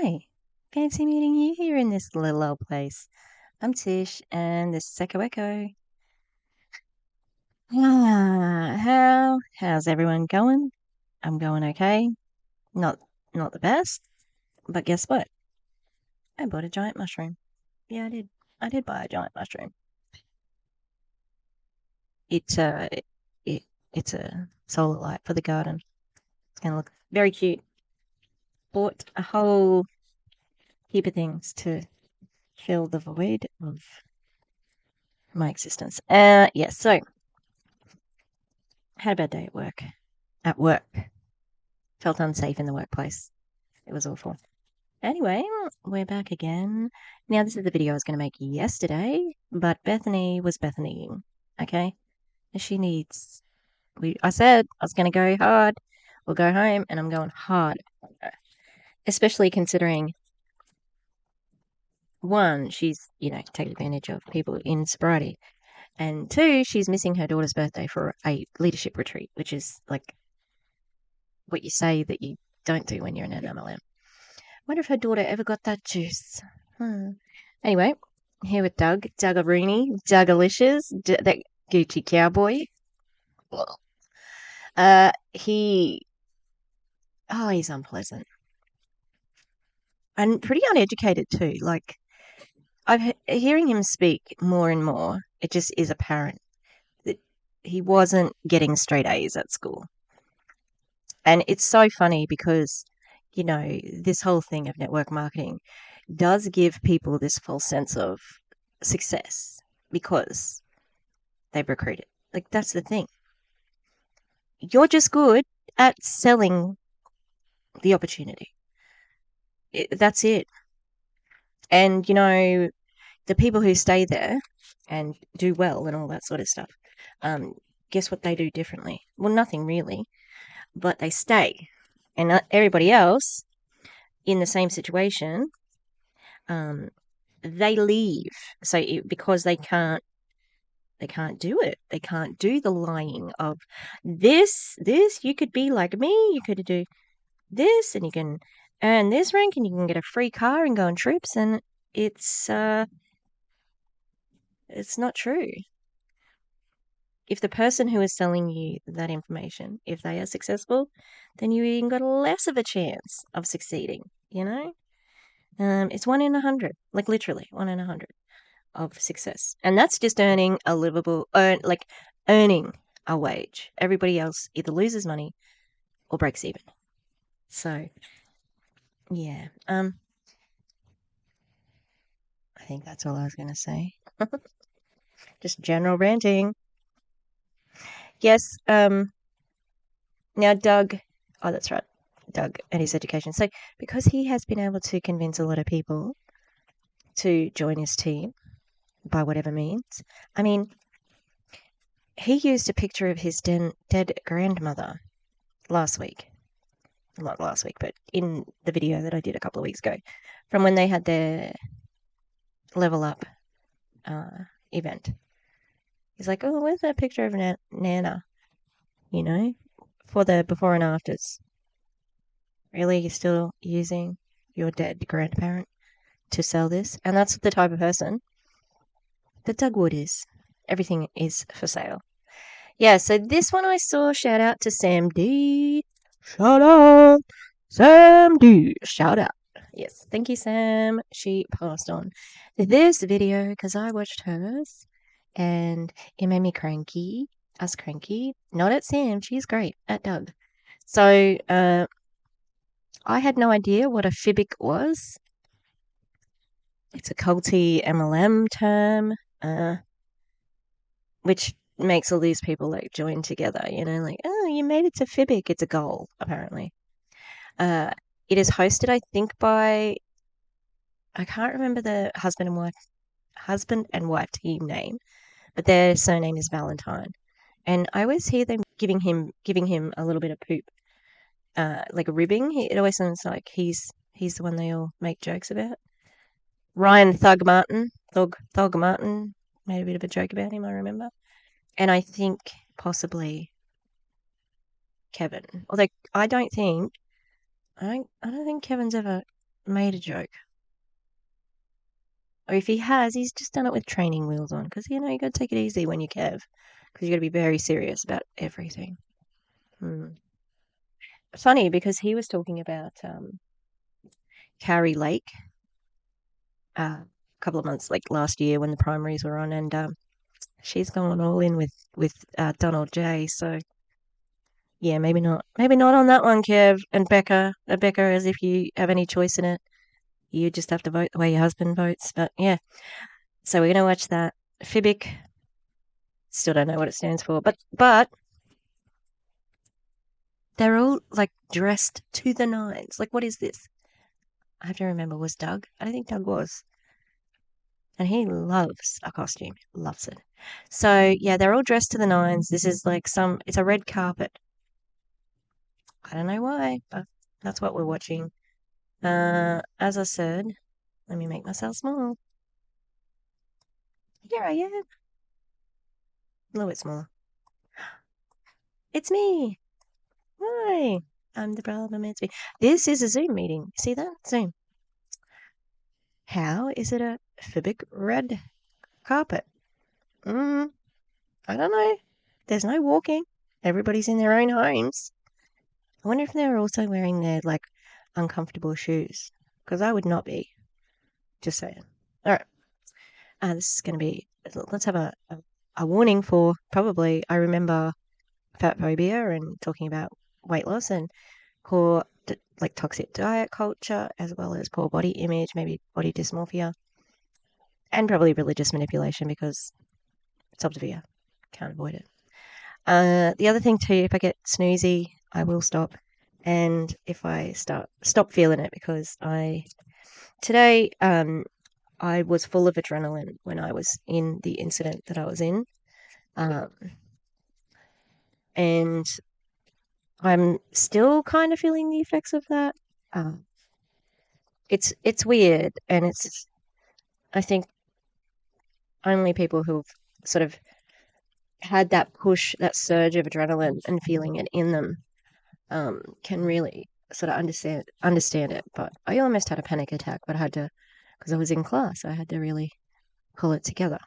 Hi, fancy meeting you here in this little old place. I'm Tish, and this is Echo Echo. How's everyone going? I'm going okay. Not the best, but guess what? I bought a giant mushroom. Yeah, I did. I did buy a giant mushroom. It's it, it's a solar light for the garden. It's gonna look very cute. Bought a whole heap of things to fill the void of my existence. Yes. So had a bad day at work. At work. Felt unsafe in the workplace. It was awful. Anyway, we're back again. Now, this is the video I was going to make yesterday, but Bethany was Bethanying. Okay? She needs. I said I was going to go hard. We'll go home, and I'm going hard. Especially considering, one, she's, taking advantage of people in sobriety. And two, she's missing her daughter's birthday for a leadership retreat, which is like what you say that you don't do when you're in an MLM. Wonder if her daughter ever got that juice. Anyway, here with Doug, Doug-a-Rooney, Doug-alicious, that Gucci cowboy. He's unpleasant. And pretty uneducated too. Like, hearing him speak more and more, it just is apparent that he wasn't getting straight A's at school. And it's so funny because, this whole thing of network marketing does give people this false sense of success because they've recruited. Like, that's the thing. You're just good at selling the opportunity. That's it. And, the people who stay there and do well and all that sort of stuff, guess what they do differently? Well, nothing really, but they stay. And everybody else in the same situation, they leave. So because they can't do it. They can't do the lying of this, you could be like me, you could do this, and you can earn this rank, and you can get a free car and go on trips, and it's not true. If the person who is selling you that information, if they are successful, then you even got less of a chance of succeeding, It's 1 in 100, like literally 1 in 100 of success. And that's just earning a earning a wage. Everybody else either loses money or breaks even. So, yeah. I think that's all I was going to say. Just general ranting. Yes. Now Doug. Oh, that's right. Doug and his education. So, because he has been able to convince a lot of people to join his team by whatever means, I mean, he used a picture of his dead grandmother last week. Not last week, but in the video that I did a couple of weeks ago, from when they had their level up event. He's like, oh, where's that picture of Nana? For the before and afters. Really, you're still using your dead grandparent to sell this? And that's the type of person that Doug Wood is. Everything is for sale. Yeah, so this one I saw, shout out to Sam D. Shout out, Sam D. Shout out. Yes, thank you, Sam. She passed on this video because I watched hers and it made me cranky. Us cranky. Not at Sam. She's great. At Doug. So, I had no idea what a fibic was. It's a culty MLM term, which makes all these people like join together, like, oh, you made it to fibic. It's a goal, apparently. It is hosted, I think, by, I can't remember the husband and wife team name, but their surname is Valentine. And I always hear them giving him a little bit of poop, like a ribbing. It always sounds like he's the one they all make jokes about. Ryan Thug Martin made a bit of a joke about him, I remember. And I think possibly Kevin. Although I don't think Kevin's ever made a joke. Or if he has, he's just done it with training wheels on. Because, you got to take it easy when you Kev. Because you got to be very serious about everything. Funny, because he was talking about Carrie Lake a couple of months, like last year when the primaries were on. And she's gone all in with Donald J. So, yeah, maybe not. Maybe not on that one, Kev. And Becca, as if you have any choice in it. You just have to vote the way your husband votes. But yeah, so we're going to watch that. Fibic, still don't know what it stands for, but they're all like dressed to the nines. Like, what is this? I have to remember, was Doug? I don't think Doug was. And he loves a costume, loves it. So yeah, they're all dressed to the nines. This is like it's a red carpet. I don't know why, but that's what we're watching. As I said, let me make myself small. Here I am. A little bit smaller. It's me. Hi. I'm the problem. It's me. This is a Zoom meeting. See that? Zoom. How is it a Fibic red carpet? I don't know. There's no walking. Everybody's in their own homes. I wonder if they're also wearing their like uncomfortable shoes. Because I would not be. Just saying. All right. This is going to be. Let's have a warning for probably. I remember fat phobia and talking about weight loss and poor like toxic diet culture, as well as poor body image, maybe body dysmorphia, and probably religious manipulation because it's OPTAVIA. Can't avoid it. The other thing too, if I get snoozy, I will stop. And if I stop feeling it, because today I was full of adrenaline when I was in the incident that I was in. And I'm still kind of feeling the effects of that. It's weird, and I think only people who've sort of had that push, that surge of adrenaline and feeling it in them, can really sort of understand it. But I almost had a panic attack, but I had to, because I was in class, I had to really pull it together.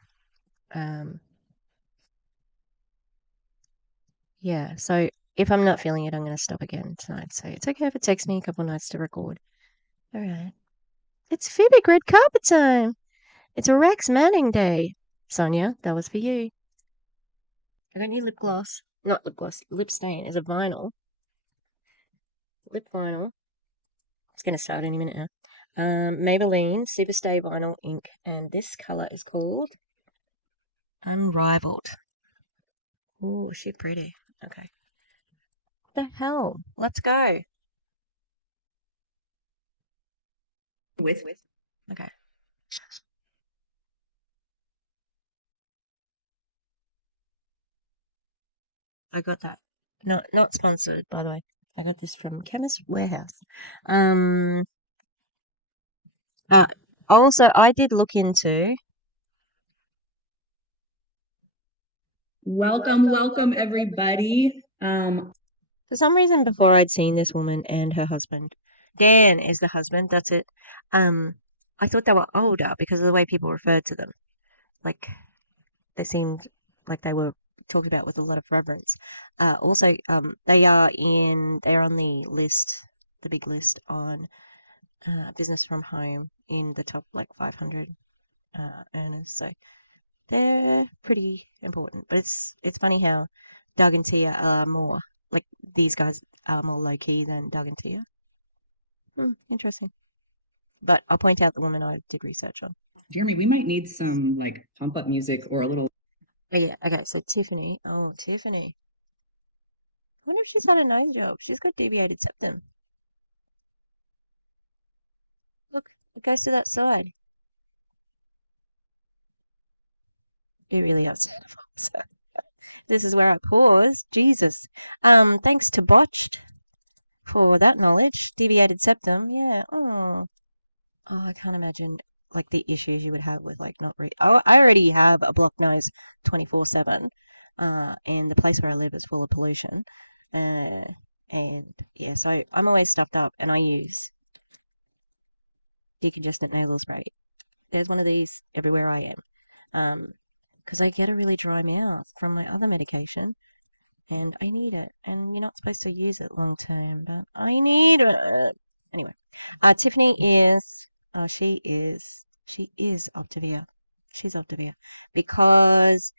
Yeah, so if I'm not feeling it, I'm going to stop again tonight. So it's okay if it takes me a couple of nights to record. All right. It's Fibic red carpet time. It's a Rex Manning day. Sonia, that was for you. I got new lip gloss. Not lip gloss, lip stain is a vinyl. Lip vinyl. It's going to start any minute now. Maybelline Superstay Vinyl Ink. And this colour is called Unrivaled. Oh, she's pretty. Okay. What the hell? Let's go. With. Okay. I got that. Not sponsored, by the way. I got this from Chemist Warehouse. Um. Uh, Also, I did look into. Welcome, everybody. For some reason, before I'd seen this woman and her husband, Dan is the husband. That's it. Um, I thought they were older because of the way people referred to them. Like they seemed like they were talked about with a lot of reverence. Also, they're on the list, the big list on business from home in the top like 500 earners. So they're pretty important. But it's funny how Doug and Tia are more like these guys are more low key than Doug and Tia. Interesting. But I'll point out the woman I did research on. Jeremy, we might need some like pump up music or a little. Oh, yeah. Okay. So Tiffany. Oh, Tiffany. I wonder if she's had a nose job. She's got deviated septum. Look, it goes to that side. It really is. So this is where I pause. Jesus. Thanks to Botched for that knowledge. Deviated septum. Yeah. Oh, I can't imagine like the issues you would have with like not oh, I already have a blocked nose 24/7, and the place where I live is full of pollution, and yeah, so I'm always stuffed up, and I use decongestant nasal spray. There's one of these everywhere I am. Because I get a really dry mouth from my other medication and I need it. And you're not supposed to use it long term, but I need it. Anyway, Tiffany is, she is Optavia. She's Optavia because,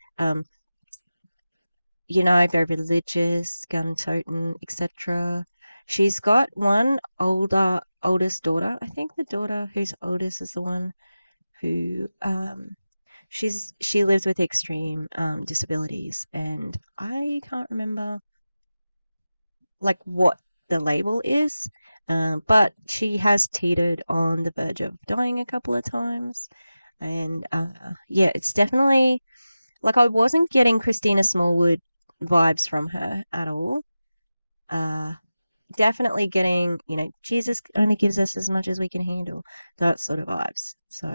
very religious, gun toting, etc. She's got one oldest daughter. I think the daughter who's oldest is the one who she lives with extreme disabilities, and I can't remember like what the label is, but she has teetered on the verge of dying a couple of times, and yeah, it's definitely like I wasn't getting Christina Smallwood vibes from her at all. Uh, Definitely getting, Jesus only gives us as much as we can handle, that sort of vibes. So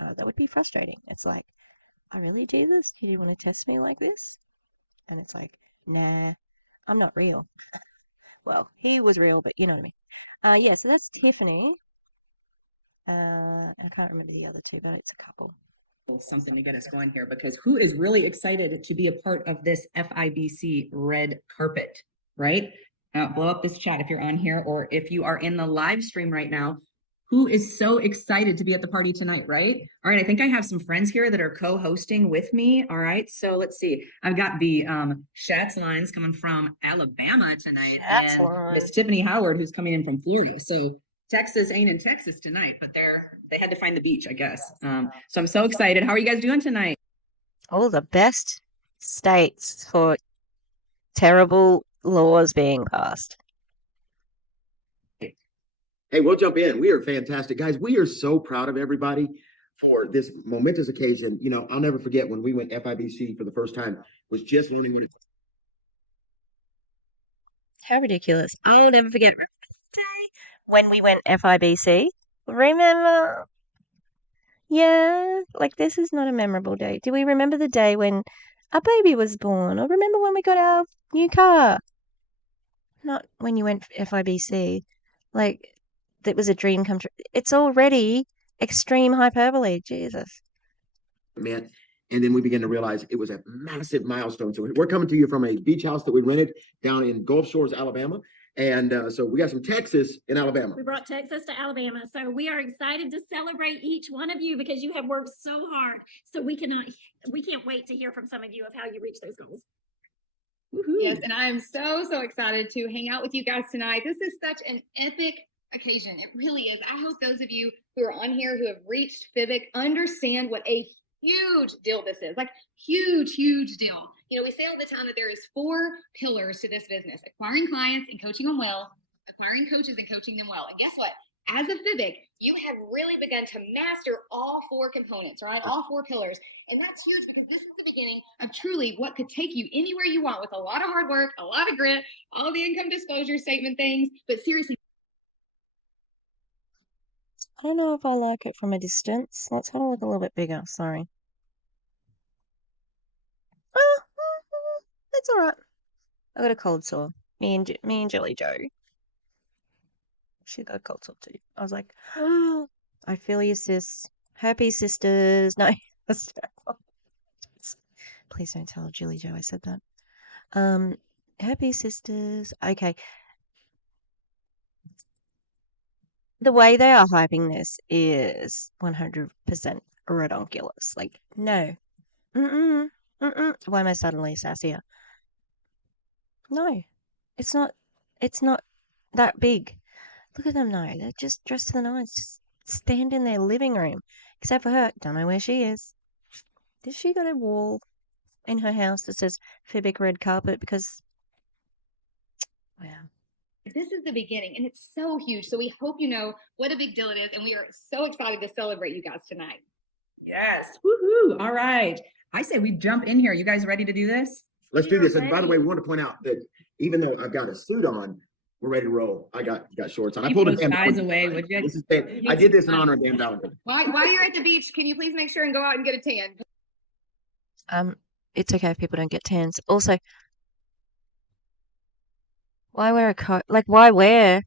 that would be frustrating. It's like, oh, really, Jesus? You didn't want to test me like this? And it's like, nah, I'm not real. Well, he was real, but you know what I mean. Yeah, so that's Tiffany. I can't remember the other two, but it's a couple. Something to get us going here, because who is really excited to be a part of this FIBC red carpet, right? Now, blow up this chat if you're on here, or if you are in the live stream right now. Who is so excited to be at the party tonight, right? All right, I think I have some friends here that are co-hosting with me. All right, so let's see. I've got the Shats lines coming from Alabama tonight, That's and one. Miss Tiffany Howard, who's coming in from Florida. So Texas ain't in Texas tonight, but they had to find the beach, I guess. So I'm so excited. How are you guys doing tonight? All the best states for terrible laws being passed. Hey, we'll jump in. We are fantastic, guys. We are so proud of everybody for this momentous occasion. I'll never forget when we went FIBC for the first time, was just learning what it. How ridiculous. I'll never forget. Remember the day when we went FIBC? Remember? Yeah, like this is not a memorable day. Do we remember the day when a baby was born? Or remember when we got our new car? Not when you went FIBC. Like, that was a dream come true. It's already extreme hyperbole. Jesus. meant. And then we began to realize it was a massive milestone. So we're coming to you from a beach house that we rented down in Gulf Shores, Alabama. And so we got some Texas in Alabama. We brought Texas to Alabama. So we are excited to celebrate each one of you because you have worked so hard. So we can't wait to hear from some of you of how you reach those goals. Yes, and I am so excited to hang out with you guys tonight. This is such an epic occasion. It really is. I hope those of you who are on here who have reached FIBIC understand what a huge deal this is. Like, huge deal. We say all the time that there is 4 pillars to this business: acquiring clients and coaching them well, acquiring coaches and coaching them well. And guess what? As a FIBIC, you have really begun to master all 4 components, right? All 4 pillars. And that's huge because this is the beginning of truly what could take you anywhere you want with a lot of hard work, a lot of grit, all the income disclosure statement things. But seriously, I don't know if I like it from a distance. Let's have a look a little bit bigger. Sorry. Oh, that's all right. I got a cold sore. Me and Jelly Joe. She got a cold sore too. I was like, oh, I feel you, sis. Happy sisters. No, that's terrible. Please don't tell Jelly Joe I said that. Happy sisters. Okay. The way they are hyping this is 100% redonkulous. Like, no. Why am I suddenly sassier? No. It's not that big. Look at them now. They're just dressed to the nines. Just stand in their living room. Except for her. Don't know where she is. Does she got a wall in her house that says Fibic red carpet? Because, wow. this is the beginning and it's so huge. So we hope you know what a big deal it is. And we are so excited to celebrate you guys tonight. Yes. Woohoo. All right. I say we jump in here. You guys ready to do this? Let's do this. And by the way, we want to point out that even though I've got a suit on, we're ready to roll. I got shorts on. I pulled those guys away, would you? I did this in honor of Dan Valentine. While you're at the beach, can you please make sure and go out and get a tan? It's okay if people don't get tans. Also, why wear a coat? Like, why wear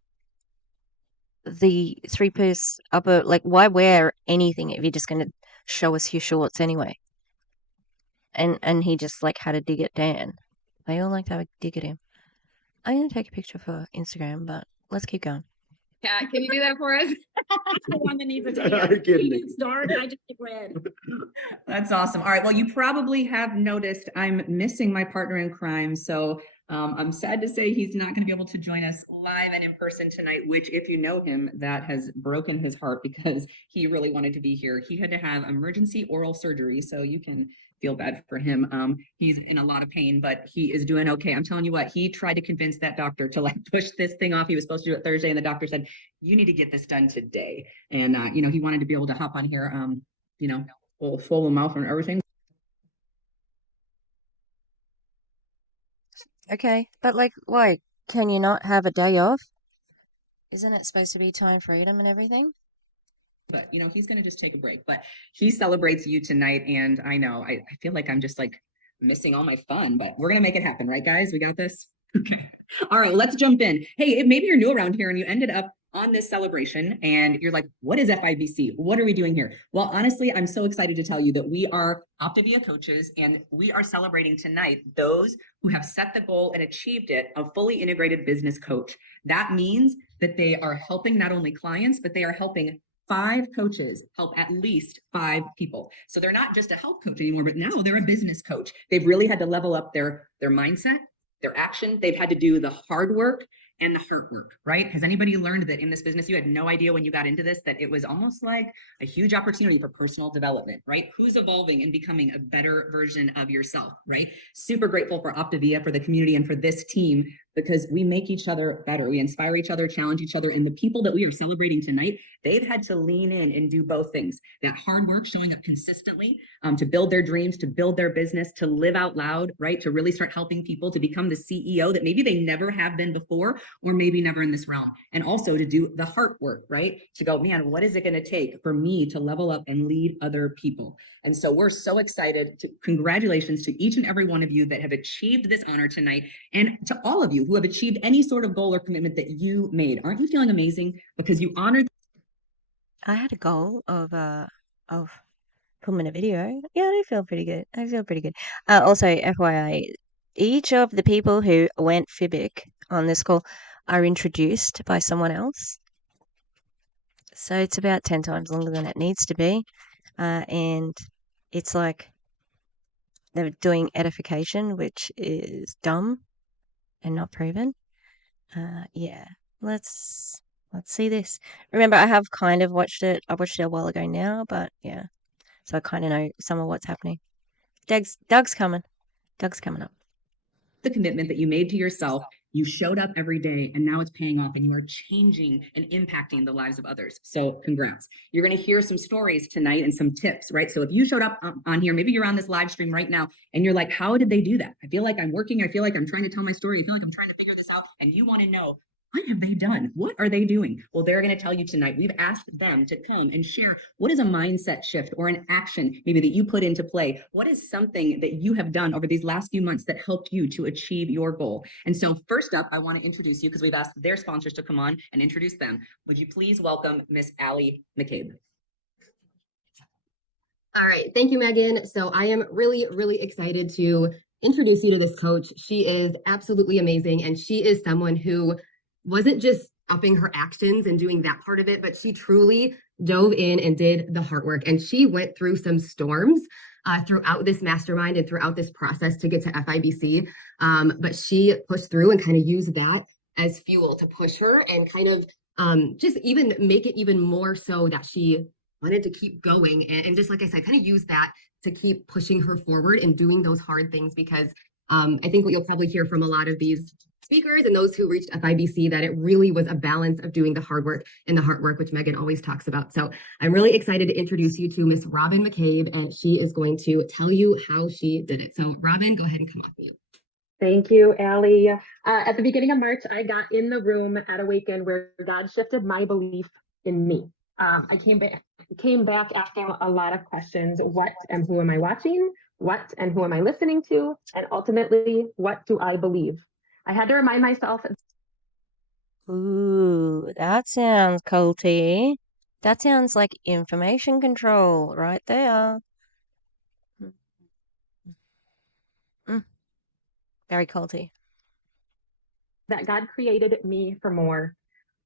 the three-piece upper, like, why wear anything if you're just going to show us your shorts anyway? And he just like had a dig at Dan. They all like to have a dig at him. I'm going to take a picture for Instagram, but let's keep going. Kat, can you do that for us? The one that needs a Are you tan. kidding He me? gets dark, I just get red. That's awesome. All right. Well, you probably have noticed I'm missing my partner in crime. So I'm sad to say he's not going to be able to join us live and in person tonight, which, if you know him, that has broken his heart because he really wanted to be here. He had to have emergency oral surgery. So you can feel bad for him. He's in a lot of pain, but he is doing okay. I'm telling you what, he tried to convince that doctor to like push this thing off. He was supposed to do it Thursday, and the doctor said, you need to get this done today. And, he wanted to be able to hop on here, full of mouth and everything. Okay, but like, why? Can you not have a day off? Isn't it supposed to be time freedom and everything? But he's going to just take a break. But he celebrates you tonight, and I know I feel like I'm just like missing all my fun. But we're going to make it happen, right, guys? We got this. Okay. All right, let's jump in. Hey, maybe you're new around here and you ended up on this celebration and you're like, what is FIBC? What are we doing here? Well, honestly, I'm so excited to tell you that we are OPTAVIA coaches, and we are celebrating tonight those who have set the goal and achieved it, a fully integrated business coach. That means that they are helping not only clients, but they are helping 5 coaches help at least 5 people. So they're not just a health coach anymore, but now they're a business coach. They've really had to level up their mindset, their action. They've had to do the hard work and the heart work, right? Has anybody learned that in this business, you had no idea when you got into this, that it was almost like a huge opportunity for personal development, right? Who's evolving and becoming a better version of yourself, right? Super grateful for OPTAVIA, for the community, and for this team, because we make each other better. We inspire each other, challenge each other. And the people that we are celebrating tonight, they've had to lean in and do both things. That hard work, showing up consistently, to build their dreams, to build their business, to live out loud, right? To really start helping people to become the CEO that maybe they never have been before, or maybe never in this realm. And also to do the heart work, right? To go, man, what is it going to take for me to level up and lead other people? And so we're so excited. Congratulations to each and every one of you that have achieved this honor tonight, and to all of you who have achieved any sort of goal or commitment that you made. Aren't you feeling amazing? Because you honored. I had a goal of filming a video. Yeah, I do feel pretty good. I feel pretty good. Also, FYI, each of the people who went FIBIC on this call are introduced by someone else. So it's about 10 times longer than it needs to be. And it's like they're doing edification, which is dumb and not proven. Yeah, let's see this. Remember, I have kind of watched it. I watched it a while ago now, but yeah. So I kind of know some of what's happening. Doug's coming. Doug's coming up. The commitment that you made to yourself, you showed up every day, and now it's paying off, and you are changing and impacting the lives of others. So congrats. You're going to hear some stories tonight and some tips, right? So if you showed up on here, maybe you're on this live stream right now and you're like, how did they do that? I feel like I'm working. I feel like I'm trying to tell my story. I feel like I'm trying to figure this out. And you want to know, what have they done? What are they doing? Well, they're going to tell you tonight. We've asked them to come and share what is a mindset shift or an action maybe that you put into play. What is something that you have done over these last few months that helped you to achieve your goal? And so first up, I want to introduce you, because we've asked their sponsors to come on and introduce them. Would you please welcome Miss Allie McCabe? All right. Thank you, Megan. So I am really, really excited to introduce you to this coach. She is absolutely amazing. And she is someone who wasn't just upping her actions and doing that part of it, but she truly dove in and did the hard work. And she went through some storms throughout this mastermind and throughout this process to get to FIBC. But she pushed through and kind of used that as fuel to push her and kind of just even make it even more so that she wanted to keep going. And just like I said, kind of use that to keep pushing her forward and doing those hard things, because I think what you'll probably hear from a lot of these speakers and those who reached FIBC, that it really was a balance of doing the hard work and the heart work, which Megan always talks about. So I'm really excited to introduce you to Miss Robin McCabe, and she is going to tell you how she did it. So Robin, go ahead and come off mute. Thank you, Allie. At the beginning of March, I got in the room at a weekend where God shifted my belief in me. I came back asking a lot of questions. What and who am I watching? What and who am I listening to? And ultimately, what do I believe? I had to remind myself. Ooh, that sounds culty. That sounds like information control right there. Mm, very culty. That God created me for more.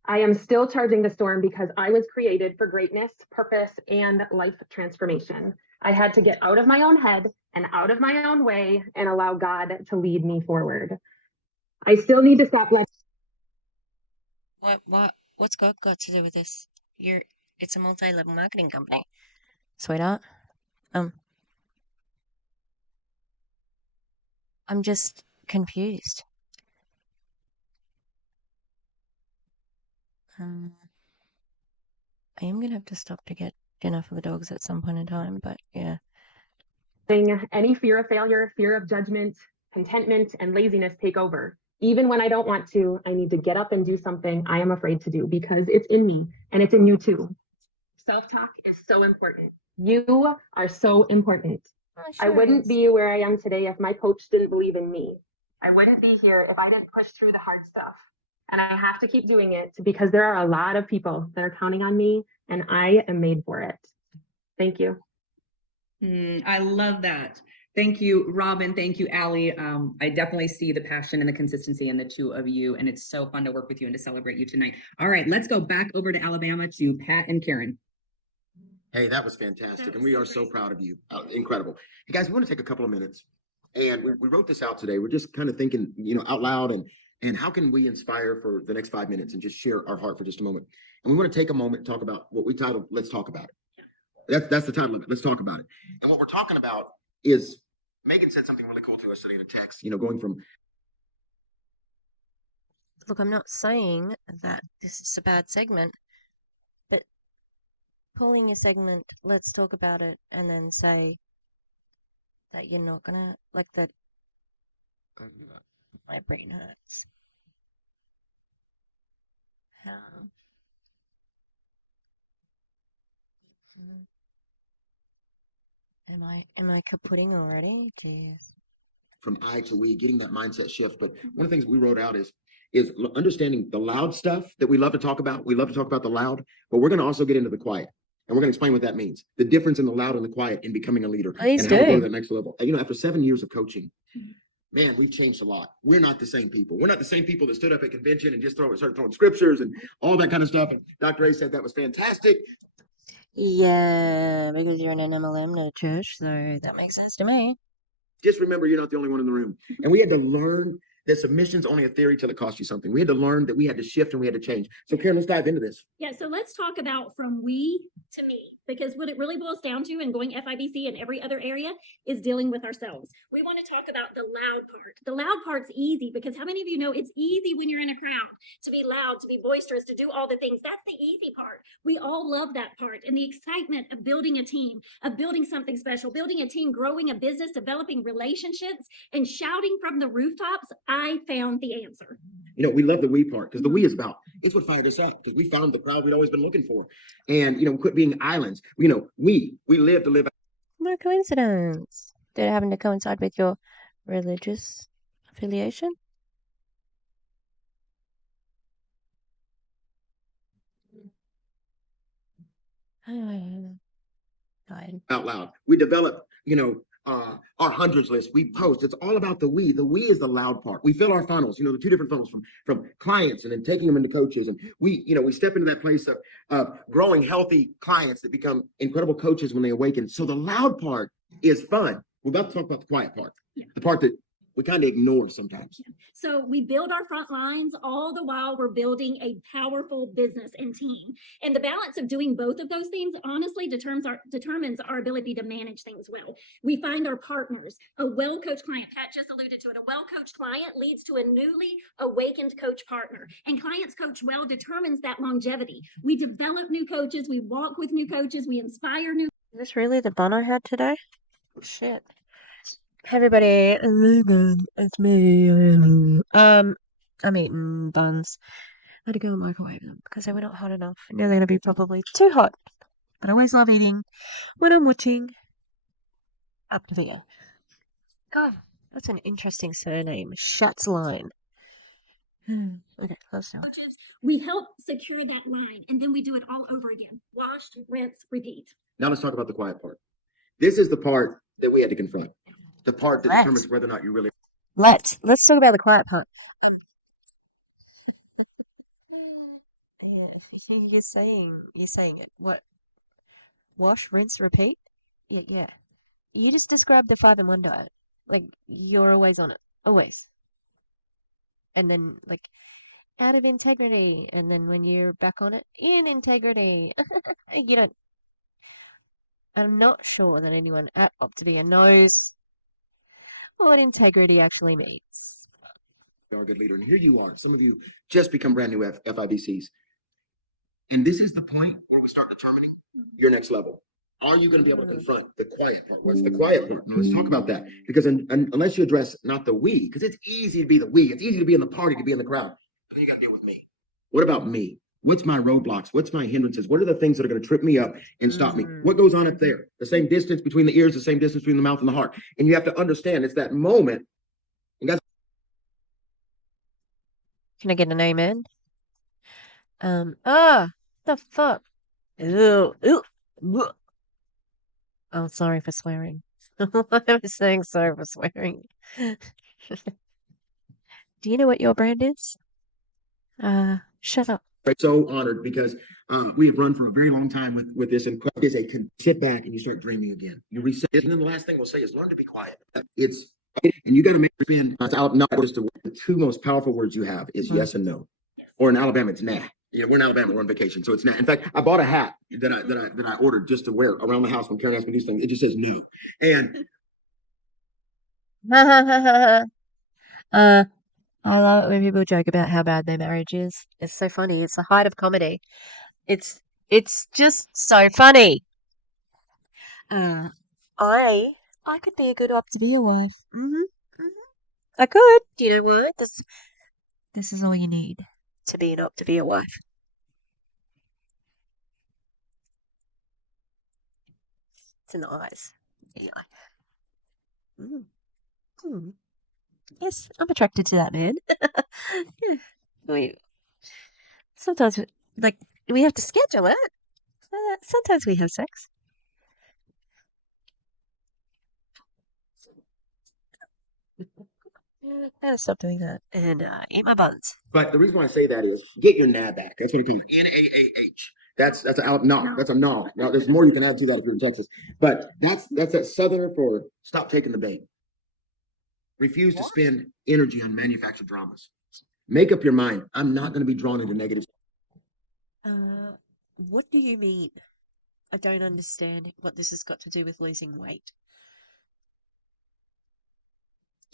I am still charging the storm because I was created for greatness, purpose, and life transformation. I had to get out of my own head and out of my own way and allow God to lead me forward. I still need to stop letting What's God got to do with this? It's a multi-level marketing company. Sweetheart, I'm just confused. I am gonna have to stop to get dinner for the dogs at some point in time, but yeah. any fear of failure, fear of judgment, contentment, and laziness take over. Even when I don't want to, I need to get up and do something I am afraid to do because it's in me and it's in you too. Self-talk is so important. You are so important. Oh, I sure wouldn't is. be where I am today if my coach didn't believe in me. I wouldn't be here if I didn't push through the hard stuff. And I have to keep doing it because there are a lot of people that are counting on me and I am made for it. Thank you. I love that. Thank you, Robin. Thank you, Allie. I definitely see the passion and the consistency in the two of you, and it's so fun to work with you and to celebrate you tonight. All right, let's go back over to Alabama to Pat and Karen. Hey, that was fantastic. That And was we so are so great. proud of you. Incredible. Hey, guys, we want to take a couple of minutes. And we wrote this out today. We're just kind of thinking, out loud and how can we inspire for the next 5 minutes and just share our heart for just a moment. And we want to take a moment and talk about what we titled, Let's Talk About It. That's the title of it. Let's talk about it. And what we're talking about is Megan said something really cool to us today in a text, going from Look, I'm not saying that this is a bad segment, but calling your segment, let's talk about it, and then say that you're not gonna, like that, my brain hurts. How? Am I kaputting already? Jeez. from I to we, getting that mindset shift. But one of the things we wrote out is understanding the loud stuff that we love to talk about. We love to talk about the loud, but we're going to also get into the quiet. And we're going to explain what that means. The difference in the loud and the quiet in becoming a leader. Please and how to go to do. that next level. After 7 years of coaching, man, we've changed a lot. We're not the same people. We're not the same people that stood up at convention and just started throwing scriptures and all that kind of stuff. And Dr. A said that was fantastic. Yeah, because you're an antimlm, no church, so that makes sense to me. Just remember, you're not the only one in the room. And we had to learn that submission's only a theory till it costs you something. We had to learn that we had to shift and we had to change. So Karen, let's dive into this. Yeah, so let's talk about from we to me, because what it really boils down to, and going FIBC and every other area, is dealing with ourselves. We want to talk about the loud part. The loud part's easy because how many of you know it's easy when you're in a crowd to be loud, to be boisterous, to do all the things? That's the easy part. We all love that part. And the excitement of building a team, of building something special, building a team, growing a business, developing relationships, and shouting from the rooftops, I found the answer. We love the we part because the we is about, it's what fired us up because we found the crowd we'd always been looking for. And, quit being islands. We live to live. What a coincidence. Did it happen to coincide with your religious affiliation? Out loud. We develop, our hundreds list. We post. It's all about the we. The we is the loud part. We fill our funnels. The two different funnels from clients and then taking them into coaches. And we step into that place of growing healthy clients that become incredible coaches when they awaken. So the loud part is fun. We're about to talk about the quiet part, the part that we kind of ignore sometimes. So we build our front lines all the while we're building a powerful business and team. And the balance of doing both of those things honestly determines our ability to manage things well. We find our partners, a well-coached client. Pat just alluded to it. A well-coached client leads to a newly awakened coach partner. And clients coach well determines that longevity. We develop new coaches. We walk with new coaches. We inspire new. Is this really the bun I had today? Shit. Hey everybody, it's me. I'm eating buns. I had to go and microwave them because they were not hot enough. Now they're gonna be probably too hot. But I always love eating when I'm watching OPTAVIA. God, that's an interesting surname. Schatzline. Okay, close now. coaches, we help secure that line and then we do it all over again. Wash, rinse, repeat. Now let's talk about the quiet part. This is the part that we had to confront. The part that Let's. determines whether or not you really. Let's talk about the quiet part. Yeah, you're saying it. What? Wash, rinse, repeat? Yeah. You just described the 5-in-1 diet. Like, you're always on it. Always. And then, like, out of integrity. And then when you're back on it, in integrity. You don't. I'm not sure that anyone at OPTAVIA knows what integrity actually means. Are a good leader. And here you are. Some of you just become brand new FIBCs. And this is the point where we start determining your next level. Are you going to be able to confront the quiet part? What's the quiet part? Now, let's talk about that. Because unless you address not the we, because it's easy to be the we, it's easy to be in the party, to be in the crowd. But then you got to deal with me. What about me? What's my roadblocks? What's my hindrances? What are the things that are going to trip me up and stop me? What goes on up there? The same distance between the ears, the same distance between the mouth and the heart. And you have to understand it's that moment. And that's Can I get an amen? The fuck? Ew. Oh, sorry for swearing. I was saying sorry for swearing. Do you know what your brand is? Shut up. so honored because we have run for a very long time with this, and is a sit back and you start dreaming again. You reset, and then the last thing we'll say is learn to be quiet. It's and you got to make it spin. Not just the two most powerful words you have is yes and no, or in Alabama it's nah. Yeah, we're in Alabama, we're on vacation, so it's not. In fact, I bought a hat that I ordered just to wear around the house when Karen asked me to do things. It just says no, and I love it when people joke about how bad their marriage is. It's so funny. It's the height of comedy. It's just so funny. I could be a good OPTAVIA wife. I could. Do you know what? This is all you need to be an OPTAVIA wife. It's in the eyes. Yeah. Yes, I'm attracted to that man. Yeah. Sometimes, like, we have to schedule it. Sometimes we have sex. I gotta stop doing that and eat my buns. but the reason why I say that is get your NAB back. That's what we call it. NAAH. That's a no. Now there's more you can add to that if you're in Texas. But that's that Southerner for stop taking the bait. Refuse to spend energy on manufactured dramas. Make up your mind. I'm not going to be drawn into negative What do you mean? I don't understand what this has got to do with losing weight.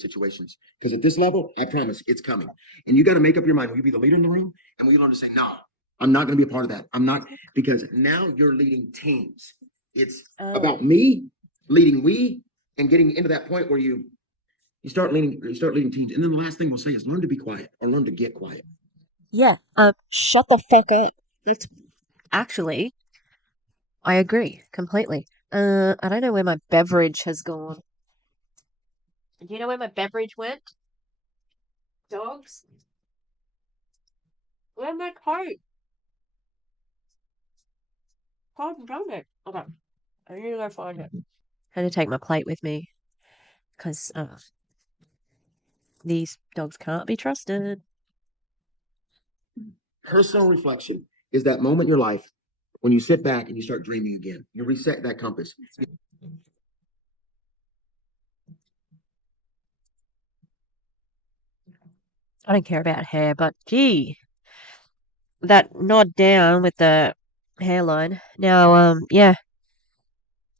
situations. Because at this level, I promise it's coming. And you got to make up your mind. Will you be the leader in the room? And will you learn to say, no, I'm not going to be a part of that. I'm not, because now you're leading teams. It's about me leading we and getting into that point where you start leading teams. And then the last thing we'll say is learn to be quiet or learn to get quiet. Yeah, shut the fuck up. That's actually, I agree completely. I don't know where my beverage has gone. Do you know where my beverage went? Dogs? Where's my coat? Coat found it. Okay, I need to go find it. Had to take my plate with me because these dogs can't be trusted. Personal reflection is that moment in your life when you sit back and you start dreaming again. You reset that compass. I don't care about hair, but gee, that nod down with the hairline. Now, yeah,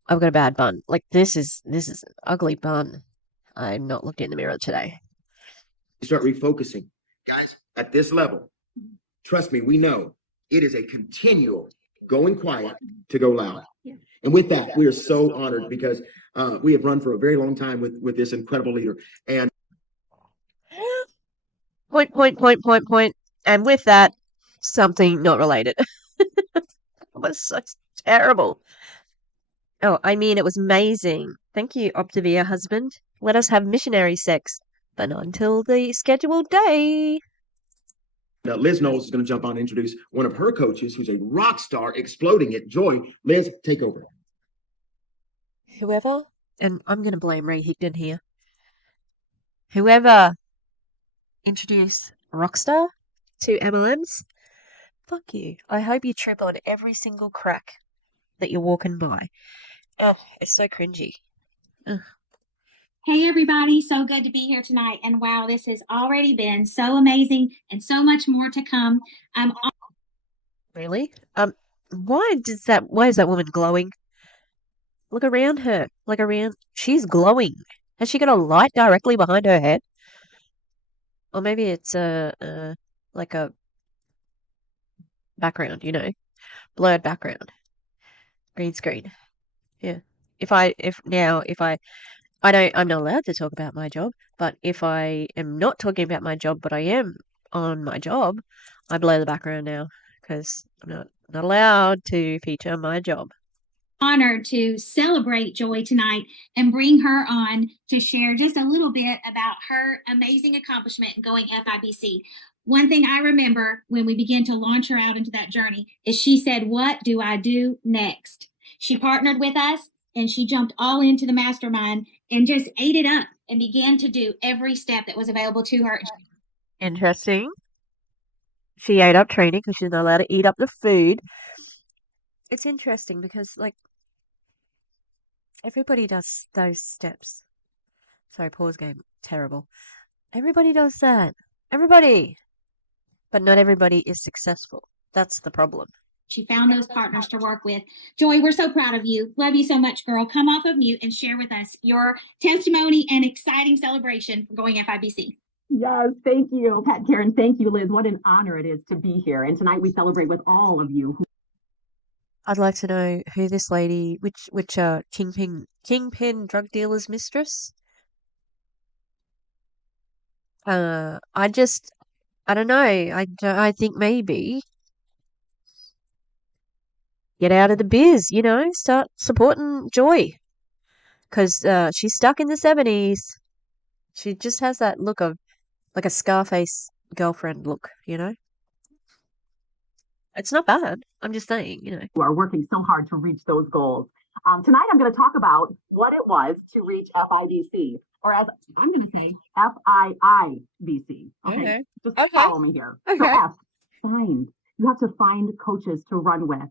I've got a bad bun. Like this is an ugly bun. I'm not looked in the mirror today. You start refocusing. Guys, at this level, trust me, we know it is a continual going quiet to go loud. And with that, we are so honored because we have run for a very long time with this incredible leader. And Point. And with that, something not related. It was so terrible. Oh, I mean, it was amazing. Thank you, OPTAVIA husband. Let us have missionary sex, but not until the scheduled day. Now, Liz Knowles is going to jump on and introduce one of her coaches who's a rock star, exploding it. Joy, Liz, take over. Whoever, and I'm going to blame Rehickton here. Whoever introduced Rockstar to MLMs, fuck you. I hope you trip on every single crack that you're walking by. Oh, it's so cringy. Ugh. Hey everybody, so good to be here tonight. And wow, this has already been so amazing and so much more to come. Really? Why is that woman glowing? Look around her. She's glowing. Has she got a light directly behind her head? Or maybe it's like a background, blurred background, green screen. Yeah. I'm not allowed to talk about my job, but if I am not talking about my job, but I am on my job, I blur the background now because I'm not allowed to feature my job. Honored to celebrate Joy tonight and bring her on to share just a little bit about her amazing accomplishment in going FIBC. One thing I remember when we began to launch her out into that journey is she said, "What do I do next?" She partnered with us and she jumped all into the mastermind and just ate it up and began to do every step that was available to her. Interesting. She ate up training because she's not allowed to eat up the food. It's interesting because, everybody does those steps. Sorry, pause game. Terrible. Everybody does that. Everybody. But not everybody is successful. That's the problem. She found those partners to work with. Joy, we're so proud of you. Love you so much, girl. Come off of mute and share with us your testimony and exciting celebration for going FIBC. Yes, thank you, Pat Karen. Thank you, Liz. What an honor it is to be here. And tonight we celebrate with all of you. I'd like to know who this lady, which kingpin drug dealer's mistress. I don't know. I think maybe get out of the biz. Start supporting Joy, because she's stuck in the 70s. She just has that look of like a Scarface girlfriend look. It's not bad. I'm just saying. Who are working so hard to reach those goals. Tonight I'm going to talk about what it was to reach FIBC, or as I'm going to say, FIIBC. Okay, just follow me here. Okay. So F, find. You have to find coaches to run with.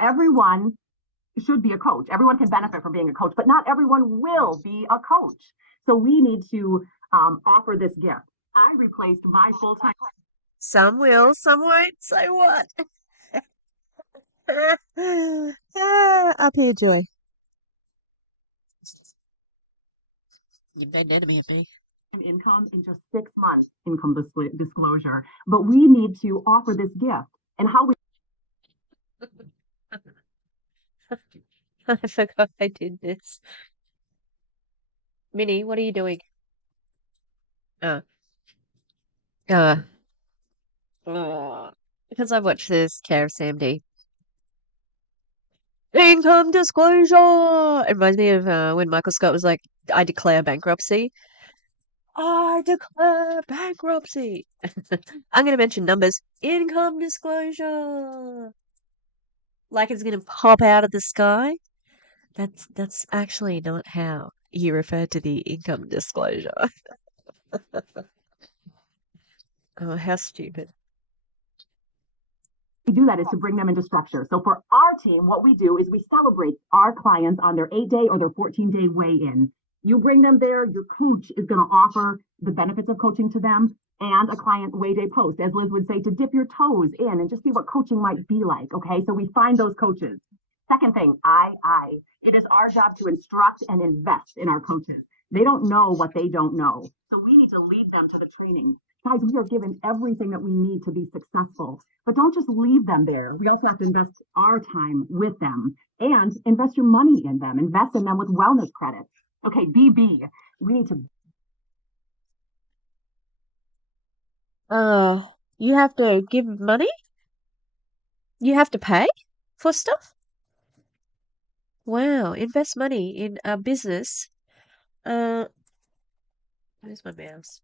Everyone should be a coach. Everyone can benefit from being a coach, but not everyone will be a coach. So we need to offer this gift. I replaced my full-time. Some will, some won't. So what? Up here, Joy. You made an enemy of me. Income in just 6 months, income disclosure. But we need to offer this gift. And how we I forgot I did this. Minnie, what are you doing? Because I watched this Care of Sam D. Income disclosure! It reminds me of when Michael Scott was like, I declare bankruptcy. I declare bankruptcy. I'm going to mention numbers. Income disclosure. Like it's going to pop out of the sky. That's actually not how you refer to the income disclosure. Oh, how stupid. we do that is to bring them into structure. So for our team, what we do is we celebrate our clients on their 8-day or their 14-day weigh-in. You bring them there, your coach is going to offer the benefits of coaching to them and a client weigh-day post, as Liz would say, to dip your toes in and just see what coaching might be like. Okay, so we find those coaches. Second thing, it is our job to instruct and invest in our coaches. They don't know what they don't know. So we need to lead them to the training. Guys, we are given everything that we need to be successful, but don't just leave them there. We also have to invest our time with them and invest your money in them, invest in them with wellness credits. Okay, BB, we need to. You have to give money? You have to pay for stuff? Wow, invest money in a business. Where's my mouse?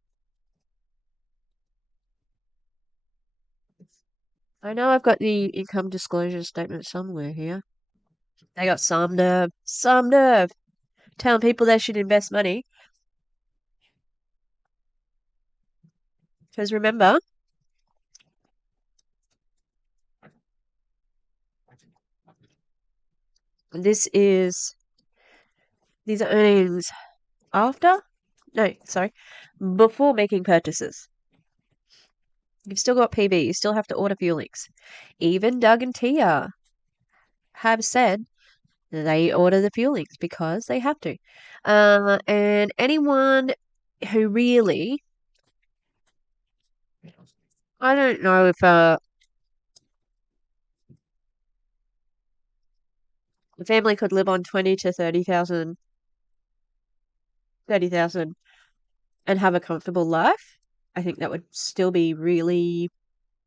I know I've got the income disclosure statement somewhere here. They got some nerve, telling people they should invest money. Because remember, these are earnings after? No, sorry, before making purchases. You've still got PV, you still have to order fuelings. Even Doug and Tia have said they order the fuelings because they have to. And anyone who really, I don't know if a family could live on 20 to 30,000 and have a comfortable life. I think that would still be really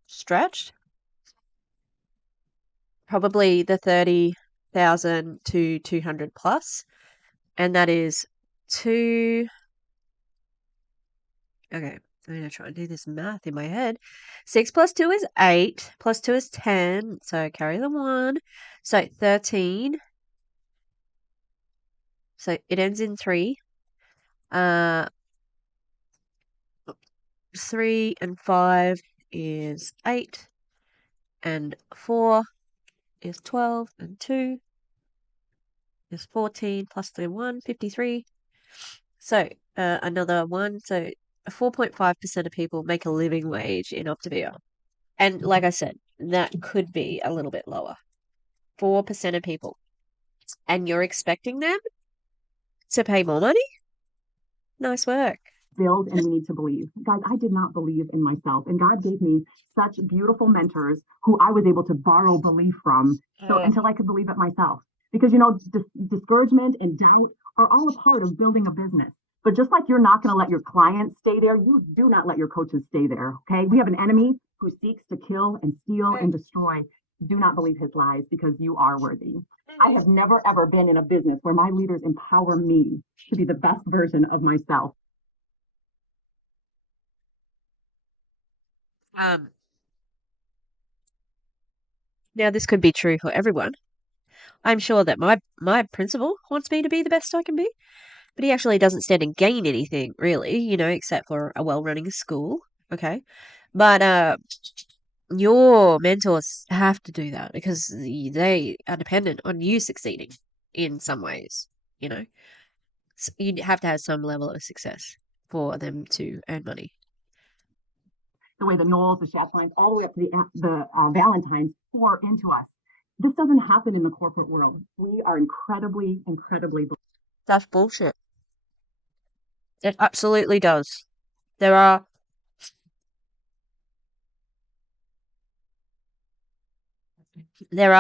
stretched. Probably the 30,000 to 200 plus. And that is two. Okay, I'm going to try and do this math in my head. 6 plus 2 is 8, plus 2 is 10, so carry the 1. So 13. So it ends in 3. 3 and 5 is 8, and 4 is 12, and 2 is 14, plus the 1, 53. So another 1, so 4.5% of people make a living wage in OPTAVIA. And like I said, that could be a little bit lower. 4% of people. And you're expecting them to pay more money? Nice work. Build and we need to believe. Guys, I did not believe in myself, and God gave me such beautiful mentors who I was able to borrow belief from until I could believe it myself. Because, you know, discouragement and doubt are all a part of building a business. But just like you're not going to let your clients stay there, you do not let your coaches stay there. Okay. We have an enemy who seeks to kill and steal and destroy. Do not believe his lies, because you are worthy. I have never, ever been in a business where my leaders empower me to be the best version of myself. Now this could be true for everyone. I'm sure that my principal wants me to be the best I can be, but he actually doesn't stand to gain anything really, you know, except for a well-running school. Okay, but your mentors have to do that because they are dependent on you succeeding in some ways. You know, so you have to have some level of success for them to earn money. The way the Knowles, the Shatlines, all the way up to the Valentines pour into us. This doesn't happen in the corporate world. We are incredibly, incredibly. That's bullshit. It absolutely does. There are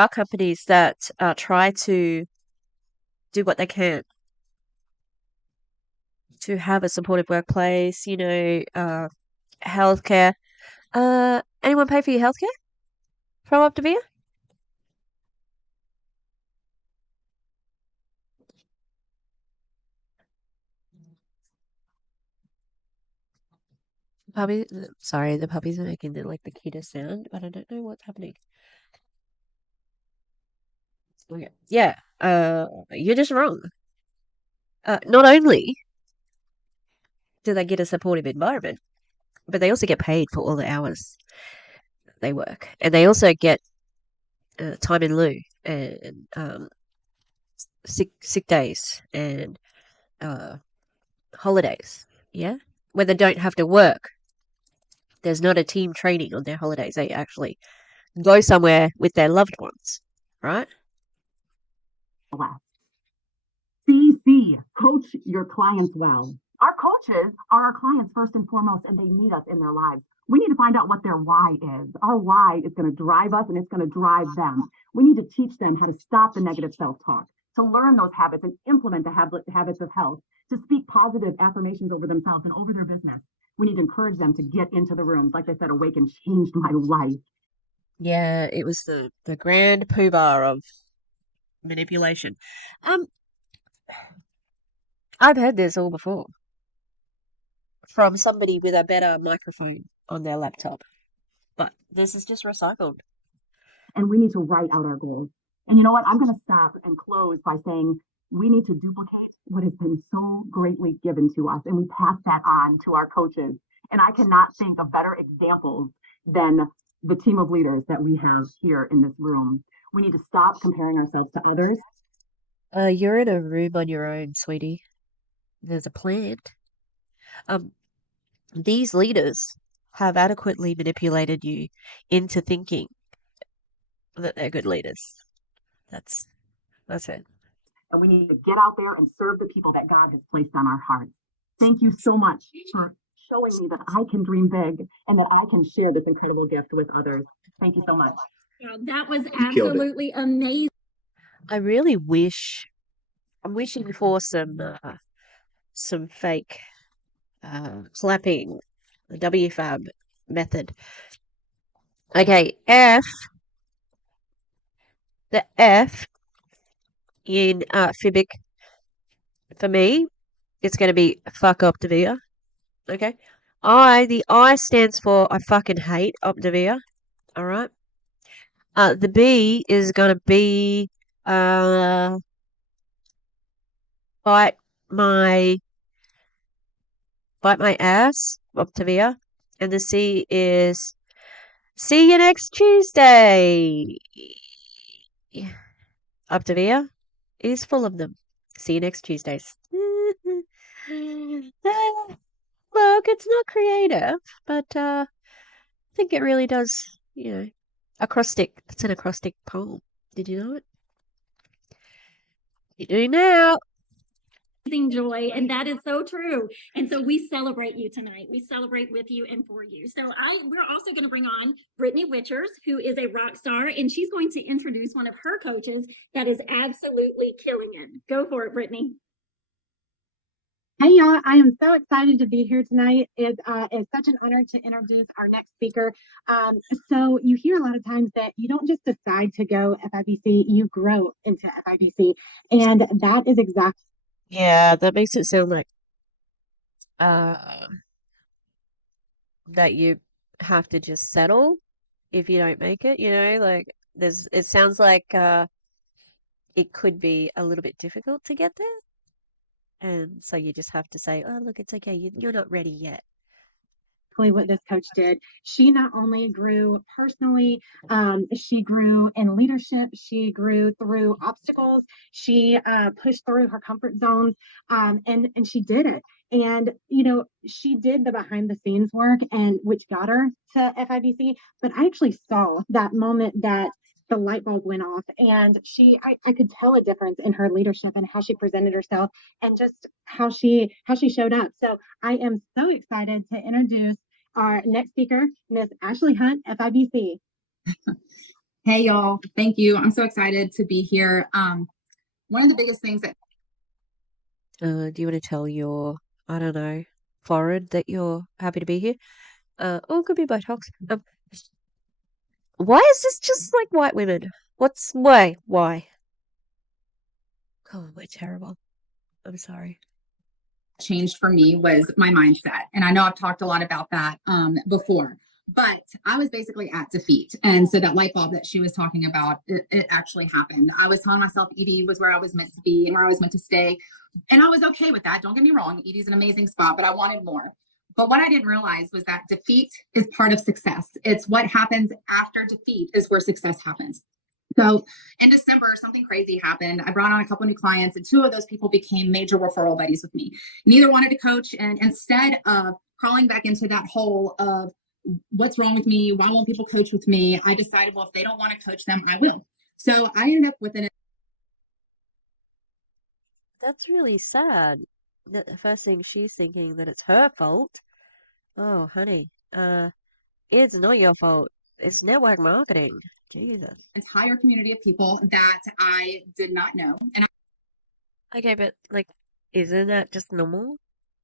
companies that try to do what they can to have a supportive workplace, you know, healthcare. Anyone pay for your healthcare from OPTAVIA? Sorry, the puppies are making the cutest sound, but I don't know what's happening. Okay. Yeah, you're just wrong. Not only do they get a supportive environment, but they also get paid for all the hours they work, and they also get time in lieu and sick days and holidays. Yeah, when they don't have to work. There's not a team training on their holidays. They actually go somewhere with their loved ones, right? CC, coach your clients well. Our coaches are our clients first and foremost, and they need us in their lives. We need to find out what their why is. Our why is going to drive us, and it's going to drive them. We need to teach them how to stop the negative self-talk, to learn those habits and implement the habits of health, to speak positive affirmations over themselves and over their business. We need to encourage them to get into the rooms. Like I said, Awaken changed my life. Yeah, it was the grand poobah of manipulation. I've heard this all before from somebody with a better microphone on their laptop. but this is just recycled. And we need to write out our goals. And you know what? I'm going to stop and close by saying we need to duplicate what has been so greatly given to us, and we pass that on to our coaches. And I cannot think of better examples than the team of leaders that we have here in this room. We need to stop comparing ourselves to others. You're in a room on your own, sweetie. There's a plant. These leaders have adequately manipulated you into thinking that they're good leaders. That's it. And we need to get out there and serve the people that God has placed on our hearts. Thank you so much for showing me that I can dream big and that I can share this incredible gift with others. Thank you so much. Yeah, that was killed it. absolutely amazing. I'm wishing for some fake clapping, the WFAB method. Okay, the F in Fibic, for me, it's going to be fuck OPTAVIA. Okay, the I stands for I fucking hate OPTAVIA. All right. The B is going to be bite my ass, OPTAVIA, and the C is see you next Tuesday. OPTAVIA is full of them. See you next Tuesdays. Look, it's not creative, but I think it really does, acrostic. It's an acrostic poem. Did you know it? You do now. Joy, and that is so true. And so we celebrate you tonight. We celebrate with you and for you. So we're also going to bring on Brittany Witchers, who is a rock star, and she's going to introduce one of her coaches that is absolutely killing it. Go for it, Brittany. Hey y'all, I am so excited to be here tonight. It's such an honor to introduce our next speaker. So you hear a lot of times that you don't just decide to go FIBC, you grow into FIBC. And that is exactly. Yeah, that makes it sound like that you have to just settle if you don't make it, like it sounds like it could be a little bit difficult to get there. And so you just have to say, oh, look, it's okay. You're not ready yet. What this coach did. She not only grew personally, she grew in leadership, she grew through obstacles, she pushed through her comfort zones, and she did it. And she did the behind the scenes work, and which got her to FIBC. But I actually saw that moment that the light bulb went off, and I could tell a difference in her leadership and how she presented herself and just how she showed up. So I am so excited to introduce our next speaker, Miss Ashley Hunt, FIBC. Hey y'all, thank you. I'm so excited to be here. One of the biggest things that do you want to tell your, I don't know, foreign that you're happy to be here? Or it could be Botox. Why is this just like white women? Why? Oh, we're terrible. I'm sorry. changed for me was my mindset. And I know I've talked a lot about that before, but I was basically at defeat. And so that light bulb that she was talking about, it actually happened. I was telling myself ED was where I was meant to be and where I was meant to stay. And I was okay with that. Don't get me wrong. ED is an amazing spot, but I wanted more. But what I didn't realize was that defeat is part of success. It's what happens after defeat is where success happens. So in December, something crazy happened. I brought on a couple new clients, and 2 of those people became major referral buddies with me. Neither wanted to coach. And instead of crawling back into that hole of what's wrong with me, why won't people coach with me, I decided, well, if they don't want to coach them, I will. So I ended up with an. That's really sad. The first thing she's thinking that it's her fault. Oh, honey, it's not your fault. It's network marketing. Jesus. Entire community of people that I did not know. And Okay, but like, isn't that just normal?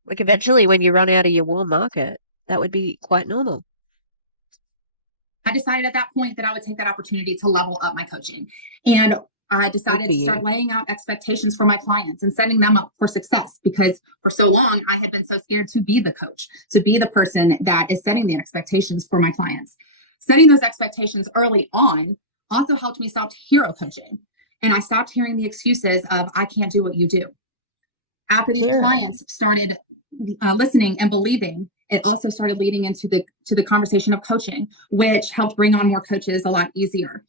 Like, eventually, when you run out of your warm market, that would be quite normal. I decided at that point that I would take that opportunity to level up my coaching. And I decided to start laying out expectations for my clients and setting them up for success, because for so long I had been so scared to be the coach, to be the person that is setting the expectations for my clients. setting those expectations early on also helped me stop hero coaching. And I stopped hearing the excuses of, I can't do what you do. After these clients started listening and believing, it also started leading into the conversation of coaching, which helped bring on more coaches a lot easier.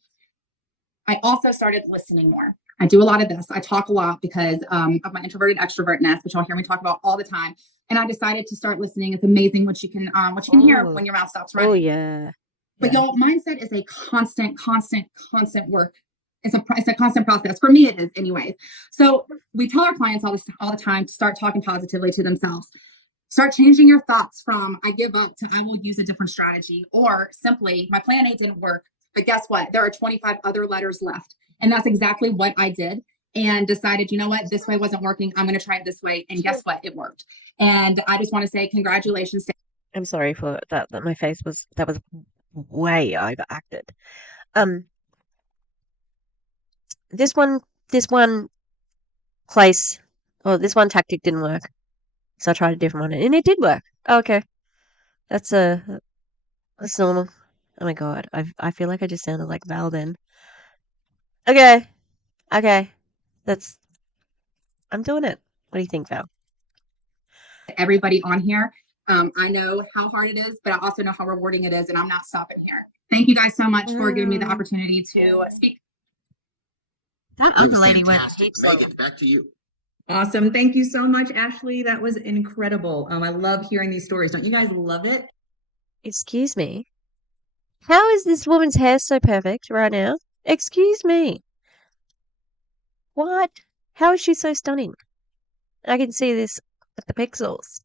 I also started listening more. I do a lot of this. I talk a lot because of my introverted extrovertness, which you'll hear me talk about all the time. And I decided to start listening. It's amazing what you can hear when your mouth stops running. Oh yeah. But y'all, mindset is a constant work. It's a constant process. For me, it is anyways. So we tell our clients all the time to start talking positively to themselves. Start changing your thoughts from I give up to I will use a different strategy, or simply my plan A didn't work. But guess what? There are 25 other letters left. And that's exactly what I did, and decided, you know what, this way wasn't working. I'm going to try it this way. And guess what? It worked. And I just want to say congratulations to I'm sorry for that. That my face was way overacted. This one place, or this one tactic didn't work, so I tried a different one, and it did work. Oh, okay, that's normal. Oh my god, I feel like I just sounded like Val then. Okay, I'm doing it. What do you think, Val? everybody on here. I know how hard it is, but I also know how rewarding it is, and I'm not stopping here. Thank you guys so much for giving me the opportunity to speak. That other lady went. Megan, back to you. Awesome. Thank you so much, Ashley. That was incredible. I love hearing these stories. Don't you guys love it? Excuse me. How is this woman's hair so perfect right now? Excuse me. What? How is she so stunning? I can see this with the pixels.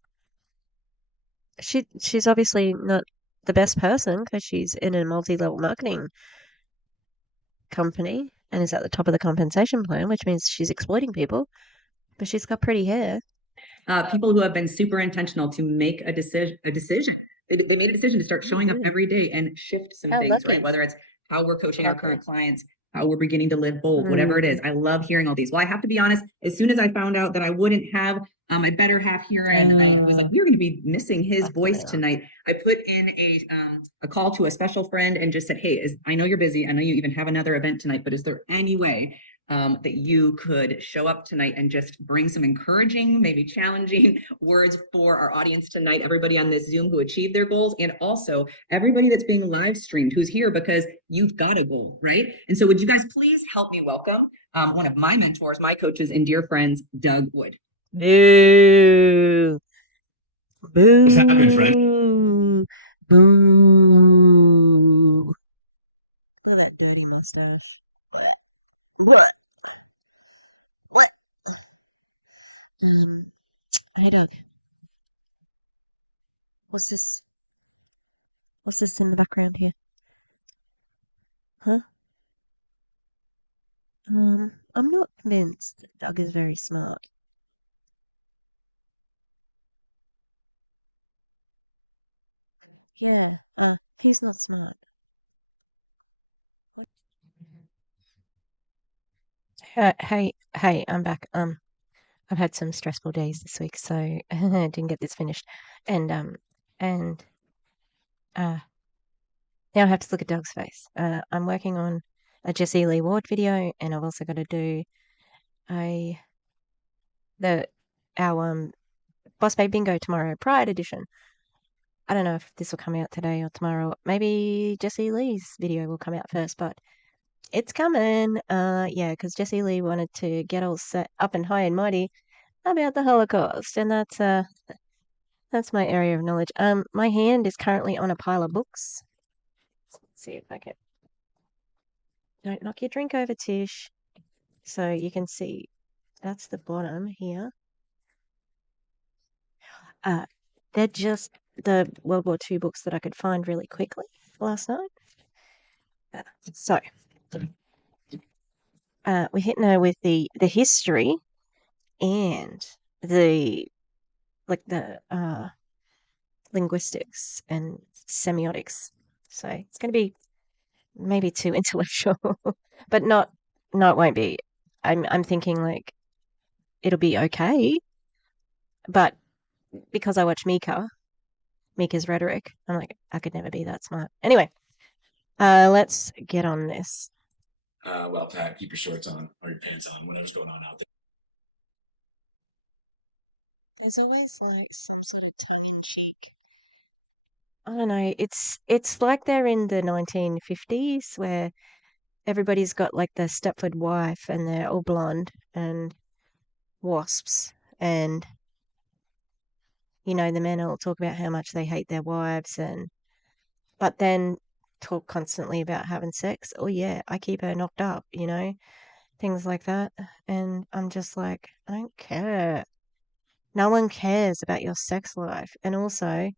She's obviously not the best person because she's in a multi-level marketing company and is at the top of the compensation plan, which means she's exploiting people. But she's got pretty hair. People who have been super intentional to make a decision. They made a decision to start showing up every day and shift some How things, lucky. right? Whether it's how we're coaching our Okay. current clients, how we're beginning to live bold, whatever it is. I love hearing all these. Well, I have to be honest, as soon as I found out that I wouldn't have my better half here, and I was like, we're going to be missing his voice tonight. I put in a call to a special friend and just said, hey, I know you're busy. I know you even have another event tonight, but is there any way that you could show up tonight and just bring some encouraging, maybe challenging words for our audience tonight, everybody on this Zoom who achieved their goals, and also everybody that's being live streamed who's here because you've got a goal, right? And so would you guys please help me welcome one of my mentors, my coaches, and dear friends, Doug Wood. Boo. Boo. What's happening, friend? Boo. Look at that dirty mustache. What? Hey Doug. What's this? What's this in the background here? Huh? I'm not convinced that Doug is very smart. Yeah, he's not smart. Hey, I'm back. I've had some stressful days this week, so I didn't get this finished. And now I have to look at Doug's face. I'm working on a Jessie Lee Ward video, and I've also got to do our Boss Babe Bingo tomorrow, Pride edition. I don't know if this will come out today or tomorrow. Maybe Jessie Lee's video will come out first, but it's coming. Yeah, because Jessie Lee wanted to get all set up and high and mighty about the Holocaust, and that's my area of knowledge. My hand is currently on a pile of books. Let's see if I can. Don't knock your drink over, Tish. So you can see that's the bottom here. They're just the World War II books that I could find really quickly last night. So we're hitting her with the history and the linguistics and semiotics. So it's going to be maybe too intellectual, but not. No, it won't be. I'm thinking like it'll be okay, but because I watch Mika's rhetoric, I'm like I could never be that smart. Anyway, Let's get on this. Well, Pat, keep your shorts on or your pants on, whatever's going on out there. There's always like some sort of tongue in cheek. I don't know. It's like they're in the 1950s where everybody's got like the Stepford wife and they're all blonde and wasps, and the men all talk about how much they hate their wives, but then talk constantly about having sex. Oh yeah, I keep her knocked up, things like that. And I'm just like, I don't care. No one cares about your sex life. And also,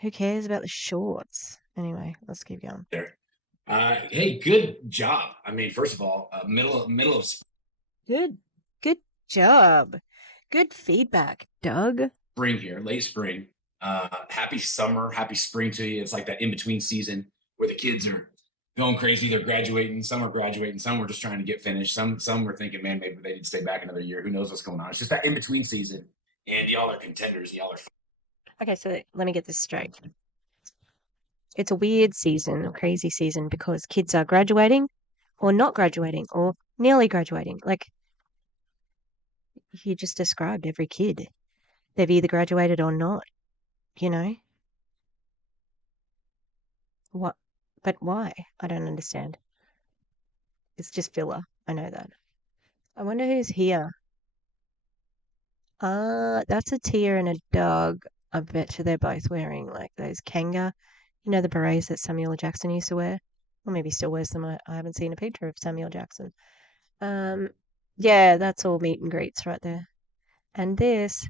who cares about the shorts? Anyway, let's keep going. There. Hey, good job. I mean, first of all, middle of Good job. Good feedback, Doug. spring here, late spring. Happy summer, happy spring to you. It's like that in between season where the kids are going crazy. They're graduating. Some are graduating. Some were just trying to get finished. Some were thinking, man, maybe they need to stay back another year. Who knows what's going on? It's just that in between season, and y'all are contenders. And y'all are. Okay, so let me get this straight. It's a weird season, a crazy season, because kids are graduating or not graduating or nearly graduating. Like you just described every kid. They've either graduated or not, you know? What? But why? I don't understand. It's just filler. I know that. I wonder who's here. That's a Tia and a Doug. I bet you they're both wearing like those Kanga, the berets that Samuel Jackson used to wear. Or maybe still wears them. I haven't seen a picture of Samuel Jackson. Yeah, that's all meet and greets right there. And this,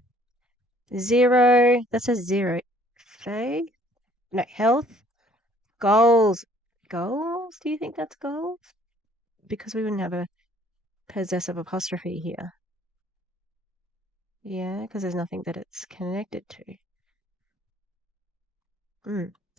zero, that says zero. Faith? No, health? Goals. Goals? Do you think that's goals? Because we wouldn't have a possessive apostrophe here. Yeah, because there's nothing that it's connected to.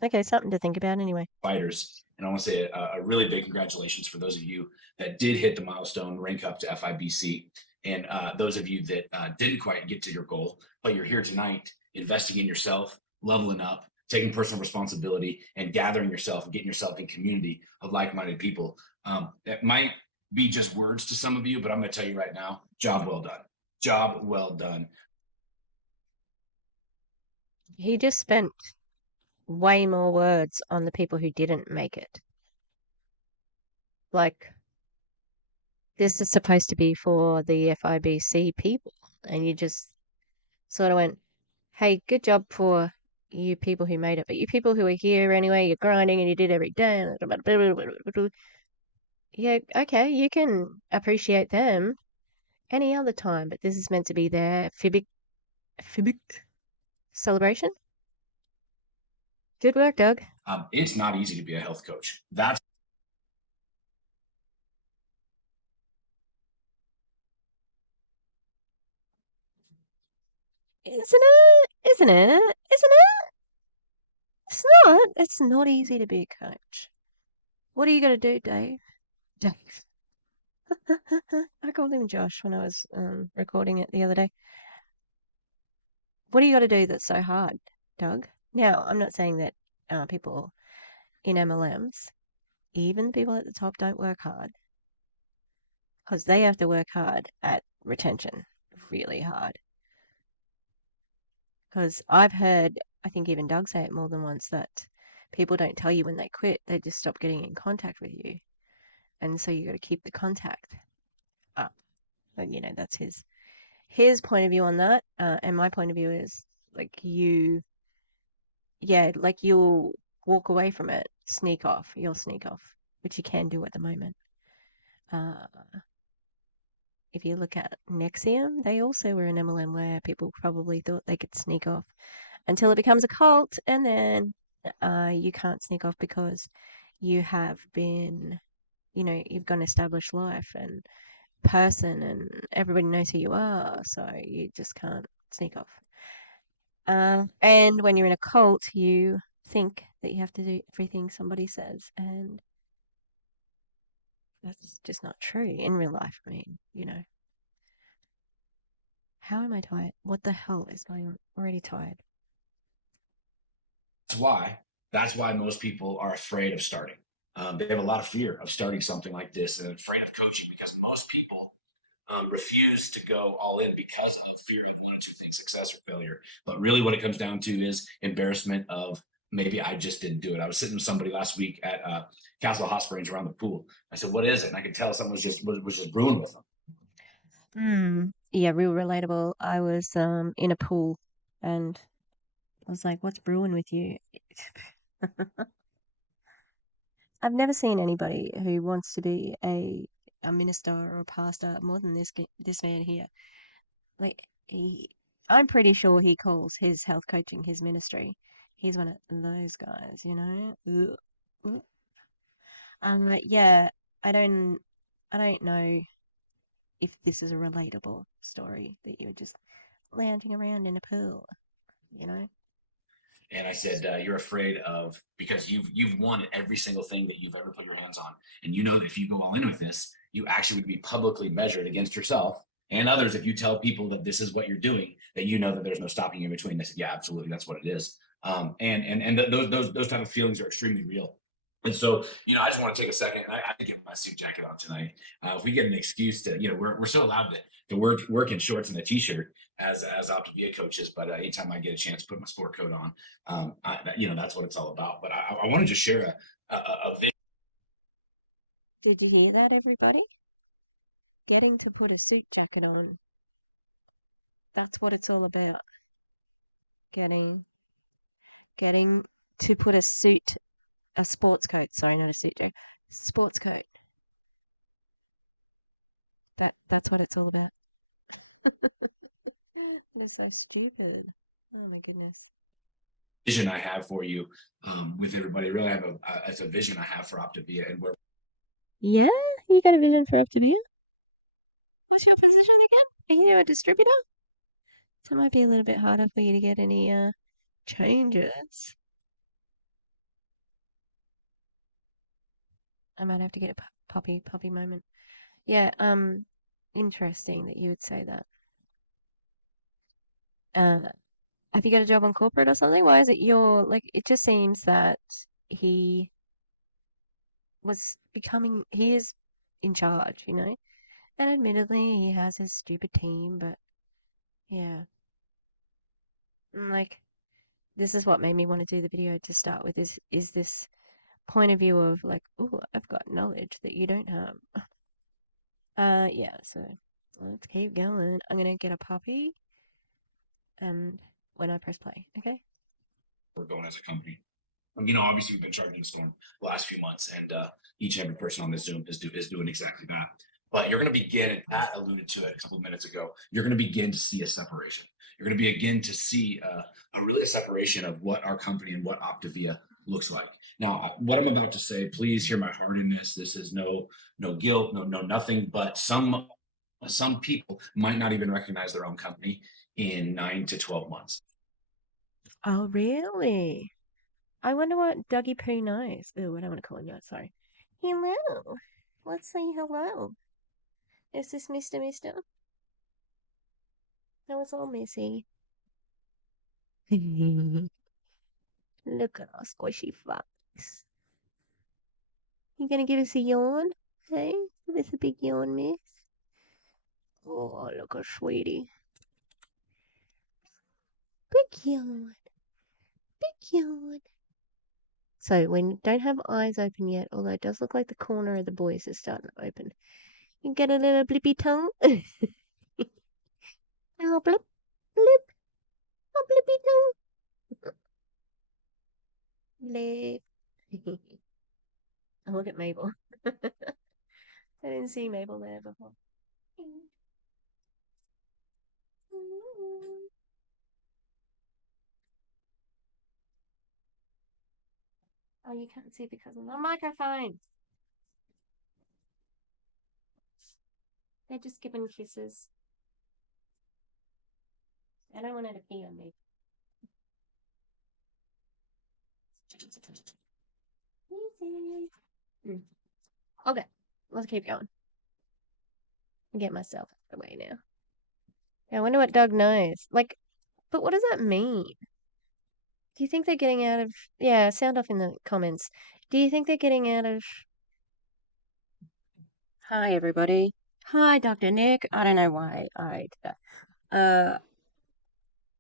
Okay, something to think about anyway. Fighters. And I want to say a really big congratulations for those of you that did hit the milestone, rank up to FIBC. And those of you that didn't quite get to your goal, but you're here tonight investing in yourself, leveling up, taking personal responsibility, and gathering yourself and getting yourself in community of like-minded people. That might be just words to some of you, but I'm going to tell you right now, job well done. Job well done. He just spent way more words on the people who didn't make it. Like, this is supposed to be for the FIBC people, and you just sort of went, hey, good job for you people who made it, but you people who are here anyway, you're grinding and you did every day. Yeah, okay, you can appreciate them any other time, but this is meant to be their FIBIC celebration. Good work, Doug. It's not easy to be a health coach. That's Isn't it? Isn't it? Isn't it? It's not. It's not easy to be a coach. What are you going to do, Dave? Dave. I called him Josh when I was recording it the other day. What do you got to do that's so hard, Doug? Now, I'm not saying that people in MLMs, even the people at the top, don't work hard, because they have to work hard at retention, really hard. Because I've heard, I think even Doug say it more than once, that people don't tell you when they quit, they just stop getting in contact with you. And so you got to keep the contact up. But, that's his point of view on that. And my point of view is like like you'll walk away from it, you'll sneak off, which you can do at the moment. If you look at Nexium, they also were an MLM where people probably thought they could sneak off until it becomes a cult, and then you can't sneak off because you have been, you've got an established life and person, and everybody knows who you are, so you just can't sneak off. And when you're in a cult, you think that you have to do everything somebody says, and that's just not true in real life. I mean, How am I tired? What the hell is going on? Already tired. why That's why most people are afraid of starting. They have a lot of fear of starting something like this and afraid of coaching because most people refuse to go all in because of fear of one or two things, success or failure. But really, what it comes down to is embarrassment of maybe I just didn't do it. I was sitting with somebody last week at Castle Hot Springs around the pool. I said, "What is it?" And I could tell something was just brewing with them. Yeah, real relatable. I was in a pool and I was like, "What's brewing with you?" I've never seen anybody who wants to be a minister or a pastor more than this man here. Like I'm pretty sure he calls his health coaching his ministry. He's one of those guys, you know. Ugh. Ugh. Yeah, I don't, I don't know if this is a relatable story that you were just lounging around in a pool, you know. And I said, "You're afraid of because you've won every single thing that you've ever put your hands on, and you know that if you go all in with this, you actually would be publicly measured against yourself and others. If you tell people that this is what you're doing, that you know that there's no stopping in between." They said, "Yeah, absolutely, that's what it is." Those type of feelings are extremely real. And so, I just want to take a second. And I get my suit jacket on tonight. If we get an excuse to, we're so allowed to work in shorts and a t-shirt as OPTAVIA coaches. But anytime I get a chance to put my sport coat on, that's what it's all about. But I want to just share a Did you hear that, everybody? Getting to put a suit jacket on. That's what it's all about. Getting to put a sports coat. Sorry, not a suit jacket. Sports coat. That's what it's all about. They're so stupid. Oh my goodness. vision I have for you with everybody. I really have it's a vision I have for OPTAVIA and where. Yeah, you got a vision for FTV? What's your position again? Are you a distributor? So it might be a little bit harder for you to get any changes. I might have to get a puppy moment. Yeah, interesting that you would say that. Have you got a job on corporate or something? Why is it it just seems that he he is in charge, you know? And admittedly, he has his stupid team, but yeah. Like, this is what made me want to do the video to start with is this point of view of like, oh, I've got knowledge that you don't have. Yeah, so let's keep going. I'm gonna get a puppy and when I press play, okay? We're going as a company. Obviously we've been charging the storm the last few months, and each and every person on this Zoom is doing exactly that. But you're going to begin, and Pat alluded to it a couple of minutes ago. You're going to begin to see a separation. You're going to begin to see a separation of what our company and what OPTAVIA looks like. Now, what I'm about to say, please hear my heart in this. This is no guilt, no nothing. But some people might not even recognize their own company in 9 to 12 months. Oh, really? I wonder what Dougie Poo knows. Oh, I don't want to call him that, sorry. Hello. Let's say hello. Is this Mr. Mister? That was all messy. Look at our squishy face. You gonna give us a yawn? Hey? Give us a big yawn, miss? Oh, look at sweetie. Big yawn. Big yawn. So, when you don't have eyes open yet, although it does look like the corner of the boys is starting to open, you get a little blippy tongue. Oh, blip, blip. Oh, blippy tongue. Blip. Oh, look at Mabel. I didn't see Mabel there before. Oh, you can't see because of the microphone. They're just giving kisses. I don't want her to pee on me. Okay, let's keep going. Get myself out of the way now. I wonder what Doug knows. Like, but what does that mean? Do you think they're getting out of... Yeah, sound off in the comments. Do you think they're getting out of... Hi, everybody. Hi, Dr. Nick. I don't know why I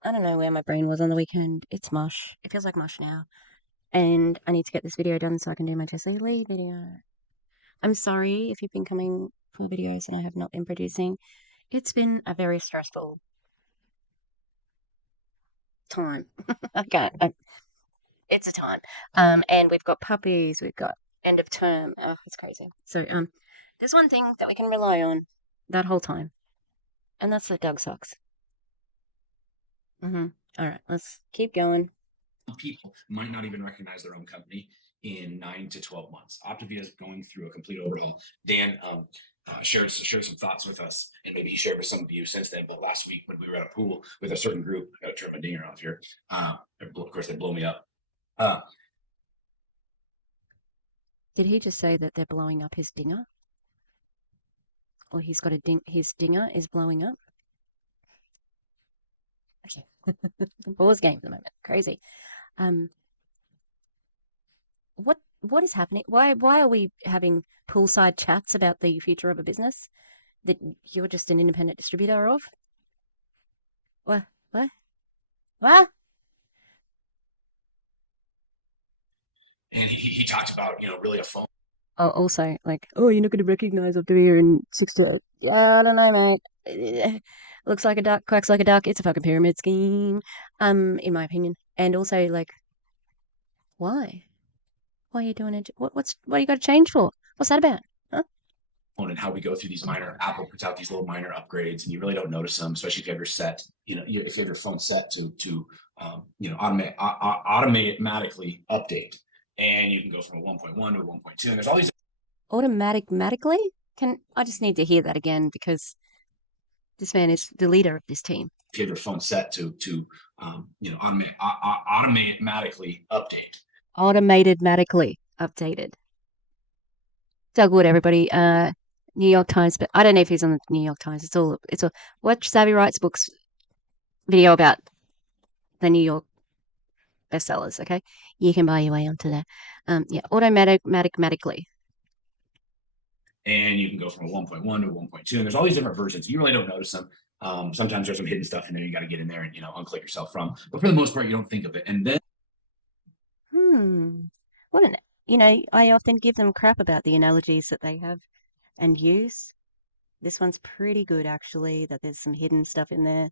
don't know where my brain was on the weekend. It's mush. It feels like mush now. And I need to get this video done so I can do my Jessie Lee video. I'm sorry if you've been coming for videos and I have not been producing. It's been a very stressful time. It's a time. And we've got puppies, we've got end of term. Oh, it's crazy. So, there's one thing that we can rely on that whole time, and that's the Doug socks. All right, let's keep going. People might not even recognize their own company in 9 to 12 months. OPTAVIA is going through a complete overhaul. Dan shared some thoughts with us, and maybe he shared with some of you since then. But last week when we were at a pool with a certain group, I gotta turn my dinger off here. Of course, they blow me up. Did he just say that they're blowing up his dinger? Or he's got his dinger is blowing up? Okay. Pause game for the moment. Crazy. What is happening? Why are we having poolside chats about the future of a business that you're just an independent distributor of? What? And he talked about, really a phone. Oh, also, like, oh, you're not going to recognize OPTAVIA in 6 to 8. Yeah, I don't know, mate. Looks like a duck, quacks like a duck. It's a fucking pyramid scheme, in my opinion. And also, like, why? Why are you doing it? What you got to change for? What's that about? Huh? And how we go through these Apple puts out these little minor upgrades, and you really don't notice them, especially if you have your set, if you have your phone set to automatically update, and you can go from a 1.1 to a 1.2, and there's all these Automatically? I just need to hear that again because this man is the leader of this team. If you have your phone set to automatically update. Automatically updated. Doug Wood, everybody. New York Times, but I don't know if he's on the New York Times. It's all watch Savvy Writes Books video about the New York bestsellers. Okay, you can buy your way onto that. Yeah, automatically. And you can go from a 1.1 to a 1.2, and there's all these different versions. You really don't notice them. Sometimes there's some hidden stuff in there you got to get in there and unclick yourself from. But for the most part, you don't think of it. And then, what I often give them crap about the analogies that they have and use. This one's pretty good, actually. That there's some hidden stuff in there.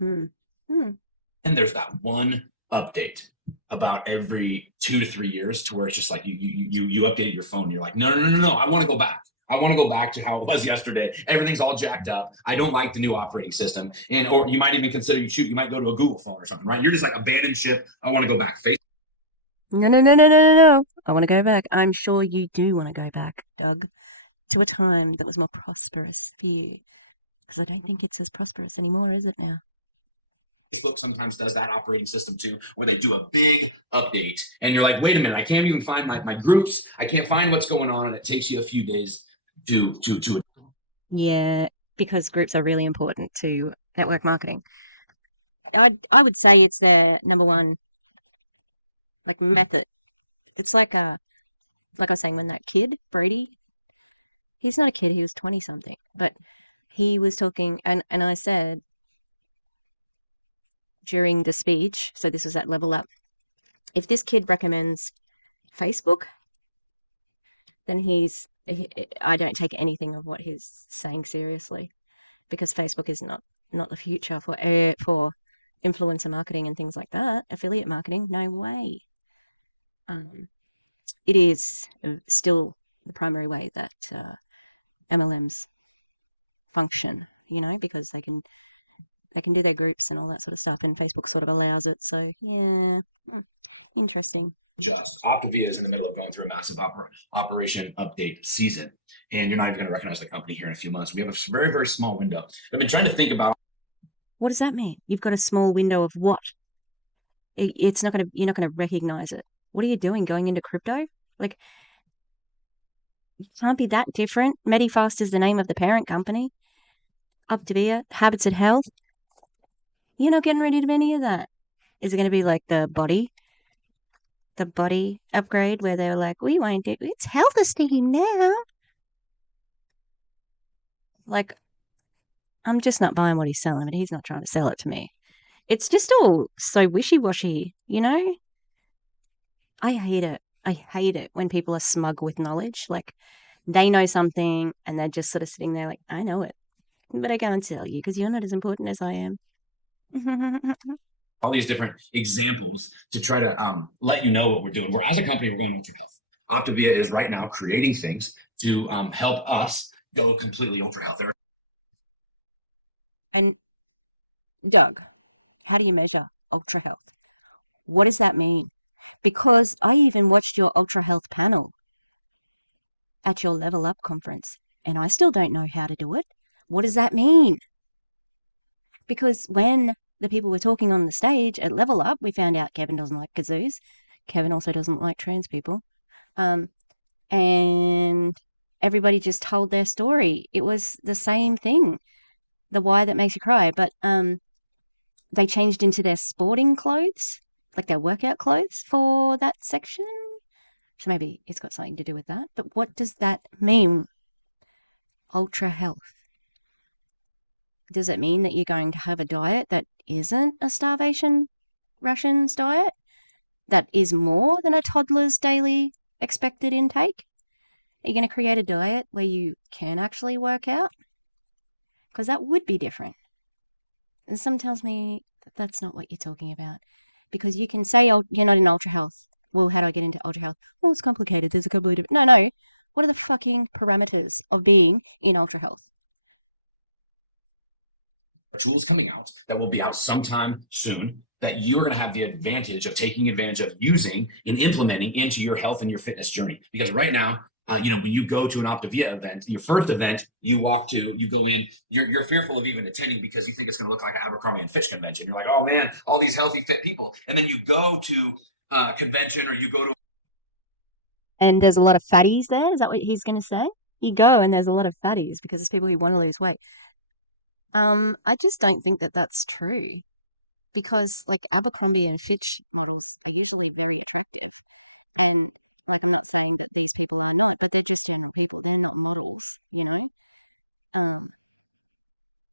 And there's that one update about every 2 to 3 years to where it's just like you updated your phone. And you're like, no, I want to go back. I want to go back to how it was yesterday. Everything's all jacked up. I don't like the new operating system. Or you might even consider you might go to a Google phone or something, right? You're just like abandoned ship. I want to go back. No. I want to go back. I'm sure you do want to go back, Doug, to a time that was more prosperous for you. Because I don't think it's as prosperous anymore, is it now? Facebook sometimes does that operating system too, where they do a big update and you're like, wait a minute, I can't even find my groups. I can't find what's going on. And it takes you a few days to. Yeah, because groups are really important to network marketing. I would say it's their number one method. It's like I was saying, when that kid, Brady, he's not a kid, he was 20 something, but he was talking and I said during the speech, so this was at Level Up, if this kid recommends Facebook, then I don't take anything of what he's saying seriously, because Facebook is not the future for influencer marketing and things like that. Affiliate marketing, no way. It is still the primary way that MLMs function, because they can do their groups and all that sort of stuff, and Facebook sort of allows it. So yeah, interesting. OPTAVIA is in the middle of going through a massive operation update season, and you're not even going to recognize the company here in a few months. We have a very, very small window. I've been trying to think about. What does that mean? You've got a small window of what? You're not going to recognize it. What are you doing? Going into crypto? Like, it can't be that different. Medifast is the name of the parent company. OPTAVIA, Habits at Health. You're not getting rid of any of that. Is it going to be like the body upgrade where they're like, we won't do it's health esteem now? Like, I'm just not buying what he's selling, but he's not trying to sell it to me. It's just all so wishy-washy, you know? I hate it. I hate it when people are smug with knowledge. Like, they know something and they're just sort of sitting there like, I know it, but I can't tell you because you're not as important as I am. All these different examples to try to let you know what we're doing. We're as a company, we're going ultra health. OPTAVIA is right now creating things to help us go completely ultra health. And Doug, how do you measure ultra health? What does that mean? Because I even watched your ultra health panel at your Level Up conference, and I still don't know how to do it. What does that mean? Because when the people were talking on the stage at Level Up, we found out Kevin doesn't like kazoos. Kevin also doesn't like trans people. And everybody just told their story. It was the same thing, the why that makes you cry, but they changed into their sporting clothes, like their workout clothes for that section. So maybe it's got something to do with that. But what does that mean? Ultra health. Does it mean that you're going to have a diet that isn't a starvation rations diet? That is more than a toddler's daily expected intake? Are you going to create a diet where you can actually work out? Because that would be different. And some tells me that's not what you're talking about. Because you can say, oh, you're not in ultra health. Well, how do I get into ultra health? Well, it's complicated. There's a couple of different... No. What are the fucking parameters of being in ultra health? Tools coming out that will be out sometime soon that you're going to have the advantage of taking advantage of using and implementing into your health and your fitness journey. Because right now, when you go to an OPTAVIA event, your first event, you go in, you're fearful of even attending because you think it's going to look like an Abercrombie and Fitch convention. You're like, oh man, all these healthy, fit people. And then you go to a convention or you go to... And there's a lot of fatties there? Is that what he's going to say? You go and there's a lot of fatties because there's people who want to lose weight. I just don't think that that's true. Because, like, Abercrombie and Fitch models are usually very attractive. And, like, I'm not saying that these people are not, but they're just normal people. They're not models, you know?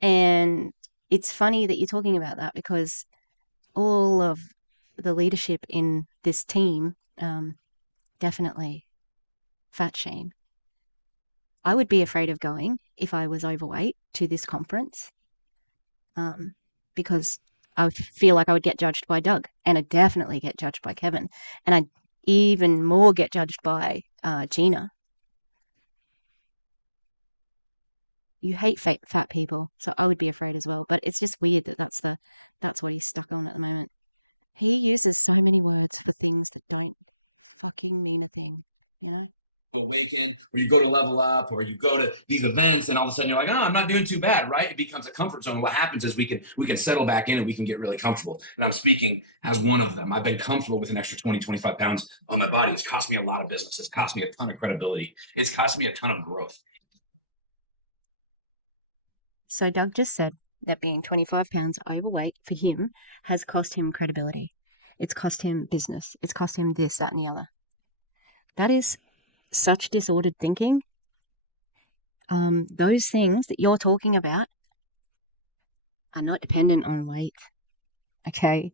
And it's funny that you're talking about that because all of the leadership in this team definitely fat shame. I would be afraid of going if I was overweight to this conference because I would feel like I would get judged by Doug, and I'd definitely get judged by Kevin, and I'd even more get judged by Gina. You hate fat people, so I would be afraid as well. But it's just weird that that's what he's stuck on at the moment. He uses so many words for things that don't fucking mean a thing, you know? Or you go to Level Up, or you go to these events, and all of a sudden you're like, oh, I'm not doing too bad, right? It becomes a comfort zone. What happens is we can settle back in and we can get really comfortable. And I'm speaking as one of them. I've been comfortable with an extra 20, 25 pounds on my body. It's cost me a lot of business. It's cost me a ton of credibility. It's cost me a ton of growth. So Doug just said that being 25 pounds overweight for him has cost him credibility. It's cost him business. It's cost him this, that, and the other. That is such disordered thinking. Those things that you're talking about are not dependent on weight. Okay?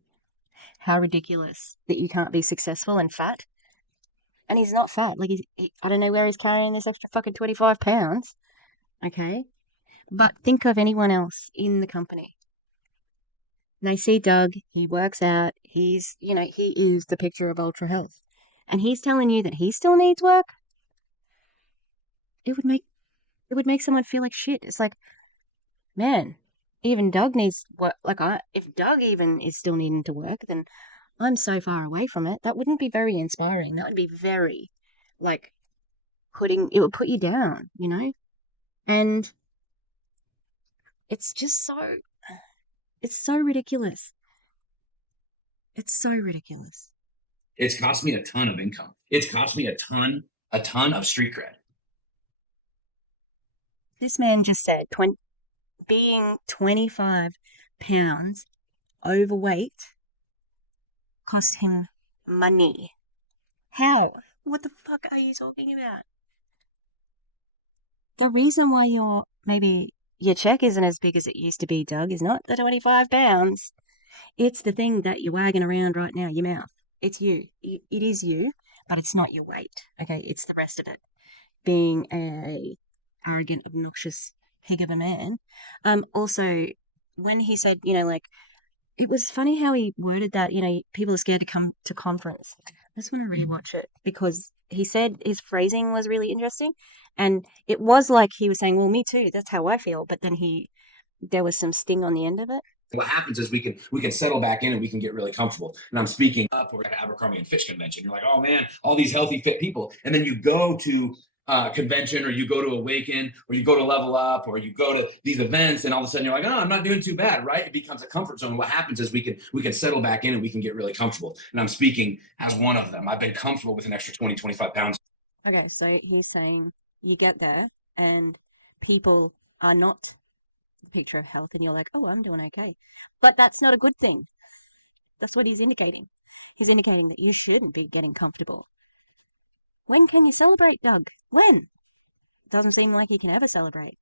How ridiculous that you can't be successful and fat. And he's not fat. Like, I don't know where he's carrying this extra fucking 25 pounds. Okay? But think of anyone else in the company. They see Doug, he works out, he is the picture of ultra health. And he's telling you that he still needs work? It would make someone feel like shit. It's like, man, even Doug needs work. Like, if Doug even is still needing to work, then I'm so far away from it. That wouldn't be very inspiring. That would be very, like, it would put you down, you know? And it's just it's so ridiculous. It's so ridiculous. It's cost me a ton of income. It's cost me a ton of street cred. This man just said being 25 pounds overweight cost him money. How? What the fuck are you talking about? The reason why maybe your check isn't as big as it used to be, Doug, is not the 25 pounds. It's the thing that you're wagging around right now, your mouth. It's you. It is you, but it's not your weight. Okay, it's the rest of it. Being a arrogant, obnoxious pig of a man. Also, when he said, like, it was funny how he worded that, people are scared to come to conference. I just want to rewatch it because he said his phrasing was really interesting. And it was like he was saying, well, me too. That's how I feel. But then there was some sting on the end of it. What happens is we can settle back in and we can get really comfortable. And I'm speaking up or at Abercrombie and Fitch convention. You're like, oh man, all these healthy, fit people. And then you go to convention or you go to Awaken or you go to Level Up or you go to these events and all of a sudden you're like, oh, I'm not doing too bad, right? It becomes a comfort zone. What happens is we can settle back in and we can get really comfortable. And I'm speaking as one of them. I've been comfortable with an extra 20, 25 pounds. Okay, so he's saying you get there and people are not the picture of health and you're like, oh, I'm doing okay. But that's not a good thing. That's what he's indicating. He's indicating that you shouldn't be getting comfortable. When can you celebrate, Doug? When? Doesn't seem like you can ever celebrate.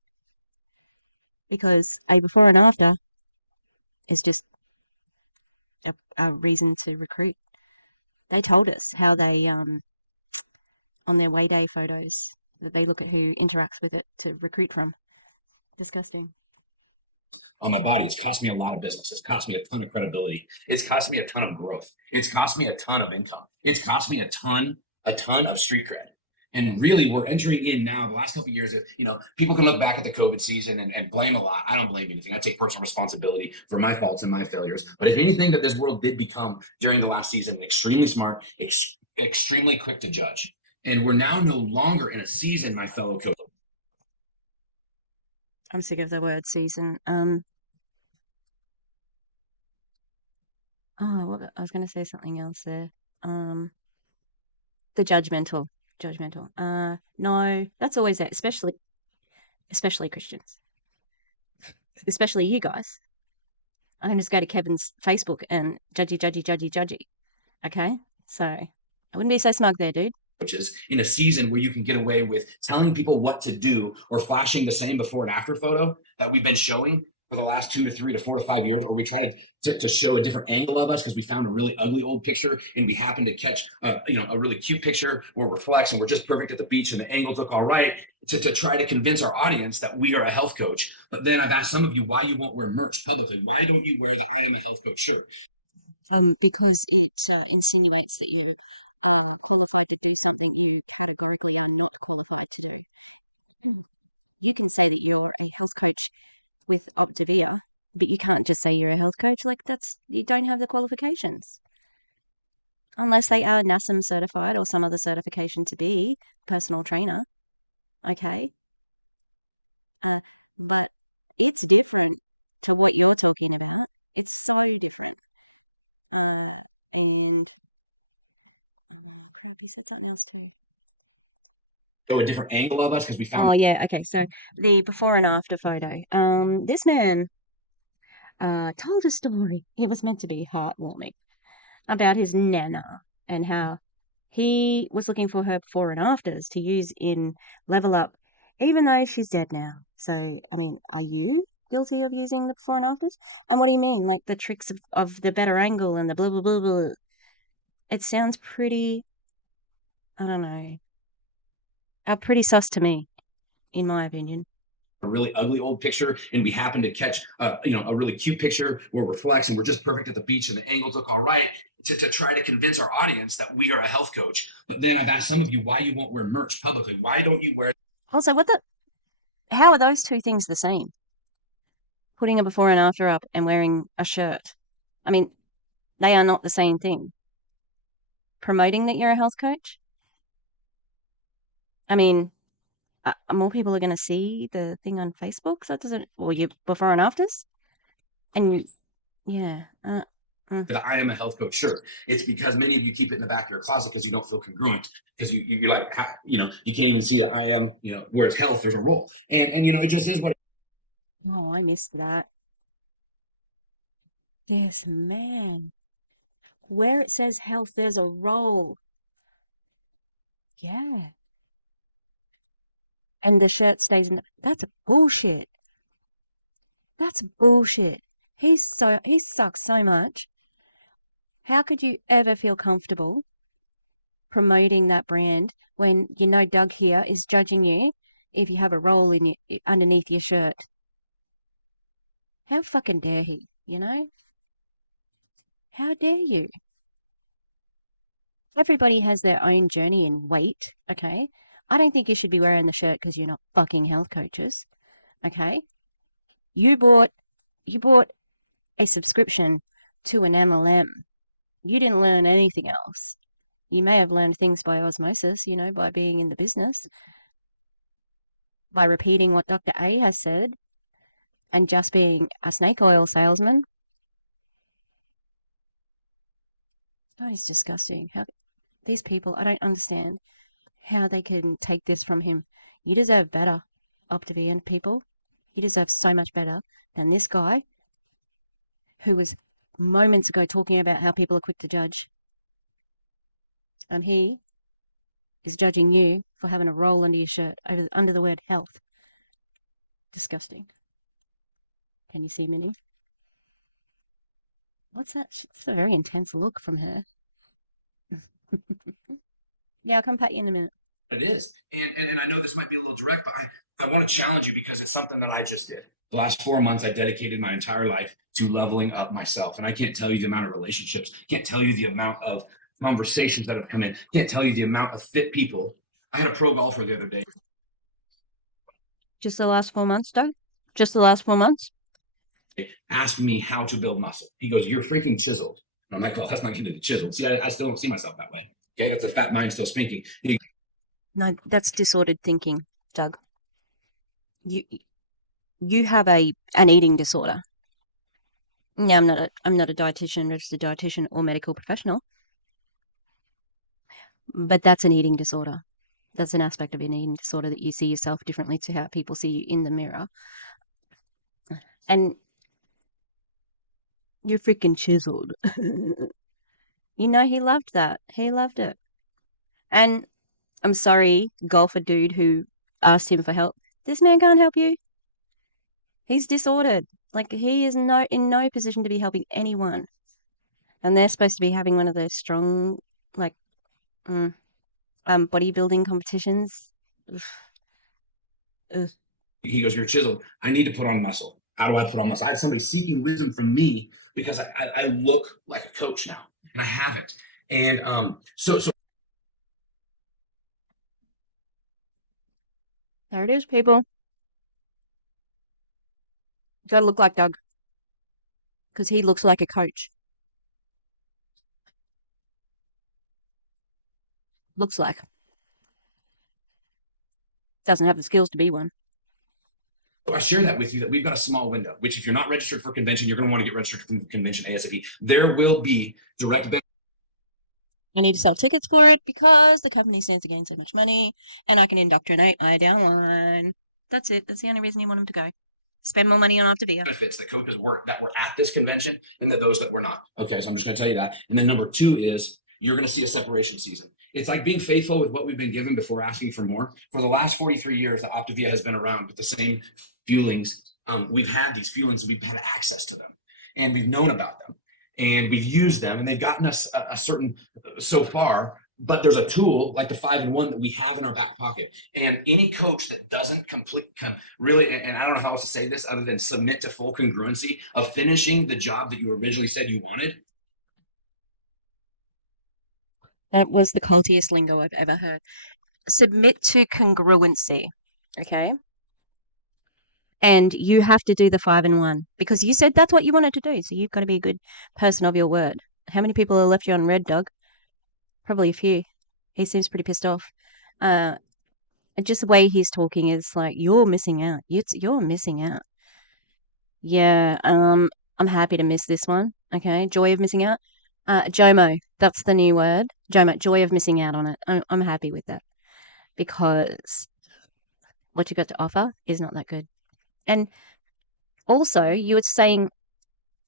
Because a before and after is just a reason to recruit. They told us how they, on their way day photos, that they look at who interacts with it to recruit from. Disgusting. On my body. It's cost me a lot of business. It's cost me a ton of credibility. It's cost me a ton of growth. It's cost me a ton of income. It's cost me a ton of street cred. And really, we're entering in now, the last couple of years, that, people can look back at the COVID season and blame a lot. I don't blame anything. I take personal responsibility for my faults and my failures. But if anything that this world did become during the last season, extremely smart, extremely quick to judge. And we're now no longer in a season, my fellow coach. I'm sick of the word season. I was going to say something else there. The judgmental. No, that's always there, especially Christians, especially you guys. I can just go to Kevin's Facebook and judgy. Okay, so I wouldn't be so smug there, dude. Coaches in a season where you can get away with telling people what to do or flashing the same before and after photo that we've been showing for the last 2 to 3 to 4 to 5 years, or we tried to show a different angle of us because we found a really ugly old picture and we happened to catch a really cute picture where we're flex and we're just perfect at the beach and the angles look all right to try to convince our audience that we are a health coach. But then I've asked some of you why you won't wear merch publicly. Why don't you wear the I am a health coach shirt? Because it insinuates that you are qualified to do something you categorically are not qualified to do. You can say that you're a health coach with OPTAVIA, but you can't just say you're a health coach. Like, you don't have the qualifications. Unless they are NASM certified or some other certification to be personal trainer. Okay. But it's different to what you're talking about. It's so different. And crap, he said something else too. Show a different angle of us because we found. Oh yeah, okay. So the before and after photo. This man told a story. It was meant to be heartwarming about his nana and how he was looking for her before and afters to use in Level Up, even though she's dead now. So, I mean, are you guilty of using the before and afters? And what do you mean? Like the tricks of the better angle and the blah, blah, blah, blah. It sounds pretty, I don't know, pretty sus to me, in my opinion. A really ugly old picture and we happen to catch a really cute picture where we're flex and we're just perfect at the beach and the angles look all right to try to convince our audience that we are a health coach. But then I've asked some of you why you won't wear merch publicly. Why don't you wear? Also, how are those two things the same? Putting a before and after up and wearing a shirt. I mean, they are not the same thing. Promoting that you're a health coach? I mean, more people are going to see the thing on Facebook, so it doesn't, or your before and afters, and yeah. That I am a health coach. Sure, it's because many of you keep it in the back of your closet because you don't feel congruent because you're like, you can't even see that I am, where it's health, there's a role, and it just is what. Oh, I missed that. This man. Where it says health, there's a role. Yeah. And the shirt stays in. That's bullshit. That's bullshit. He sucks so much. How could you ever feel comfortable promoting that brand when you know Doug here is judging you if you have a roll in your, underneath your shirt? How fucking dare he, you know? How dare you? Everybody has their own journey in weight, okay? I don't think you should be wearing the shirt because you're not fucking health coaches, okay? You bought a subscription to an MLM. You didn't learn anything else. You may have learned things by osmosis, you know, by being in the business, by repeating what Dr. A has said, and just being a snake oil salesman. That is disgusting. How these people, I don't understand how they can take this from him. You deserve better, OPTAVIA people. You deserve so much better than this guy who was moments ago talking about how people are quick to judge. And he is judging you for having a roll under your shirt under the word health. Disgusting. Can you see Minnie? What's that? It's a very intense look from her. Yeah, I'll come pat you in a minute. It is. And I know this might be a little direct, but I want to challenge you because it's something that I just did. The last 4 months, I dedicated my entire life to leveling up myself. And I can't tell you the amount of relationships, can't tell you the amount of conversations that have come in, can't tell you the amount of fit people. I had a pro golfer the other day. Just the last 4 months, Doug? Just the last 4 months? Asked me how to build muscle. He goes, "You're freaking chiseled." And I'm like, "Well, that's not going to be chiseled." See, I still don't see myself that way. Okay, that's a fat mind still speaking. No, that's disordered thinking, Doug. You have an eating disorder. Yeah, I'm not a dietitian, registered dietitian, or medical professional, but that's an eating disorder. That's an aspect of an eating disorder that you see yourself differently to how people see you in the mirror. And you're freaking chiseled. You know, he loved that. He loved it. And I'm sorry, golfer dude who asked him for help. This man can't help you. He's disordered. Like, he is in no position to be helping anyone. And they're supposed to be having one of those strong, like, bodybuilding competitions. Ugh. Ugh. He goes, "You're chiseled. I need to put on muscle. How do I put on muscle?" I have somebody seeking wisdom from me because I look like a coach now, and I haven't. And so There it is, people. You gotta look like Doug. Because he looks like a coach. Looks like. Doesn't have the skills to be one. I share that with you that we've got a small window, which if you're not registered for convention, you're going to want to get registered for convention ASAP. There will be direct benefits. I need to sell tickets for it because the company stands to gain so much money and I can indoctrinate my downline. That's it. That's the only reason you want them to go. Spend more money on OPTAVIA. Benefits that coaches that were at this convention and that those that were not. Okay, so I'm just going to tell you that. And then number 2 is you're going to see a separation season. It's like being faithful with what we've been given before asking for more. For the last 43 years that OPTAVIA has been around with the same feelings, we've had these feelings, we've had access to them, and we've known about them, and we've used them, and they've gotten us a certain so far. But there's a tool like the 5-in-1 that we have in our back pocket, and any coach that doesn't really, and I don't know how else to say this other than submit to full congruency of finishing the job that you originally said you wanted. That was the cultiest lingo I've ever heard. Submit to congruency. Okay. And you have to do the 5-in-1 because you said that's what you wanted to do. So you've got to be a good person of your word. How many people have left you on red, Doug? Probably a few. He seems pretty pissed off. Just the way he's talking is like, you're missing out. You're missing out. Yeah, I'm happy to miss this one. Okay, joy of missing out. JOMO, that's the new word. JOMO, joy of missing out on it. I'm happy with that because what you got to offer is not that good. And also, you were saying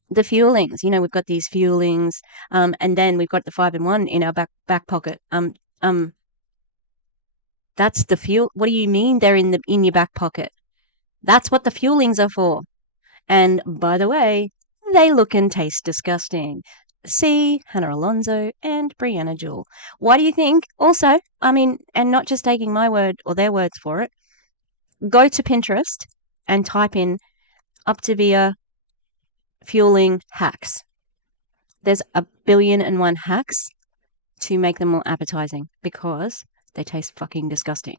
the fuelings. We've got these fuelings, and then we've got the 5-in-1 in our back pocket. That's the fuel. What do you mean they're in your back pocket? That's what the fuelings are for. And by the way, they look and taste disgusting. See Hannah Alonso and Brianna Jewell. Why do you think? Also, and not just taking my word or their words for it, go to Pinterest and type in OPTAVIA fueling hacks. There's 1,000,000,001 hacks to make them more appetizing because they taste fucking disgusting.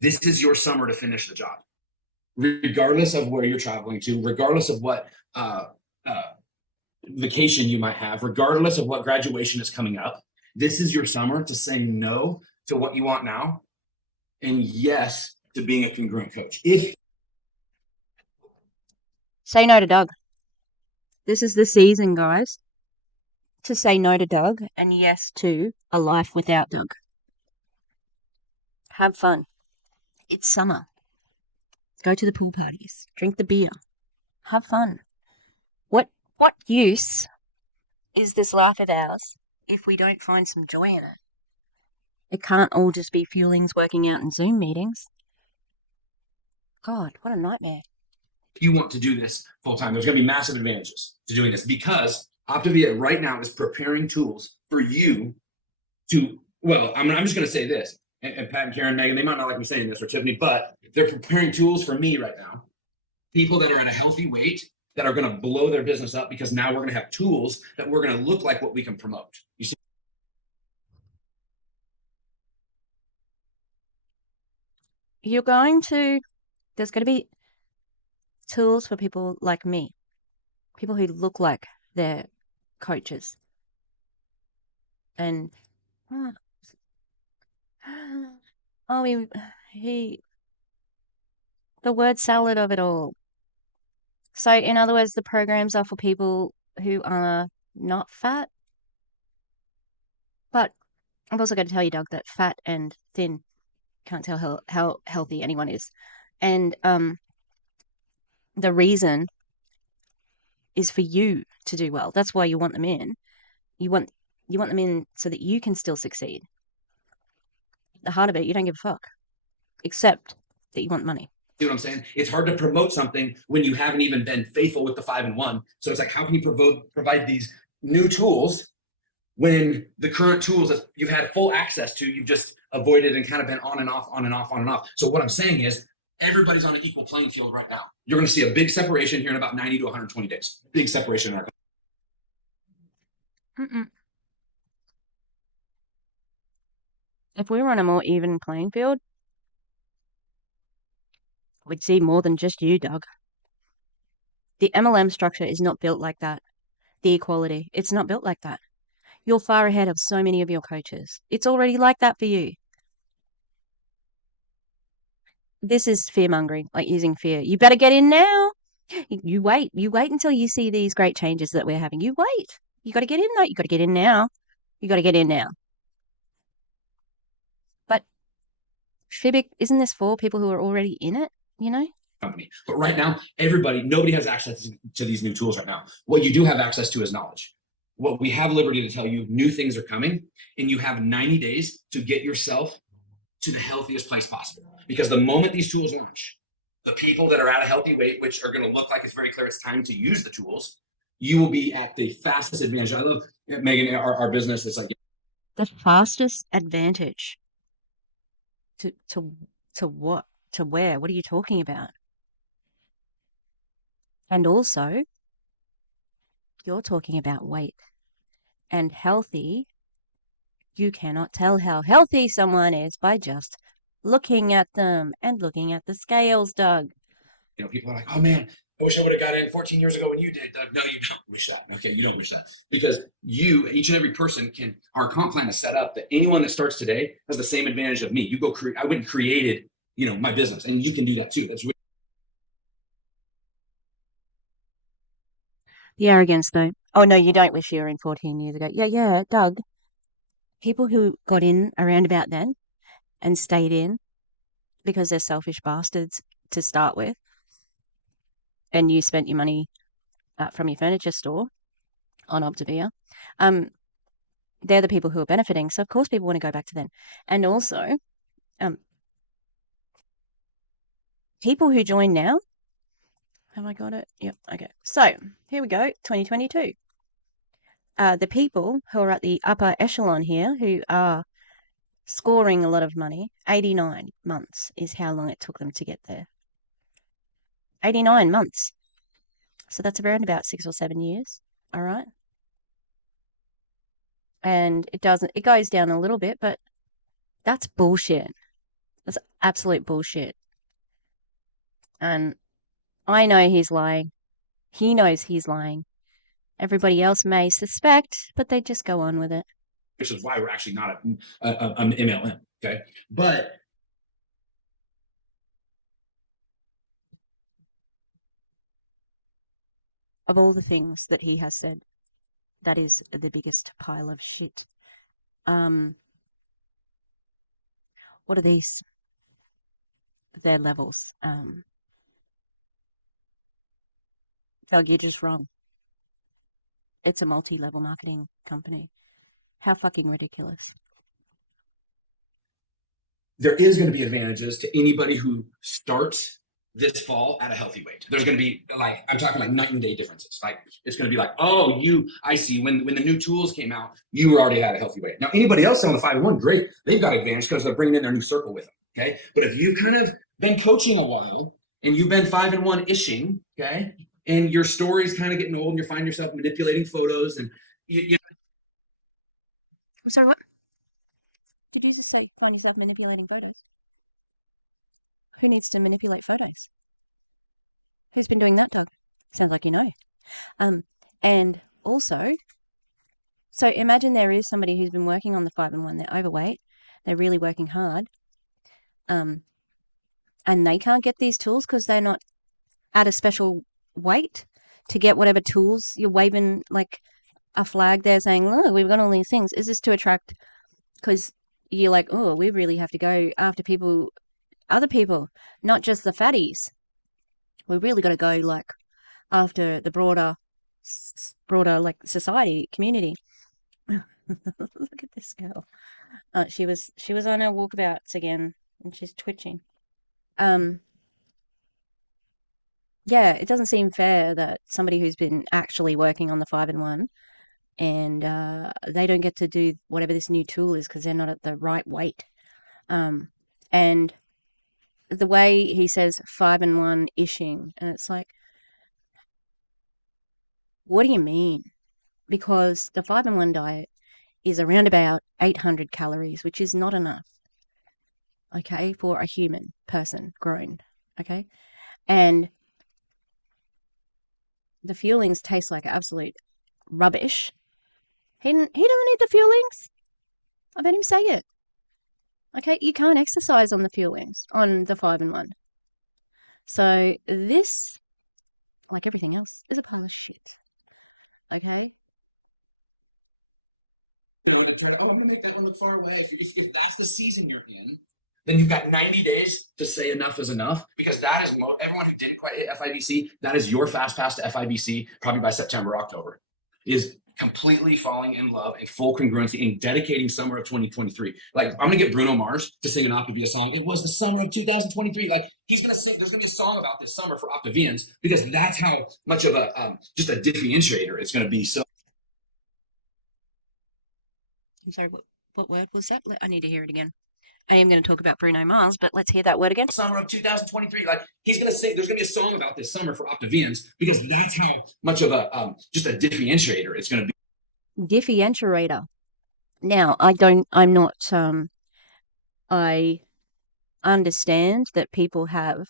This is your summer to finish the job. Regardless of where you're traveling to, regardless of what vacation you might have, regardless of what graduation is coming up, this is your summer to say no to what you want now and yes to being a congruent coach. Say no to Doug. This is the season, guys, to say no to Doug and yes to a life without Doug. Have fun. It's summer. Go to the pool parties. Drink the beer. Have fun. What use is this life of ours if we don't find some joy in it? It can't all just be fuelings working out in Zoom meetings. God, what a nightmare. If you want to do this full time, there's going to be massive advantages to doing this because OPTAVIA right now is preparing tools for you to, I'm just going to say this, and Pat and Karen, Megan, they might not like me saying this, or Tiffany, but they're preparing tools for me right now. People that are at a healthy weight that are going to blow their business up because now we're going to have tools that we're going to look like what we can promote. You see? There's going to be tools for people like me, people who look like they're coaches. And the word salad of it all. So in other words, the programs are for people who are not fat. But I've also got to tell you, Doug, that fat and thin can't tell how healthy anyone is. And the reason is for you to do well. That's why you want them in. You want them in so that you can still succeed. The heart of it, you don't give a fuck, except that you want money. See what I'm saying? It's hard to promote something when you haven't even been faithful with the 5-in-1. So it's like, how can you provide these new tools when the current tools that you've had full access to, you've just avoided and kind of been on and off, on and off, on and off. So what I'm saying is everybody's on an equal playing field right now. You're going to see a big separation here in about 90 to 120 days. Big separation in our If we were on a more even playing field, we'd see more than just you, Doug. The MLM structure is not built like that. The equality, it's not built like that. You're far ahead of so many of your coaches. It's already like that for you. This is fear-mongering, like using fear. You better get in now. You wait until you see these great changes that we're having. You wait. You got to get in though. You got to get in now. You got to get in now. But Fibic, isn't this for people who are already in it, company. But right now, nobody has access to these new tools right now. What you do have access to is knowledge. What we have liberty to tell you, new things are coming, and you have 90 days to get yourself to the healthiest place possible. Because the moment these tools launch, the people that are at a healthy weight, which are going to look like it's very clear it's time to use the tools, you will be at the fastest advantage. I love, Megan, our business is like the fastest advantage. To what? To where? What are you talking about? And also, you're talking about weight and healthy. You cannot tell how healthy someone is by just looking at them and looking at the scales, Doug. People are like, oh man, I wish I would have got in 14 years ago when you did, Doug. No, you don't wish that. Okay, you don't wish that. Because each and every person our comp plan is set up that anyone that starts today has the same advantage of me. I went and created, my business, and you can do that too. That's really the arrogance, though. Oh, no, you don't wish you were in 14 years ago. Yeah, Doug. People who got in around about then and stayed in because they're selfish bastards to start with, and you spent your money from your furniture store on OPTAVIA, they're the people who are benefiting. So of course people want to go back to them. And also, people who join now, have I got it? Yep. Okay. So here we go. 2022. The people who are at the upper echelon here, who are scoring a lot of money, 89 months is how long it took them to get there. 89 months. So that's around about 6 or 7 years. All right. And it goes down a little bit, but that's bullshit. That's absolute bullshit. And I know he's lying. He knows he's lying. Everybody else may suspect, but they just go on with it. Which is why we're actually not an MLM. Okay. But Of all the things that he has said, that is the biggest pile of shit. What are these? Their levels. Doug, you're just wrong. It's a multi-level marketing company. How fucking ridiculous. there is going to be advantages to anybody who starts this fall at a healthy weight. There's going to be like, I'm talking like night and day differences. Like it's going to be like, oh, I see when the new tools came out, you were already at a healthy weight. Now anybody else on the 5-1, great. They've got advantage because they're bringing in their new circle with them. Okay. But if you've kind of been coaching a while and you've been 5-1-ishing, okay, and your story's kind of getting old and you find yourself manipulating photos and I'm sorry, what? Did you just say find yourself manipulating photos? Who needs to manipulate photos? Who's been doing that, Doug? Sounds like you know. And also, so imagine there is somebody who's been working on the 5-1, they're overweight, they're really working hard, and they can't get these tools because they're not at a special weight to get whatever tools you're waving like a flag there saying, oh, we've got all these things. Is this to attract? Because you're like, oh, we really have to go after people, other people, not just the fatties. We really got to go like after the broader like society community. Look at this girl. Oh, she was on her walkabouts again, and she's twitching. Yeah, it doesn't seem fair that somebody who's been actually working on the 5-1 and they don't get to do whatever this new tool is because they're not at the right weight. And the way he says 5-1-ishing, and it's like, what do you mean? Because the 5-1 diet is around about 800 calories, which is not enough, okay, for a human person grown, okay? And the fuelings taste like absolute rubbish. And you don't need the fuelings. I let him say it. Okay, you can't exercise on the fuelings on the 5-1. So this, like everything else, is a pile of shit. Okay? I'm gonna make that one look far away. If that's the season you're in, then you've got 90 days to say enough is enough, because that is everyone who didn't quite hit FIBC. That is your fast pass to FIBC, probably by September, October, is completely falling in love and full congruency and dedicating summer of 2023. Like I'm gonna get Bruno Mars to sing an OPTAVIA song. It was the summer of 2023. Like he's gonna sing. There's gonna be a song about this summer for OPTAVIANs because that's how much of a just a differentiator it's gonna be. So. I'm sorry, what word was that? I need to hear it again. I am going to talk about Bruno Mars, but let's hear that word again. Summer of 2023. Like he's going to sing, there's going to be a song about this summer for OPTAVIANs because that's how much of a just a differentiator it's going to be. Differentiator. Now, I understand that people have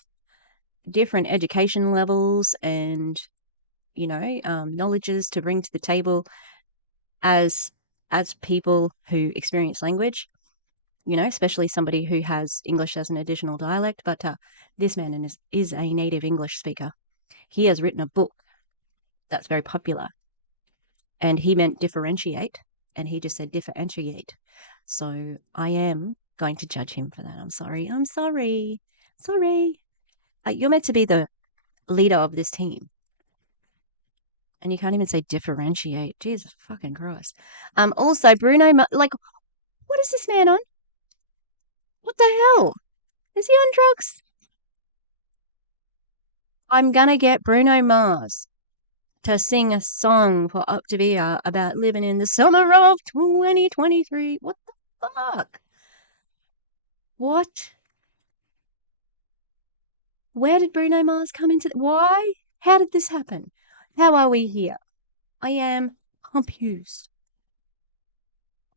different education levels and, knowledges to bring to the table as people who experience language, especially somebody who has English as an additional dialect. But this man is a native English speaker. He has written a book that's very popular, and he meant differentiate, and he just said differentiate. So I am going to judge him for that. I'm sorry. You're meant to be the leader of this team. And you can't even say differentiate. Jesus fucking Christ. Also, Bruno, like, what is this man on? What the hell? Is he on drugs? I'm gonna get Bruno Mars to sing a song for OPTAVIA about living in the summer of 2023. What the fuck? What? Where did Bruno Mars come into? Why? How did this happen? How are we here? I am confused.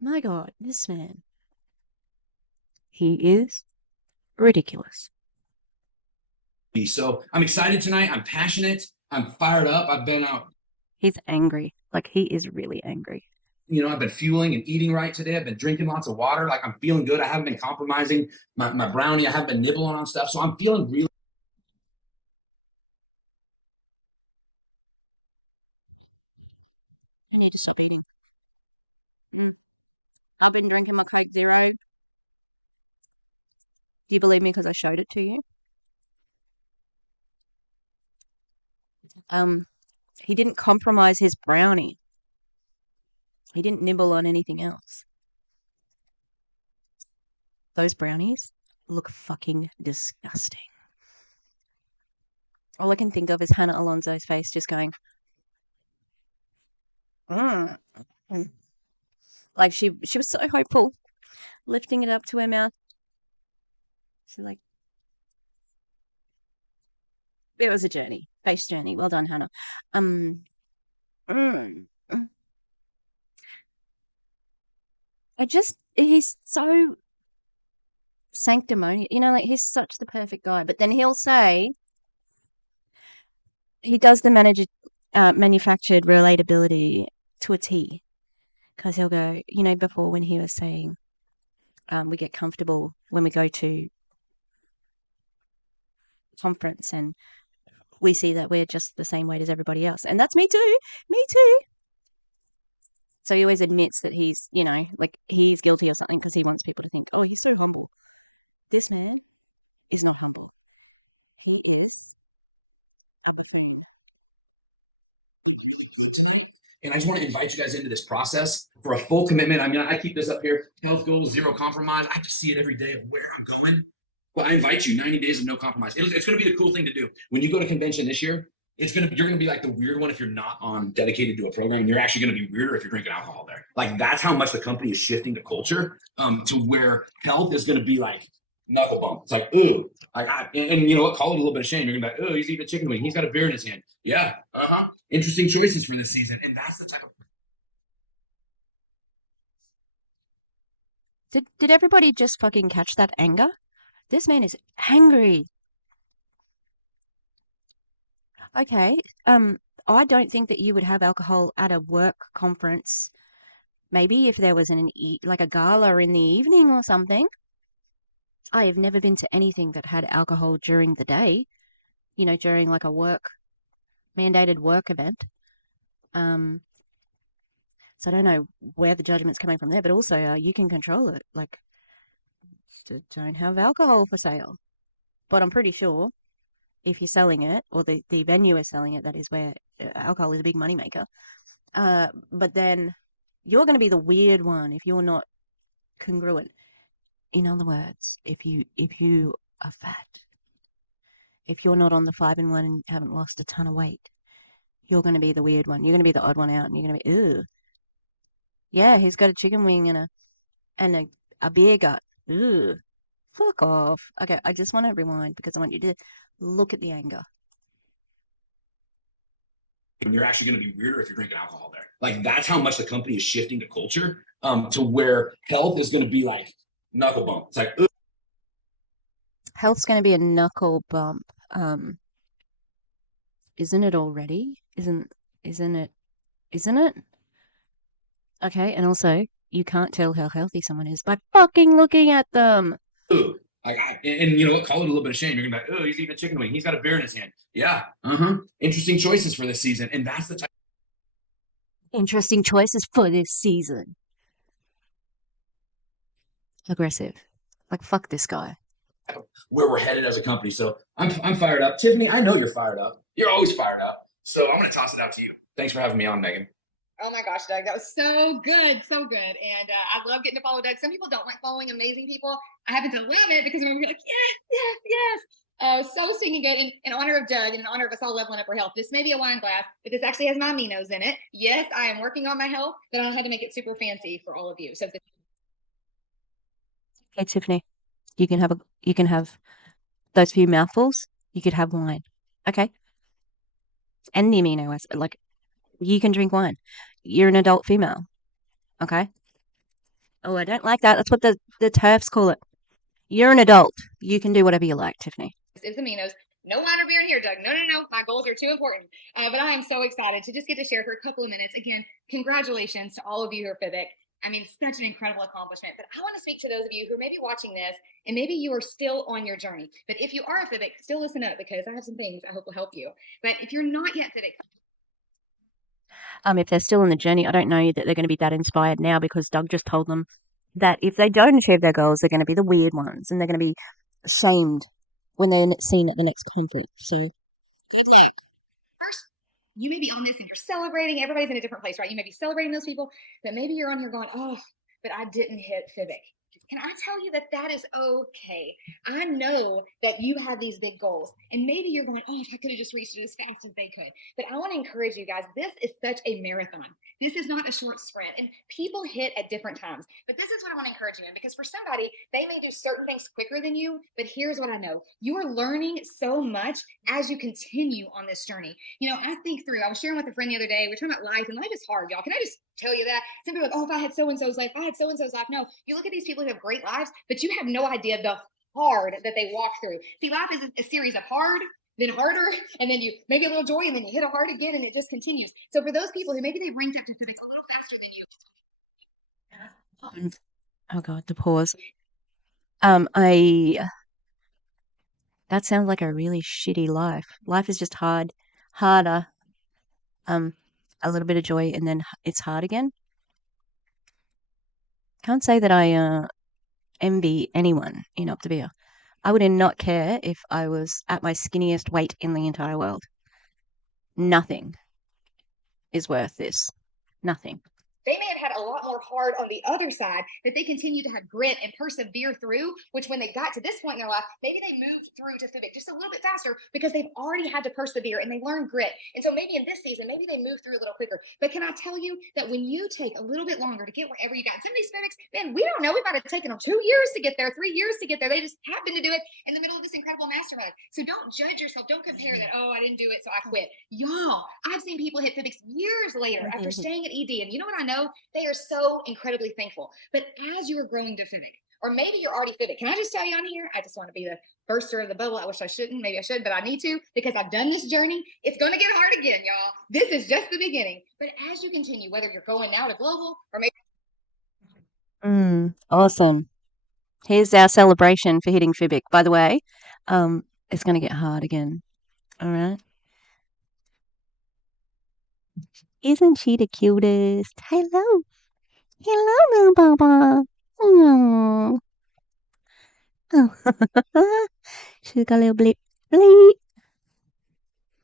My God, this man. He is ridiculous. So I'm excited tonight. I'm passionate. I'm fired up. I've been out. He's angry. Like, he is really angry. You know, I've been fueling and eating right today. I've been drinking lots of water. Like, I'm feeling good. I haven't been compromising my brownie. I haven't been nibbling on stuff. So I'm feeling really. I need to stop eating. I'll bring drinking more coffee later. You can let me put a soda to you. He didn't compliment his brownie. He didn't really love me. Those brownies look fucking good. I don't think I can hold on to these places like, oh, like he just so happy. Look me up to him. It was a good thing. I just, he's so sanctimonious, you know, like this sucks to talk about, but then real slow, he goes from that just manufactured reliability to a peak of the medical when he's saying, we get comfortable, comes into conference and wishing the clinics for him and everybody else. And that's me too, me too. So the only reason is pretty, like, he's looking at because he wants people to think, oh, you still know this man is not me. You do. And I just want to invite you guys into this process for a full commitment. I mean, I keep this up here, health goals, zero compromise. I just see it every day of where I'm going. Well, I invite you, 90 days of no compromise. It's going to be the cool thing to do. When you go to convention this year, you're going to be like the weird one if you're not on dedicated to a program. And you're actually going to be weirder if you're drinking alcohol there. Like, that's how much the company is shifting the culture to where health is going to be like knuckle bump. It's like, ooh, like, and you know what? Call it a little bit of shame. You're going to be like, oh, he's eating a chicken wing. He's got a beer in his hand. Yeah. Interesting choices for this season. And that's the type of. Did everybody just fucking catch that anger? This man is angry. Okay, I don't think that you would have alcohol at a work conference. Maybe if there was like a gala in the evening or something. I have never been to anything that had alcohol during the day, you know, during like a mandated work event. So I don't know where the judgment's coming from there, but also you can control it. Like, don't have alcohol for sale. But I'm pretty sure if you're selling it, or the venue is selling it, that is where alcohol is a big moneymaker. But then you're going to be the weird one if you're not congruent. In other words, if you are fat, if you're not on the 5-in-1 and haven't lost a ton of weight, you're going to be the weird one. You're going to be the odd one out, and you're going to be, ew. Yeah, he's got a chicken wing and a beer gut. Ew. Fuck off. Okay, I just want to rewind because I want you to look at the anger. And you're actually going to be weirder if you're drinking alcohol there. Like, that's how much the company is shifting the culture to where health is going to be like knuckle bump. It's like, ugh. Health's going to be a knuckle bump. Isn't it already? Isn't it? Okay, and also, you can't tell how healthy someone is by fucking looking at them. Ugh. Like, and you know what? Call it a little bit of shame. You're gonna be like, oh, he's eating a chicken wing. He's got a beer in his hand. Yeah. Interesting choices for this season, and that's the type. Interesting choices for this season. Aggressive. Like, fuck this guy. Where we're headed as a company. So I'm fired up. Tiffany, I know you're fired up. You're always fired up. So I'm going to toss it out to you. Thanks for having me on, Megan. Oh my gosh, Doug, that was so good, so good. And I love getting to follow Doug. Some people don't like following amazing people. I happen to love it because I'm like, yes, yes, yes. So singing good in honor of Doug and in honor of us all leveling up our health. This may be a wine glass, but this actually has my aminos in it. Yes, I am working on my health, but I had to make it super fancy for all of you. So Okay, Tiffany, you can have those few mouthfuls. You could have wine, okay? And the amino acid, like you can drink wine. You're an adult female, okay? Oh, I don't like that. That's what the TERFs call it. You're an adult. You can do whatever you like, Tiffany. it's aminos. No wine or beer in here, Doug. No, no, no. My goals are too important. But I am so excited to just get to share for a couple of minutes. Again, congratulations to all of you who are FIBIC. I mean, such an incredible accomplishment. But I want to speak to those of you who may be watching this and maybe you are still on your journey. But if you are a FIBIC, still listen up because I have some things I hope will help you. But if you're not yet FIBIC, If they're still on the journey, I don't know that they're going to be that inspired now because Doug just told them that if they don't achieve their goals, they're going to be the weird ones and they're going to be shamed when they're seen at the next conference. So good luck. first, you may be on this and you're celebrating. Everybody's in a different place, right? You may be celebrating those people, but maybe you're on here going, oh, but I didn't hit FIBIC. Can I tell you that that is okay? I know that you have these big goals, and maybe you're going, oh, if I could have just reached it as fast as they could. But I want to encourage you guys, this is such a marathon. This is not a short sprint, and people hit at different times. But this is what I want to encourage you in, because for somebody, they may do certain things quicker than you, but here's what I know. You are learning so much as you continue on this journey. You know, I think through, I was sharing with a friend the other day, we're talking about life, and life is hard, y'all. Can I just tell you that? Some people are like, oh, if I had so-and-so's life, if I had so-and-so's life. No, you look at these people who have great lives, but you have no idea the hard that they walk through. See, life is a series of hard, then harder, and then you maybe a little joy, and then you hit a hard again, and it just continues. So for those people who maybe they've ranked up to FIBIC a little faster than you. Oh God, the pause. That sounds like a really shitty life. Life is just harder. A little bit of joy, and then it's hard again. Can't say that I envy anyone in OPTAVIA. I would not care if I was at my skinniest weight in the entire world. Nothing is worth this. Nothing. They may have had a lot more hard on the other side that they continue to have grit and persevere through, which when they got to this point in their life, maybe they moved through to FIBIC just a little bit faster because they've already had to persevere and they learned grit. And so maybe in this season, maybe they move through a little quicker. But can I tell you that when you take a little bit longer to get wherever you got, some of these FIBICs, man, we don't know. We might have taken them 2 years to get there, 3 years to get there. They just happened to do it in the middle of this incredible mastermind. So don't judge yourself. Don't compare that, oh, I didn't do it, so I quit. Y'all, I've seen people hit FIBICs years later after staying at ED. And you know what I know? They are so incredibly thankful. But as you're growing to FIBIC, or maybe you're already FIBIC, can I just tell you on here? I just want to be the burster of the bubble. I wish I shouldn't. Maybe I should, but I need to because I've done this journey. It's going to get hard again, y'all. This is just the beginning. But as you continue, whether you're going now to global or maybe. Awesome. Here's our celebration for hitting FIBIC. By the way, it's going to get hard again. All right. Isn't she the cutest? Hello. Hello, little Baba. Oh. She's got a little blip. Bleep.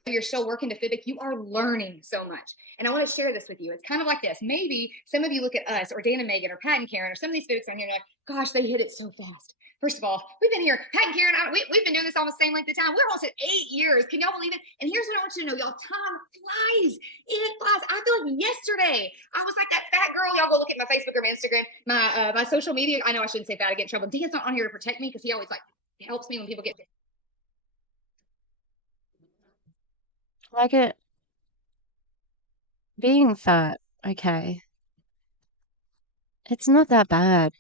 You're still working to FIBIC, you are learning so much. And I want to share this with you. It's kind of like this. Maybe some of you look at us or Dan and Megan or Pat and Karen or some of these FIBICs on here and you're like, gosh, they hit it so fast. First of all, we've been here, Pat and Karen, we've been doing this almost the same length of time. We're almost at 8 years. Can y'all believe it? And here's what I want you to know, y'all. Time flies. It flies. I feel like yesterday, I was like that fat girl. Y'all go look at my Facebook or my Instagram, my social media. I know I shouldn't say fat. I get in trouble. Dan's not on here to protect me because he always helps me when people get Like it being fat, okay. It's not that bad.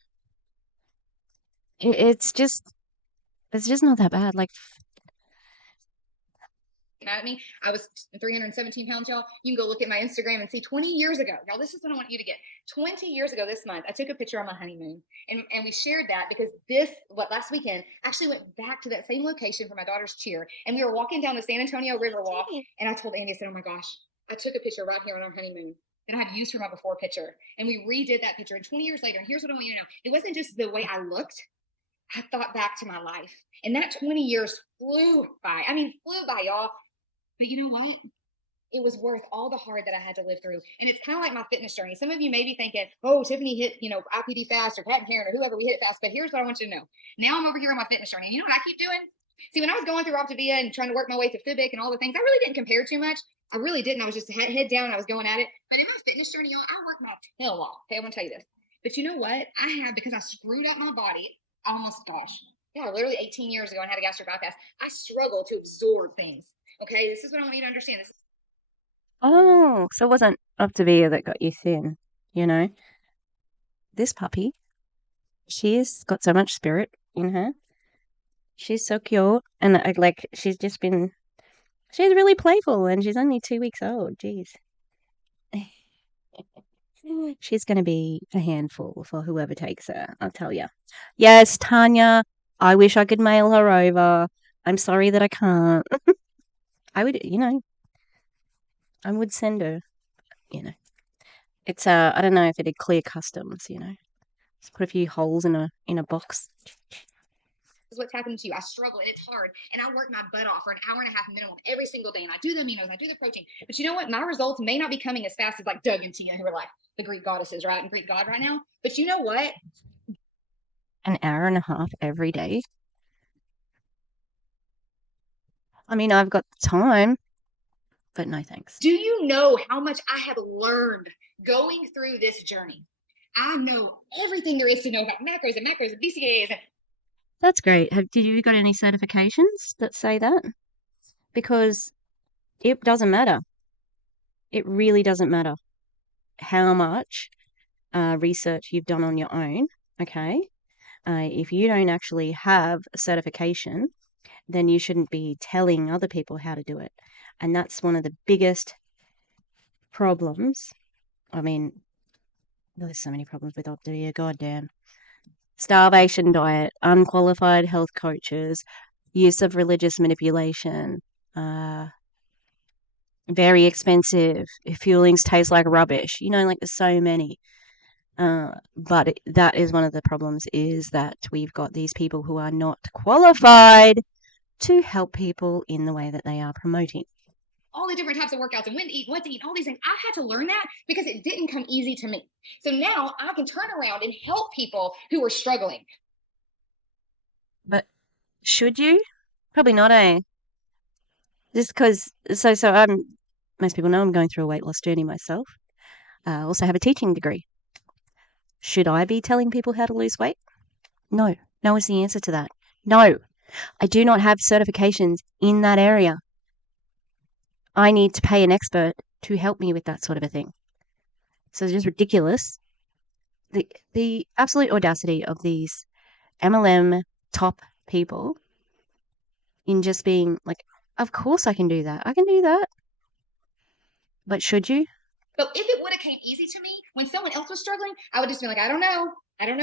It's just not that bad. Like, mad at me. I was 317 pounds, y'all. You can go look at my Instagram and see 20 years ago. Y'all, this is what I want you to get. 20 years ago this month, I took a picture on my honeymoon. And we shared that because last weekend, actually went back to that same location for my daughter's cheer. And we were walking down the San Antonio River Walk. And I told Andy, I said, oh my gosh, I took a picture right here on our honeymoon that I had used for my before picture. And we redid that picture. And 20 years later, and here's what I want you to know. It wasn't just the way I looked. I thought back to my life. And that 20 years flew by. I mean, flew by, y'all. But you know what? it was worth all the hard that I had to live through. And it's kind of like my fitness journey. Some of you may be thinking, oh, Tiffany hit, IPD fast, or Pat and Karen, or whoever, we hit it fast. But here's what I want you to know. Now I'm over here on my fitness journey. You know what I keep doing? See, when I was going through OPTAVIA and trying to work my way through FIBIC and all the things, I really didn't compare too much. I really didn't. I was just head down. I was going at it. But in my fitness journey, y'all, I worked my tail off. Okay, I want to tell you this. But you know what? I have, because I screwed up my body, literally 18 years ago and had a gastric bypass. I struggle to absorb things. Okay, this is what I want you to understand. Oh, so it wasn't OPTAVIA that got you thin, you know? This puppy, she's got so much spirit in her. She's so cute. And she's really playful, and she's only 2 weeks old. Jeez. She's going to be a handful for whoever takes her, I'll tell you. Yes, Tanya, I wish I could mail her over. I'm sorry that I can't. I would, I would send her, It's I don't know if it'd clear customs, Just put a few holes in a box. Is what's happening to you. I struggle and it's hard. And I work my butt off for an hour and a half minimum every single day. And I do the aminos, I do the protein. But you know what? My results may not be coming as fast as like Doug and Tia, who are like the Greek goddesses, right? And Greek god right now. But you know what? An hour and a half every day. I mean, I've got time, but no thanks. Do you know how much I have learned going through this journey? I know everything there is to know about macros and BCAAs. That's great. Did you got any certifications that say that? Because it doesn't matter. It really doesn't matter how much research you've done on your own, okay? If you don't actually have a certification, then you shouldn't be telling other people how to do it. And that's one of the biggest problems. I mean, there's so many problems with OPTAVIA, goddamn. Starvation diet, unqualified health coaches, use of religious manipulation, very expensive, fuelings taste like rubbish. There's so many. But that is one of the problems, is that we've got these people who are not qualified to help people in the way that they are promoting. All the different types of workouts and when to eat, what to eat, all these things. I had to learn that because it didn't come easy to me. So now I can turn around and help people who are struggling. But should you? Probably not, eh? Just because, most people know I'm going through a weight loss journey myself. I also have a teaching degree. Should I be telling people how to lose weight? No. No is the answer to that. No. I do not have certifications in that area. I need to pay an expert to help me with that sort of a thing. So it's just ridiculous. The absolute audacity of these MLM top people in just being like, of course I can do that. I can do that. But should you? But if it would have came easy to me when someone else was struggling, I would just be like, I don't know.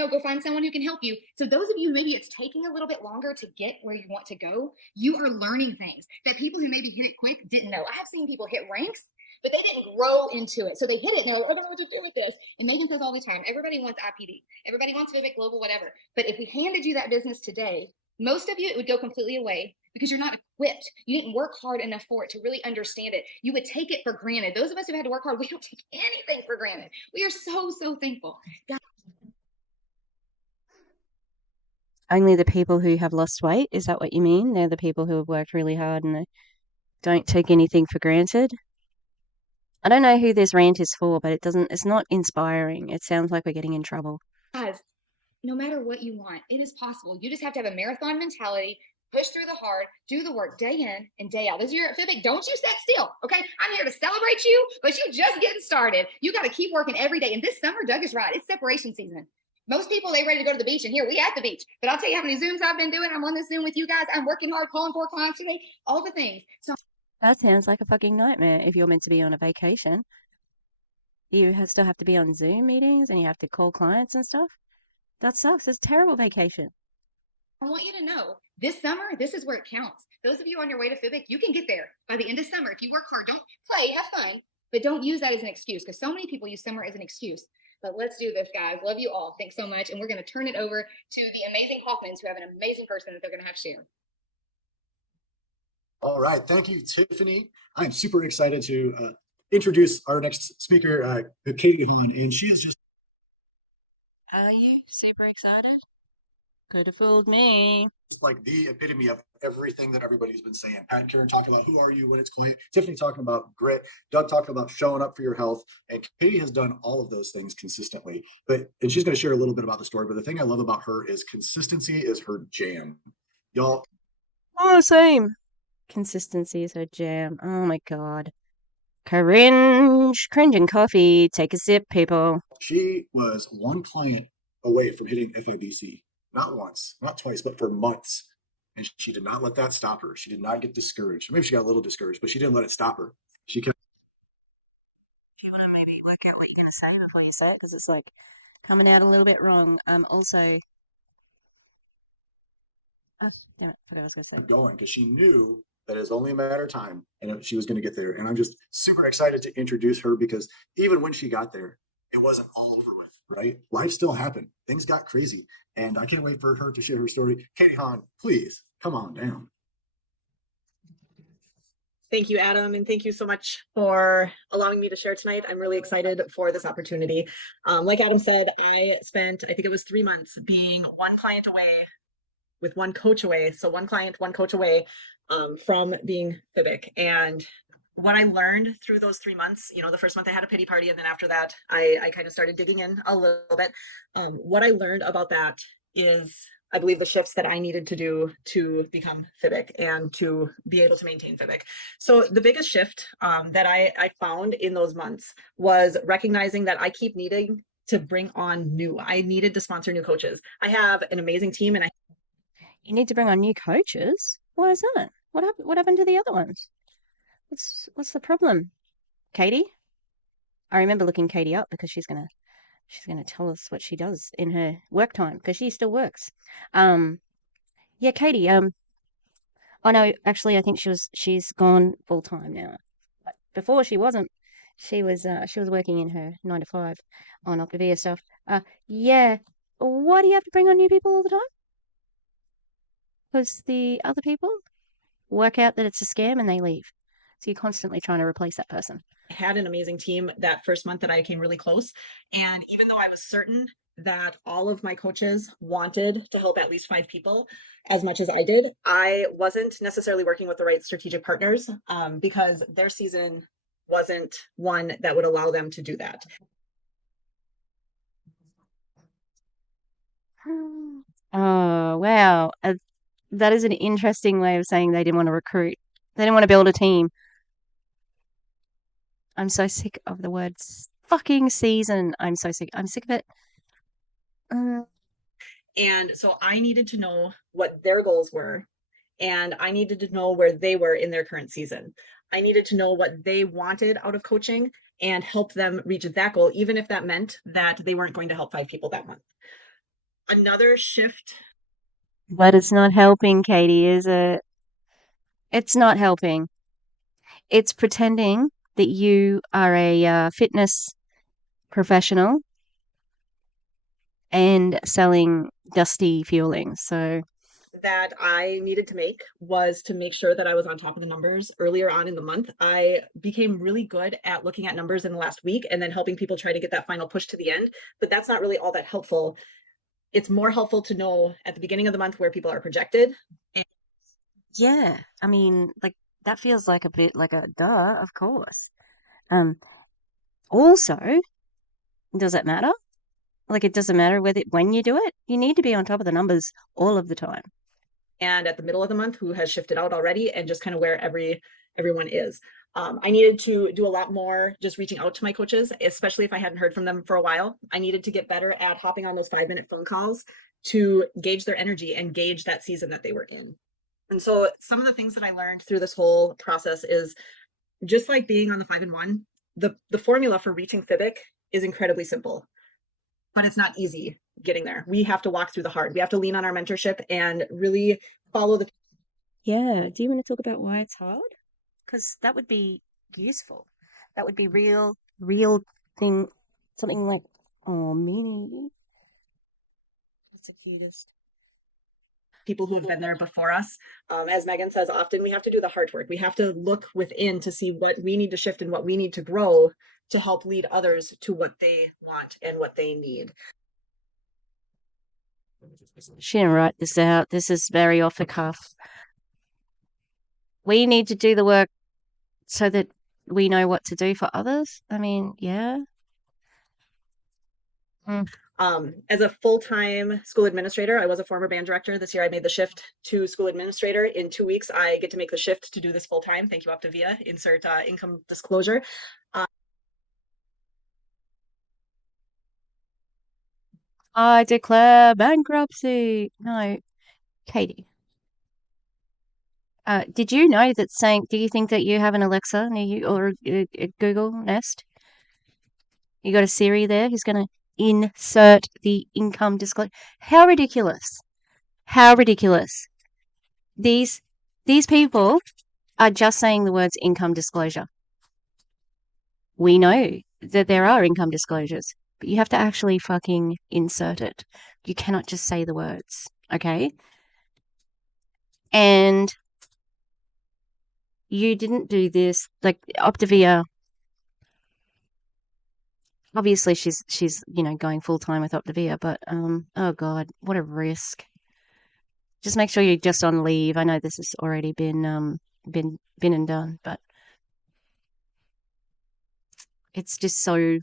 Go find someone who can help you. So those of you, maybe it's taking a little bit longer to get where you want to go. You are learning things that people who maybe hit it quick didn't know. I have seen people hit ranks, but they didn't grow into it. So they hit it and they're like, I don't know what to do with this. And Megan says all the time, everybody wants IPD. Everybody wants Vivek Global, whatever. But if we handed you that business today, most of you, it would go completely away because you're not equipped. You didn't work hard enough for it to really understand it. You would take it for granted. Those of us who had to work hard, we don't take anything for granted. We are so, so thankful. Only the people who have lost weight, is that what you mean? They're the people who have worked really hard and they don't take anything for granted? I don't know who this rant is for, but it's not inspiring. It sounds like we're getting in trouble. Guys, no matter what you want, it is possible. You just have to have a marathon mentality, push through the hard, do the work day in and day out. This year at FIBIC, don't you sit still, okay? I'm here to celebrate you, but you just getting started. You got to keep working every day. And this summer, Doug is right. It's separation season. Most people, they ready to go to the beach, and here we at the beach. But I'll tell you how many Zooms I've been doing. I'm on this Zoom with you guys. I'm working hard, calling 4 clients today, all the things. So that sounds like a fucking nightmare if you're meant to be on a vacation. You still have to be on Zoom meetings and you have to call clients and stuff. That sucks. It's a terrible vacation. I want you to know this summer, this is where it counts. Those of you on your way to FIBIC, you can get there by the end of summer. If you work hard, don't play, have fun, but don't use that as an excuse because so many people use summer as an excuse. But let's do this, guys. Love you all. Thanks so much. And we're going to turn it over to the amazing Hoffmans who have an amazing person that they're going to have share. All right, thank you, Tiffany. I'm super excited to introduce our next speaker, Katie Hahn, and she is just Are you super excited? Could have fooled me. like the epitome of everything that everybody's been saying. Pat and Karen talking about who are you when it's quiet. Tiffany talking about grit. Doug talking about showing up for your health. And Katie has done all of those things consistently. And she's going to share a little bit about the story. But the thing I love about her is consistency is her jam. Y'all, Oh, same. Consistency is her jam. Oh my god. Cringe. Cringe and coffee. Take a sip, people. she was one client away from hitting FABC. Not once, not twice, but for months. And she did not let that stop her. She did not get discouraged. Maybe she got a little discouraged, but she didn't let it stop her. She kept. Do you want to maybe work out what you're going to say before you say it? Because it's like coming out a little bit wrong. Also, oh, damn it, I forgot what I was going to say. Going because she knew that it was only a matter of time and she was going to get there. And I'm just super excited to introduce her because even when she got there, it wasn't all over with, right? Life still happened. Things got crazy. And I can't wait for her to share her story. Katie Hahn, please come on down. Thank you, Adam, and thank you so much for allowing me to share tonight. I'm really excited for this opportunity. Like Adam said, I spent, I think it was 3 months being one client away with one coach away. So one client, one coach away from being FIBIC. And what I learned through those 3 months, the first month I had a pity party. And then after that, I kind of started digging in a little bit. What I learned about that is I believe the shifts that I needed to do to become FIBIC and to be able to maintain FIBIC. So the biggest shift that I found in those months was recognizing that I keep needing to bring on I needed to sponsor new coaches. I have an amazing team and You need to bring on new coaches? Why is that? What happened to the other ones? What's the problem? Katie? I remember looking Katie up because she's gonna tell us what she does in her work time because she still works. Yeah, Katie. Oh no, actually, I think she's gone full time now. But before she wasn't. She was working in her 9 to 5 on OPTAVIA stuff. Yeah. Why do you have to bring on new people all the time? Because the other people work out that it's a scam and they leave. So you're constantly trying to replace that person. I had an amazing team that first month that I came really close. And even though I was certain that all of my coaches wanted to help at least 5 people as much as I did, I wasn't necessarily working with the right strategic partners because their season wasn't one that would allow them to do that. Oh, wow. That is an interesting way of saying they didn't want to recruit. They didn't want to build a team. I'm so sick of the words fucking season. I'm so sick. I'm sick of it. And so I needed to know what their goals were, and I needed to know where they were in their current season. I needed to know what they wanted out of coaching and help them reach that goal, even if that meant that they weren't going to help 5 people that month. Another shift. But it's not helping, Katie, is it? It's not helping. It's pretending that you are a fitness professional and selling dusty fueling. So That I needed to make was to make sure that I was on top of the numbers earlier on in the month. I became really good at looking at numbers in the last week and then helping people try to get that final push to the end. But that's not really all that helpful. It's more helpful to know at the beginning of the month where people are projected. yeah, I mean, like that feels like a bit like a duh, of course. Also, does it matter? Like it doesn't matter when you do it. You need to be on top of the numbers all of the time. And at the middle of the month, who has shifted out already and just kind of where everyone is. I needed to do a lot more just reaching out to my coaches, especially if I hadn't heard from them for a while. I needed to get better at hopping on those 5-minute phone calls to gauge their energy and gauge that season that they were in. And so some of the things that I learned through this whole process is just like being on the 5 and 1, the formula for reaching FIBIC is incredibly simple, but it's not easy getting there. We have to walk through the hard. We have to lean on our mentorship and really follow the. Yeah. Do you want to talk about why it's hard? Because that would be useful. That would be real thing. Something like, oh, Minnie. That's the cutest. people who have been there before us. As Megan says, often we have to do the hard work. We have to look within to see what we need to shift and what we need to grow to help lead others to what they want and what they need. She didn't write this out. This is very off the cuff. We need to do the work so that we know what to do for others. I mean, yeah. As a full-time school administrator, I was a former band director. This year I made the shift to school administrator. In 2 weeks, I get to make the shift to do this full-time. Thank you, OPTAVIA. Insert income disclosure. I declare bankruptcy. No, Katie. Did you know that do you think that you have an Alexa near you or a Google Nest? You got a Siri there who's going to insert the income disclosure. How ridiculous. How ridiculous. These people are just saying the words income disclosure. We know that there are income disclosures, but you have to actually fucking insert it. You cannot just say the words, okay? And you didn't do this, like OPTAVIA. Obviously, she's going full time with OPTAVIA, but oh god, what a risk! Just make sure you're just on leave. I know this has already been and done, but it's just so.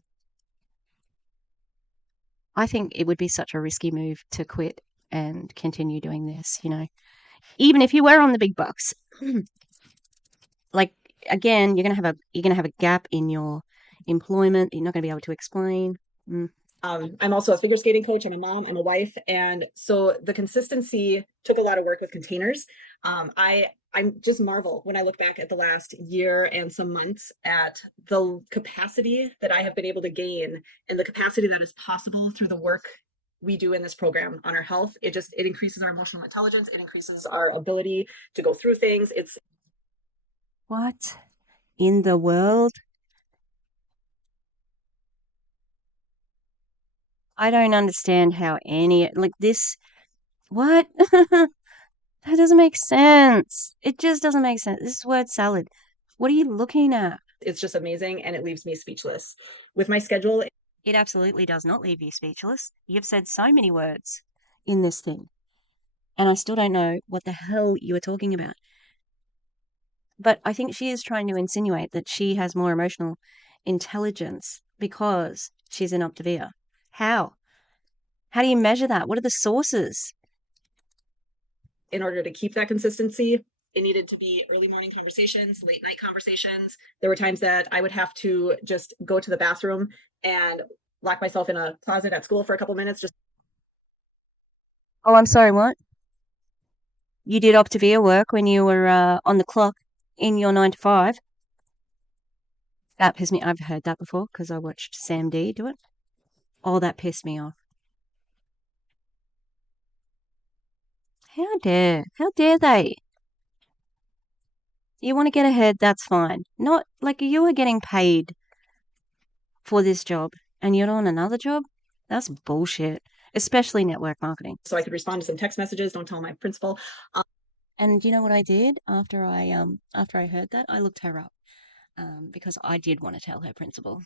I think it would be such a risky move to quit and continue doing this. Even if you were on the big bucks, like again, you're gonna have a gap in your employment. You're not gonna be able to explain. I'm also a figure skating coach. I'm a mom, I'm a wife. And so the consistency took a lot of work with containers. I'm just marvel when I look back at the last year and some months at the capacity that I have been able to gain and the capacity that is possible through the work we do in this program on our health. It increases our emotional intelligence. It increases our ability to go through things. What in the world? I don't understand how this. What? That doesn't make sense. It just doesn't make sense. This is word salad. What are you looking at? It's just amazing, and it leaves me speechless. With my schedule, it absolutely does not leave you speechless. You've said so many words in this thing, and I still don't know what the hell you were talking about. But I think she is trying to insinuate that she has more emotional intelligence because she's in OPTAVIA. How? How do you measure that? What are the sources? In order to keep that consistency, it needed to be early morning conversations, late night conversations. There were times that I would have to just go to the bathroom and lock myself in a closet at school for a couple minutes. Oh, I'm sorry, what? You did OPTAVIA work when you were on the clock in your 9 to 5? That pissed me. I've heard that before because I watched Sam D do it. Oh, that pissed me off. How dare they? You want to get ahead, that's fine. Not like you are getting paid for this job and you're on another job. That's bullshit, especially network marketing. So I could respond to some text messages. Don't tell my principal. And you know what I did after I heard that? I looked her up because I did want to tell her principal.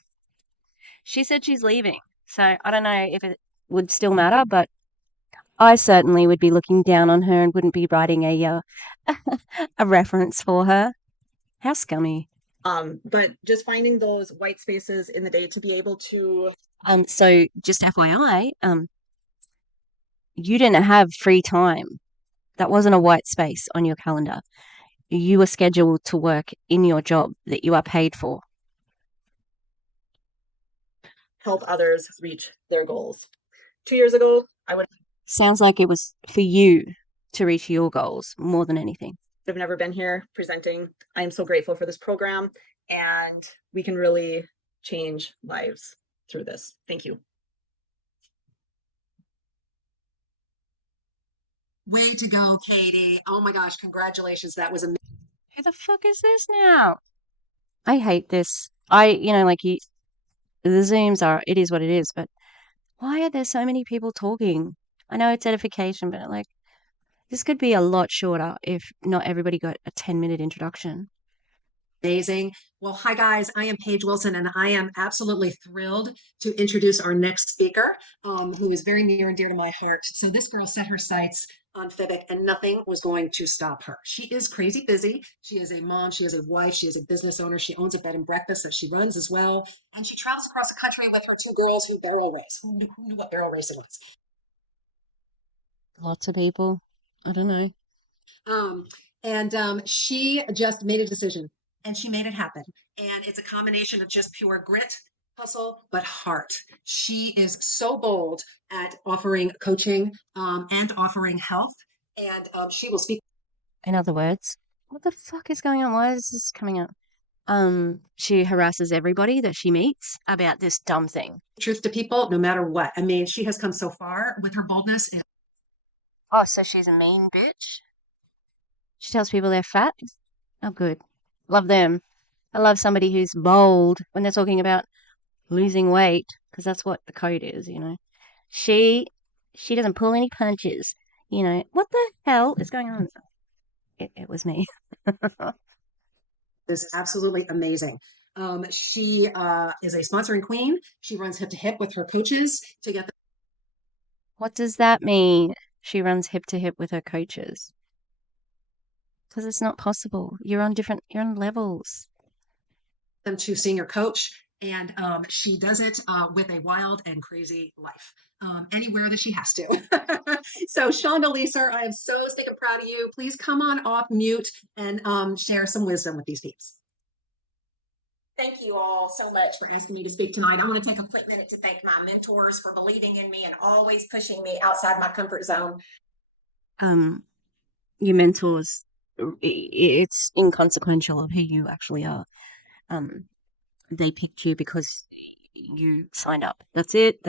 She said she's leaving, so I don't know if it would still matter, but I certainly would be looking down on her and wouldn't be writing a reference for her. How scummy. But just finding those white spaces in the day to be able to. So just FYI, you didn't have free time. That wasn't a white space on your calendar. You were scheduled to work in your job that you are paid for. Help others reach their goals. 2 years ago, I would. Sounds like it was for you to reach your goals more than anything. I've never been here presenting. I am so grateful for this program, and we can really change lives through this. Thank you. Way to go, Katie. Oh my gosh, congratulations. That was amazing. Who the fuck is this now? I hate this. The Zooms it is what it is, but why are there so many people talking? I know it's edification, but This could be a lot shorter if not everybody got a 10-minute introduction. Amazing. Well, hi guys, I am Paige Wilson and I am absolutely thrilled to introduce our next speaker, who is very near and dear to my heart. So this girl set her sights on Fibic and nothing was going to stop her. She is crazy busy. She is a mom, she is a wife, she is a business owner. She owns a bed and breakfast that she runs as well. And she travels across the country with her 2 girls who barrel race. Who knew what barrel racing was? Lots of people. I don't know. She just made a decision and she made it happen. And it's a combination of just pure grit, hustle, but heart. She is so bold at offering coaching and offering health. And she will speak. In other words, what the fuck is going on? Why is this coming up? She harasses everybody that she meets about this dumb thing. Truth to people, no matter what. I mean, she has come so far with her boldness. Oh, so she's a mean bitch? She tells people they're fat? Oh, good. Love them. I love somebody who's bold when they're talking about losing weight, because that's what the code is, you know. She doesn't pull any punches, you know. What the hell is going on? It was me. Is absolutely amazing. She is a sponsoring queen. She runs hip to hip with her coaches to get. What does that mean? She runs hip to hip with her coaches. Because it's not possible. You're on levels. Them to senior coach, and she does it with a wild and crazy life. Anywhere that she has to. So Shonda Leeser, I am so stinking proud of you. Please come on off mute and share some wisdom with these peeps. Thank you all so much for asking me to speak tonight. I want to take a quick minute to thank my mentors for believing in me and always pushing me outside my comfort zone. Your mentors, it's inconsequential of who you actually are. They picked you because you signed up. That's it.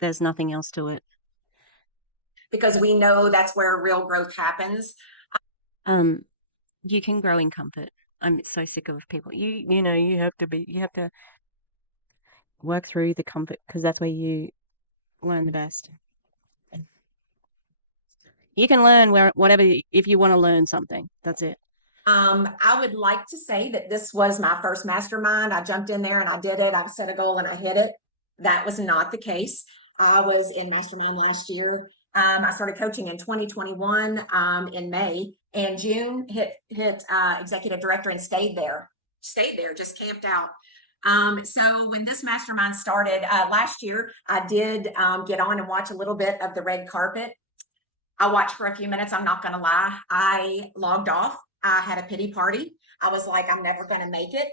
There's nothing else to it. Because we know that's where real growth happens. You can grow in comfort. I'm so sick of people. You know, you have to work through the comfort because that's where you learn the best. You can learn whatever if you want to learn something. That's it. I would like to say that this was my first mastermind. I jumped in there and I did it. I set a goal and I hit it. That was not the case. I was in mastermind last year. I started coaching in 2021 in May, and June hit executive director and stayed there, just camped out. So when this mastermind started last year, I did get on and watch a little bit of the red carpet. I watched for a few minutes. I'm not going to lie. I logged off. I had a pity party. I was like, I'm never going to make it.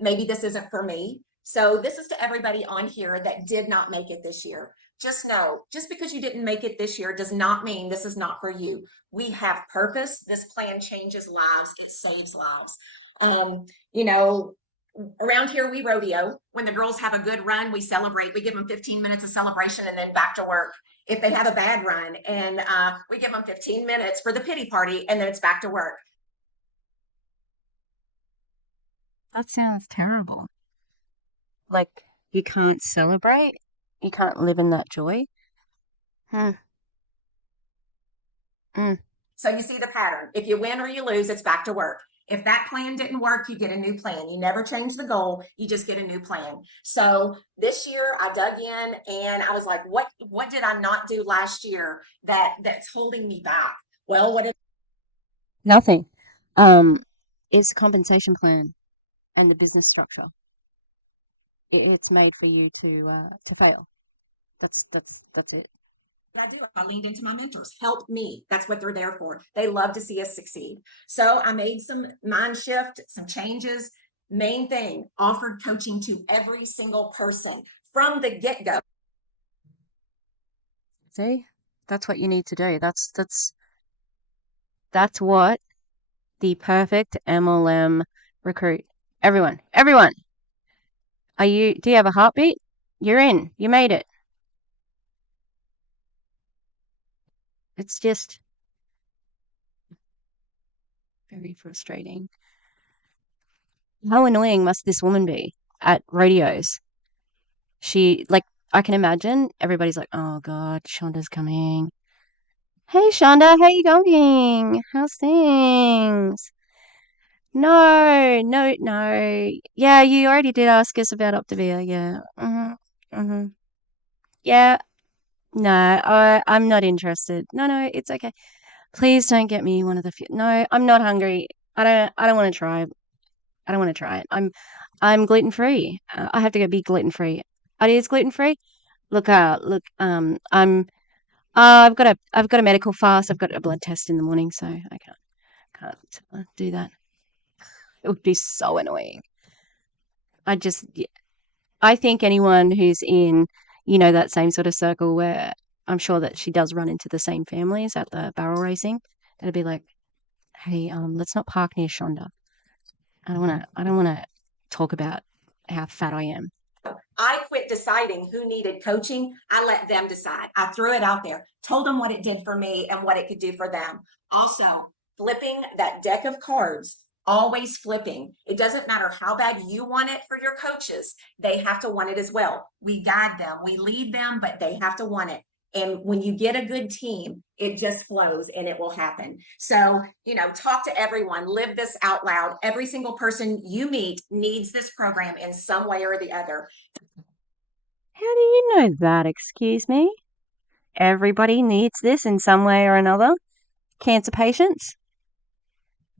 Maybe this isn't for me. So this is to everybody on here that did not make it this year. Just know, just because you didn't make it this year does not mean this is not for you. We have purpose. This plan changes lives. It saves lives. You know, around here, we rodeo. When the girls have a good run, we celebrate. We give them 15 minutes of celebration and then back to work. If they have a bad run, and we give them 15 minutes for the pity party and then it's back to work. That sounds terrible. Like you can't celebrate? You can't live in that joy? So you see the pattern. If you win or you lose, it's back to work. If that plan didn't work, you get a new plan. You never change the goal. You just get a new plan. So this year I dug in and I was like, what did I not do last year that's holding me back? Well, Nothing. It's a compensation plan and the business structure. It's made for you to fail. That's it. I do. I leaned into my mentors. Help me. That's what they're there for. They love to see us succeed. So I made some mind shift, some changes. Main thing, offered coaching to every single person from the get-go. See? That's what you need to do. That's what the perfect MLM recruit. Everyone. Do you have a heartbeat? You're in. You made it. It's just very frustrating. How annoying must this woman be at rodeos? I can imagine everybody's like, oh God, Shonda's coming. Hey Shonda, how you going? How's things? No. Yeah, you already did ask us about OPTAVIA. Yeah. Yeah. No, I'm not interested. No, it's okay. Please don't get me one of the few. No, I'm not hungry. I don't want to try. I don't want to try it. I'm gluten free. I have to go be gluten free. It is gluten free. Look. I've got a medical fast. I've got a blood test in the morning, so I can't do that. It would be so annoying. Yeah, I think anyone who's in, that same sort of circle where I'm sure that she does run into the same families at the barrel racing, that'd be like, hey, let's not park near Shonda. I don't wanna talk about how fat I am. I quit deciding who needed coaching. I let them decide. I threw it out there, told them what it did for me and what it could do for them. Also, flipping that deck of cards, always flipping. It doesn't matter how bad you want it for your coaches, they have to want it as well. We guide them, we lead them, but they have to want it. And when you get a good team, it just flows and it will happen. So, talk to everyone, live this out loud. Every single person you meet needs this program in some way or the other. How do you know that? Excuse me? Everybody needs this in some way or another. Cancer patients?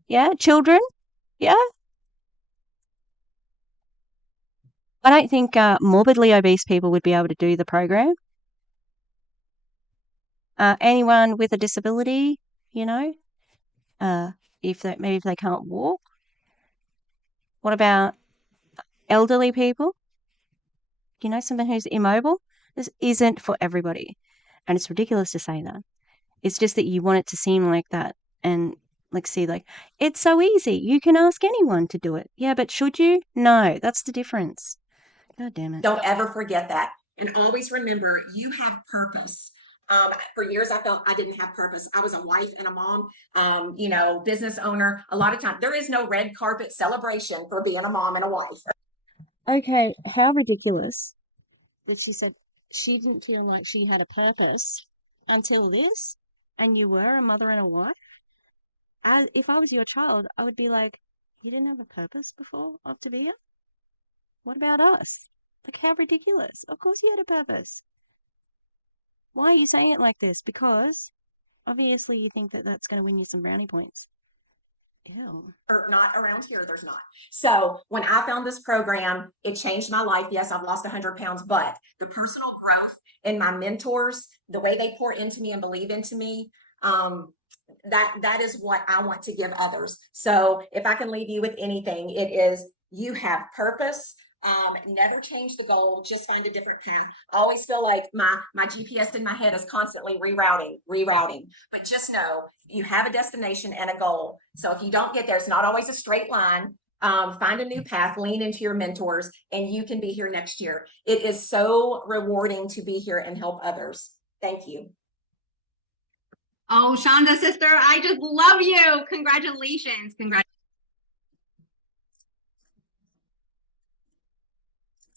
Yeah. Children? Yeah. I don't think morbidly obese people would be able to do the program. Anyone with a disability, if they can't walk. What about elderly people? Someone who's immobile? This isn't for everybody, and it's ridiculous to say that. It's just that you want it to seem like that, and see, it's so easy. You can ask anyone to do it. Yeah, but should you? No, that's the difference. God damn it. Don't ever forget that. And always remember, you have purpose. For years, I felt I didn't have purpose. I was a wife and a mom, business owner. A lot of times, there is no red carpet celebration for being a mom and a wife. Okay, how ridiculous that she said she didn't feel like she had a purpose until this, and you were a mother and a wife. If I was your child, I would be like, you didn't have a purpose before Optavia? What about us? Like, how ridiculous. Of course you had a purpose. Why are you saying it like this? Because obviously you think that that's going to win you some brownie points. Ew. Or not around here, there's not. So when I found this program, it changed my life. Yes, I've lost 100 pounds, but the personal growth and my mentors, the way they pour into me and believe into me, that is what I want to give others. So if I can leave you with anything, it is you have purpose. Never change the goal, just find a different path. I always feel like my GPS in my head is constantly rerouting. But just know you have a destination and a goal. So if you don't get there, it's not always a straight line. Find a new path, lean into your mentors, and you can be here next year. It is so rewarding to be here and help others. Thank you. Oh, Shonda, sister, I just love you. Congratulations.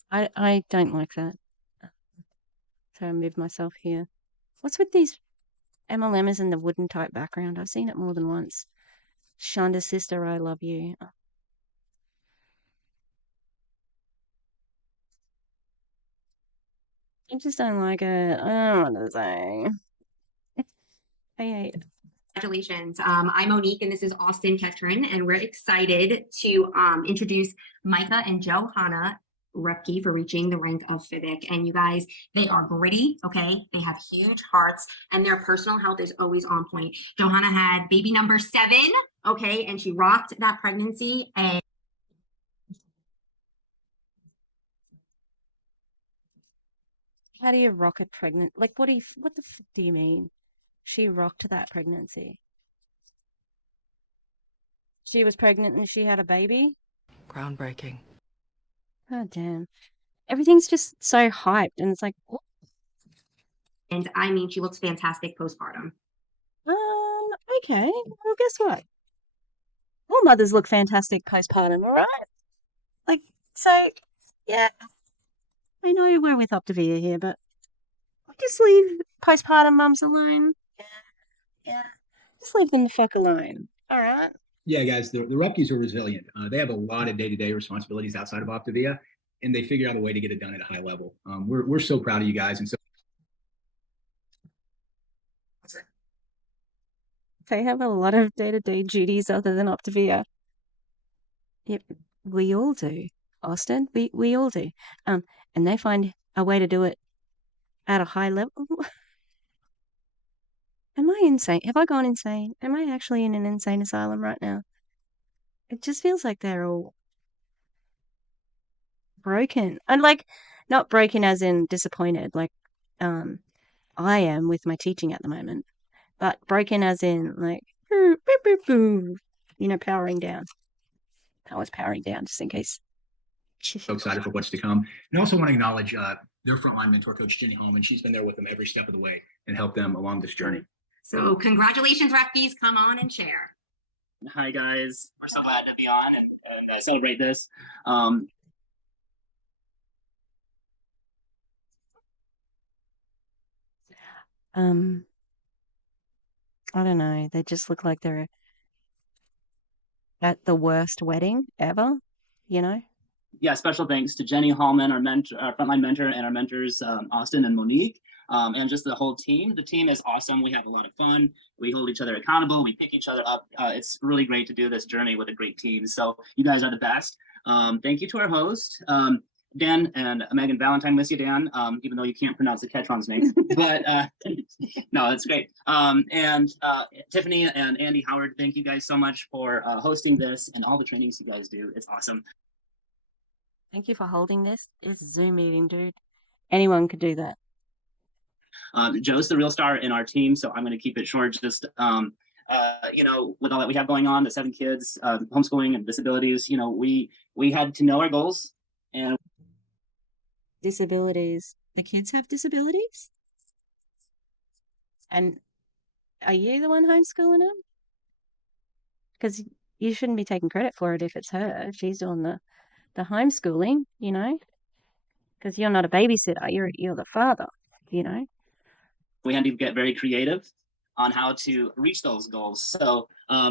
I don't like that. So I move myself here. What's with these MLMs in the wooden type background? I've seen it more than once. Shonda, sister, I love you. I just don't like it. I don't know what to say. I hate it. Congratulations. I'm Monique and this is Austin Ketron, and we're excited to introduce Micah and Johanna Repke for reaching the rank of Civic. And you guys, they are gritty, okay? They have huge hearts and their personal health is always on point. Johanna had baby number 7, okay? And she rocked that pregnancy. And how do you rock a pregnant? Like, what the fuck do you mean? She rocked that pregnancy. She was pregnant and she had a baby? Groundbreaking. Oh, damn. Everything's just so hyped, and it's like, what? And I mean, she looks fantastic postpartum. Okay. Well, guess what? All mothers look fantastic postpartum, all right? Like, so, yeah. I know we're with Optavia here, but just leave postpartum mums alone. Yeah. Just leave them the fuck alone. All right. Yeah, guys, the Rupkes are resilient. They have a lot of day-to-day responsibilities outside of OPTAVIA, and they figured out a way to get it done at a high level. We're so proud of you guys, and so They have a lot of day-to-day duties other than OPTAVIA. Yep, we all do, Austin. We all do. And they find a way to do it at a high level. Am I insane? Have I gone insane? Am I actually in an insane asylum right now? It just feels like they're all broken. And like, not broken as in disappointed, like I am with my teaching at the moment, but broken as in like, boo, boo, boo, boo, powering down. I was powering down just in case. so excited for what's to come. And I also want to acknowledge their frontline mentor, Coach Jenny Holman. She's been there with them every step of the way and helped them along this journey. So congratulations, Rupkes. Come on and share. Hi, guys. We're so glad to be on and celebrate this. I don't know. They just look like they're at the worst wedding ever, Yeah, special thanks to Jenny Hallman, our frontline mentor, and our mentors, Austin and Monique, and just the whole team. The team is awesome. We have a lot of fun. We hold each other accountable. We pick each other up. It's really great to do this journey with a great team. So you guys are the best. Thank you to our host, Dan and Megan Valentine. Miss you, Dan, even though you can't pronounce the Ketron's name. But no, it's great. And Tiffany and Andy Howard, thank you guys so much for hosting this and all the trainings you guys do. It's awesome. Thank you for holding this. It's a Zoom meeting, dude. Anyone could do that. Joe's the real star in our team, so I'm going to keep it short. Just with all that we have going on, the 7 kids, homeschooling and disabilities, we had to know our goals and disabilities. The kids have disabilities? And are you the one homeschooling them? Because you shouldn't be taking credit for it if it's her. She's doing the homeschooling, because you're not a babysitter. You're the father, we had to get very creative on how to reach those goals. So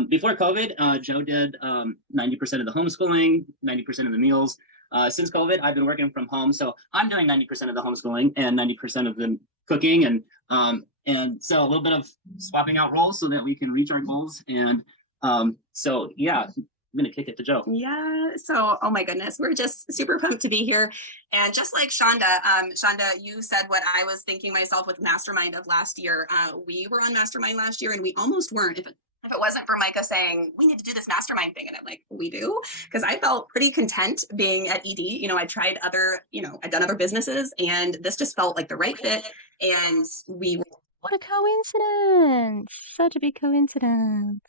before COVID, Joe did 90% of the homeschooling, 90% of the meals. Since COVID, I've been working from home, so I'm doing 90% of the homeschooling and 90% of the cooking, and so a little bit of swapping out roles so that we can reach our goals. And so yeah, I'm going to kick it to Joe. Yeah. So, oh my goodness, we're just super pumped to be here. And just like Shonda, you said what I was thinking myself with Mastermind of last year. We were on Mastermind last year and we almost weren't. If it wasn't for Micah saying, we need to do this Mastermind thing. And I'm like, we do? Because I felt pretty content being at ED. I tried I'd done other businesses and this just felt like the right fit. And what a coincidence. Such a big coincidence.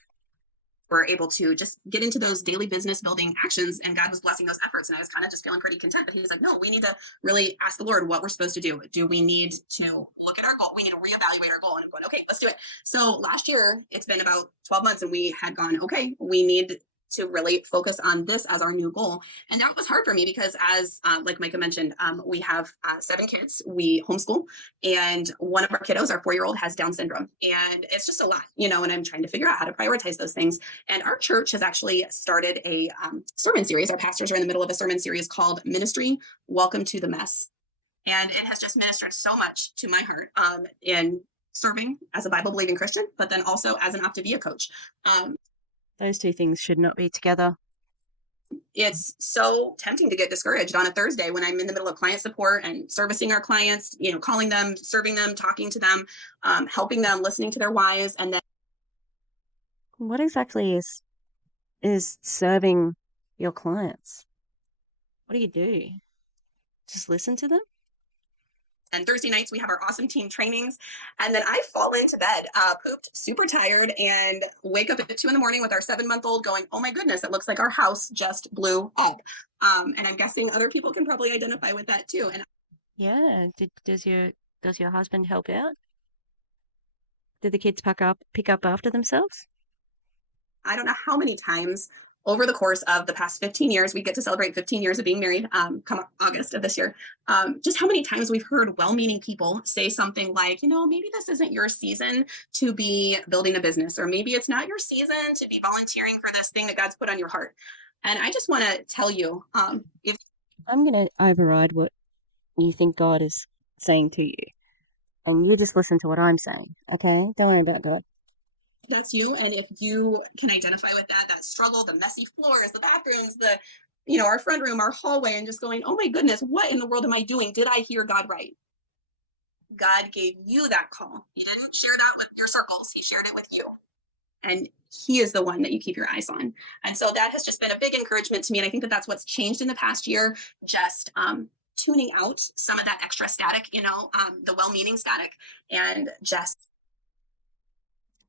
We're able to just get into those daily business building actions, and God was blessing those efforts. And I was kind of just feeling pretty content. But he was like, no, we need to really ask the Lord what we're supposed to do. Do we need to look at our goal? We need to reevaluate our goal. And I'm going, okay, let's do it. So last year, it's been about 12 months and we had gone, okay, we need to really focus on this as our new goal. And that was hard for me because as like Micah mentioned, we have 7 kids, we homeschool, and one of our kiddos, our 4-year-old, has Down syndrome. And it's just a lot, and I'm trying to figure out how to prioritize those things. And our church has actually started a sermon series. Our pastors are in the middle of a sermon series called Ministry, Welcome to the Mess. And it has just ministered so much to my heart in serving as a Bible-believing Christian, but then also as an OPTAVIA coach. Those two things should not be together. It's so tempting to get discouraged on a Thursday when I'm in the middle of client support and servicing our clients, calling them, serving them, talking to them, helping them, listening to their whys. And then what exactly is serving your clients? What do you do? Just listen to them? And Thursday nights, we have our awesome team trainings. And then I fall into bed, pooped, super tired, and wake up at 2 a.m. with our 7-month-old going, oh my goodness, it looks like our house just blew up. And I'm guessing other people can probably identify with that too. And yeah, does your husband help out? Did the kids pick up after themselves? I don't know how many times over the course of the past 15 years, we get to celebrate 15 years of being married come August of this year. Just how many times we've heard well-meaning people say something like, you know, maybe this isn't your season to be building a business, or maybe it's not your season to be volunteering for this thing that God's put on your heart. And I just want to tell you, if I'm going to override what you think God is saying to you. And you just listen to what I'm saying, okay? Don't worry about God. that's you, and if you can identify with that struggle, the messy floors, the bathrooms, the, you know, our front room, our hallway, and just going, oh my goodness, what in the world am I doing? Did I hear God right? God gave you that call. He didn't share that with your circles. He shared it with you. And he is the one that you keep your eyes on. And so that has just been a big encouragement to me. And I think that that's what's changed in the past year, just tuning out some of that extra static, you know, the well-meaning static, and just.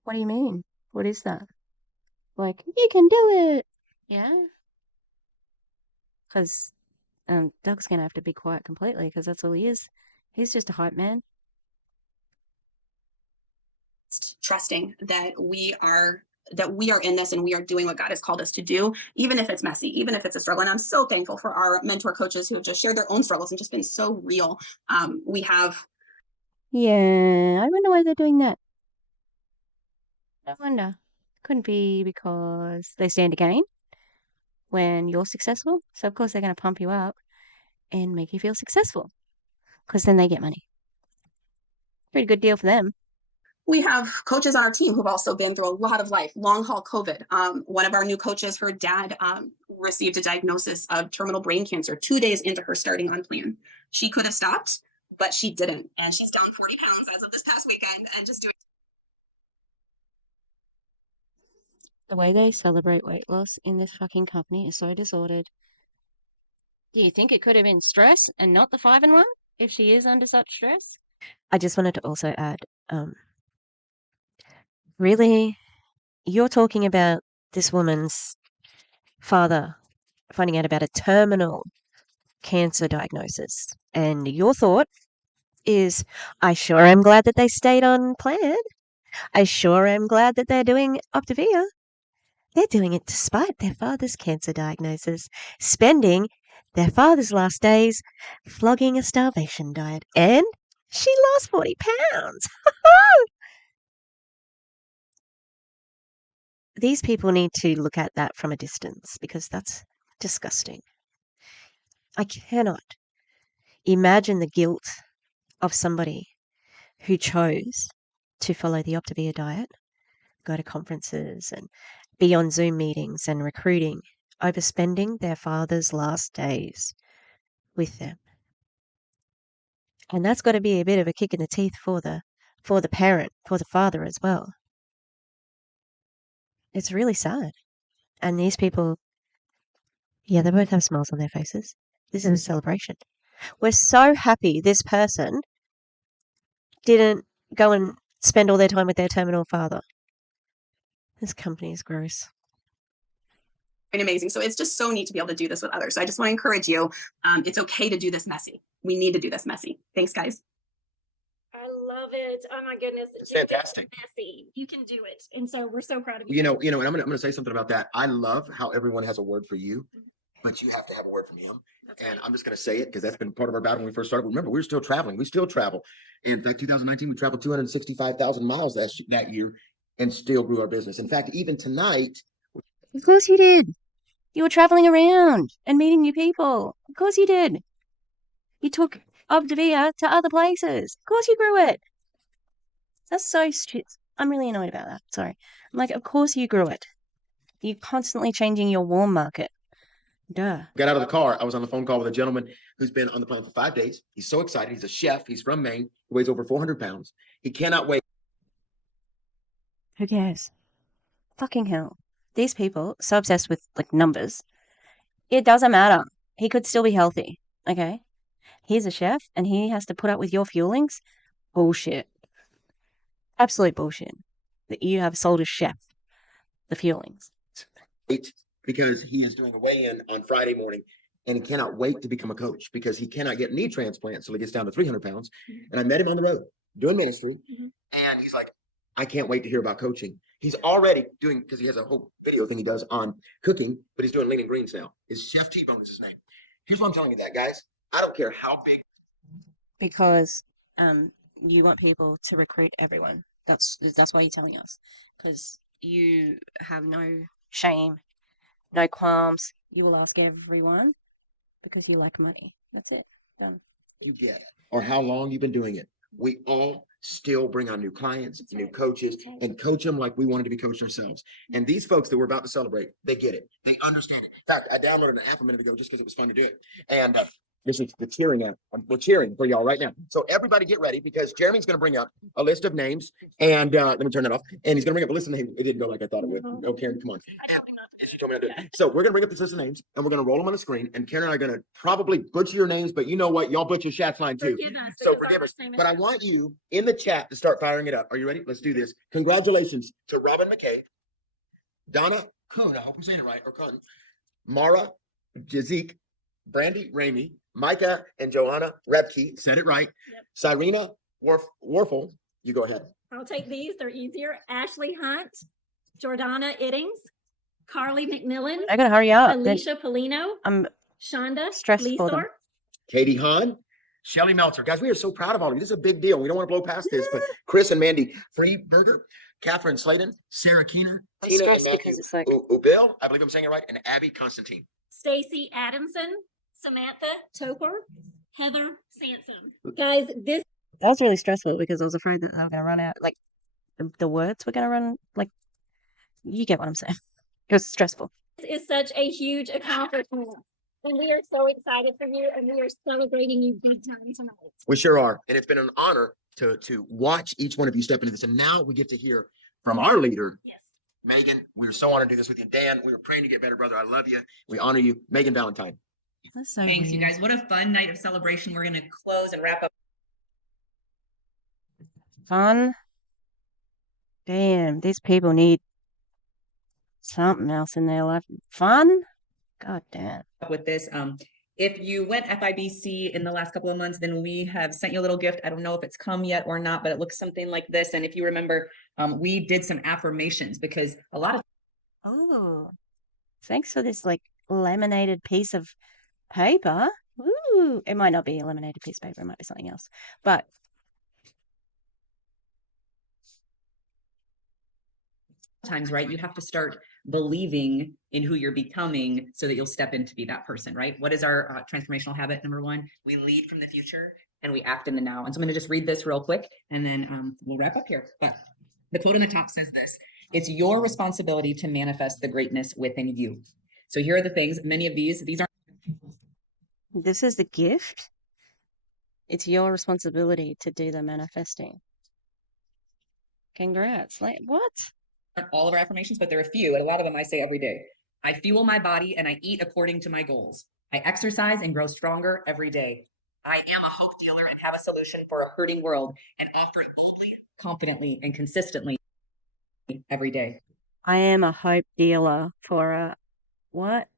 What do you mean? What is that? Like, you can do it. Yeah? Because Doug's going to have to be quiet completely because that's all he is. He's just a hype man. Trusting that we are in this and we are doing what God has called us to do, even if it's messy, even if it's a struggle. And I'm so thankful for our mentor coaches who have just shared their own struggles and just been so real. We have. Yeah, I wonder why they're doing that. I wonder. Couldn't be because they stand to gain when you're successful. So, of course, they're going to pump you up and make you feel successful because then they get money. Pretty good deal for them. We have coaches on our team who've also been through a lot of life, long haul COVID. One of our new coaches, her dad received a diagnosis of terminal brain cancer 2 days into her starting on plan. She could have stopped, but she didn't. And she's down 40 pounds as of this past weekend and just doing. The way they celebrate weight loss in this fucking company is so disordered. Do you think it could have been stress and not the 5-in-1 if she is under such stress? I just wanted to also add, really, you're talking about this woman's father finding out about a terminal cancer diagnosis, and your thought is, I sure am glad that they stayed on plan. I sure am glad that they're doing OPTAVIA. They're doing it despite their father's cancer diagnosis, spending their father's last days flogging a starvation diet, and she lost 40 pounds. These people need to look at that from a distance because that's disgusting. I cannot imagine the guilt of somebody who chose to follow the OPTAVIA diet, go to conferences and be on Zoom meetings and recruiting, overspending their father's last days with them. And that's got to be a bit of a kick in the teeth for the parent, for the father as well. It's really sad. And these people, yeah, they both have smiles on their faces. This is a celebration. We're so happy this person didn't go and spend all their time with their terminal father. This company is gross. Amazing. So it's just so neat to be able to do this with others. So I just want to encourage you. It's okay to do this messy. We need to do this messy. Thanks, guys. I love it. Oh my goodness. It's fantastic. Messy. You can do it. And so we're so proud of you. You know, and I'm gonna say something about that. I love how everyone has a word for you, but you have to have a word from him. And I'm just gonna say it because that's been part of our battle when we first started. Remember, we were still traveling. We still travel. In fact, 2019, we traveled 265,000 miles that year and still grew our business. In fact, even tonight. Of course you did. You were traveling around and meeting new people. Of course you did. You took OPTAVIA to other places. Of course you grew it. That's so stupid. I'm really annoyed about that. Sorry. I'm like, of course you grew it. You're constantly changing your warm market. Duh. Got out of the car. I was on the phone call with a gentleman who's been on the plane for 5 days. He's so excited. He's a chef. He's from Maine. He weighs over 400 pounds. He cannot wait. Who cares? Fucking hell. These people, so obsessed with like numbers. It doesn't matter. He could still be healthy. Okay? He's a chef and he has to put up with your fuelings. Bullshit. Absolute bullshit. That you have sold a chef the fuelings. Because he is doing a weigh-in on Friday morning and he cannot wait to become a coach because he cannot get knee transplants until he gets down to 300 pounds. And I met him on the road doing ministry. And he's like, I can't wait to hear about coaching. He's already doing, because he has a whole video thing he does on cooking, but he's doing lean and greens now. His Chef T-Bone is his name. Here's what I'm telling you that, guys. I don't care how big. Because you want people to recruit everyone. That's why you're telling us. Because you have no shame, no qualms. You will ask everyone because you like money. That's it. Done. You get or how long you've been doing it. We all still bring on new clients, new coaches, and coach them like we wanted to be coached ourselves. And these folks that we're about to celebrate, they get it. They understand it. In fact, I downloaded an app a minute ago just because it was fun to do it. And this is the cheering app. We're cheering for y'all right now. So everybody get ready because Jeremy's going to bring up a list of names. And let me turn that off. And he's going to bring up a list of names. It didn't go like I thought it would. No, Karen, come on. She told me to do it. So we're going to bring up this list of names and we're going to roll them on the screen. And Karen and I are going to probably butcher your names, but you know what? Y'all butcher Shat's line too. So forgive us. But I want you in the chat to start firing it up. Are you ready? Let's do this. Congratulations to Robin McKay, Donna Kuhn, I hope I'm saying it right, or Kuhn, Mara Jazik, Brandy Ramey, Micah and Joanna Rebke, said it right. Yep. Cyrena Warfel, you go ahead. I'll take these. They're easier. Ashley Hunt, Jordana Iddings, Carly McMillan. I gotta hurry up. Alicia Polino. I'm Shonda stressed for them. Katie Hahn, Shelly Meltzer. Guys, we are so proud of all of you. This is a big deal. We don't want to blow past this, but Chris and Mandy Freeberger, Catherine Sladen, Sarah Keener, Tina because it's like Ubil, I believe I'm saying it right, and Abby Constantine. Stacy Adamson, Samantha Topper, Heather Sansom. Guys, that was really stressful because I was afraid that they were going to run out. Like the words were going to run. Like you get what I'm saying. It was stressful. This is such a huge accomplishment. And we are so excited for you, and we are celebrating you big time tonight. We sure are. And it's been an honor to watch each one of you step into this. And now we get to hear from our leader, yes, Megan. We are so honored to do this with you. Dan, we were praying to get better, brother. I love you. We honor you. Megan Valentine. That's so Thanks, you weird. guys. What a fun night of celebration. We're going to close and wrap up. Fun. Damn, these people need something else in their life. Fun? God damn. With this, if you went FIBC in the last couple of months, then we have sent you a little gift. I don't know if it's come yet or not, but it looks something like this. And if you remember, we did some affirmations because a lot of. Oh, thanks for this like laminated piece of paper. Ooh, it might not be a laminated piece of paper. It might be something else, but. Times, right? You have to start believing in who you're becoming so that you'll step in to be that person, right? What is our transformational habit? Number one, we lead from the future and we act in the now. And so I'm going to just read this real quick and then we'll wrap up here. But the quote on the top says this: it's your responsibility to manifest the greatness within you. So here are the things, many of these are. This is the gift. It's your responsibility to do the manifesting. Congrats. Like what? All of our affirmations, but there are a few, and a lot of them I say every day. I fuel my body and I eat according to my goals. I exercise and grow stronger every day. I am a hope dealer and have a solution for a hurting world and offer it boldly, confidently, and consistently every day. I am a hope dealer for a what?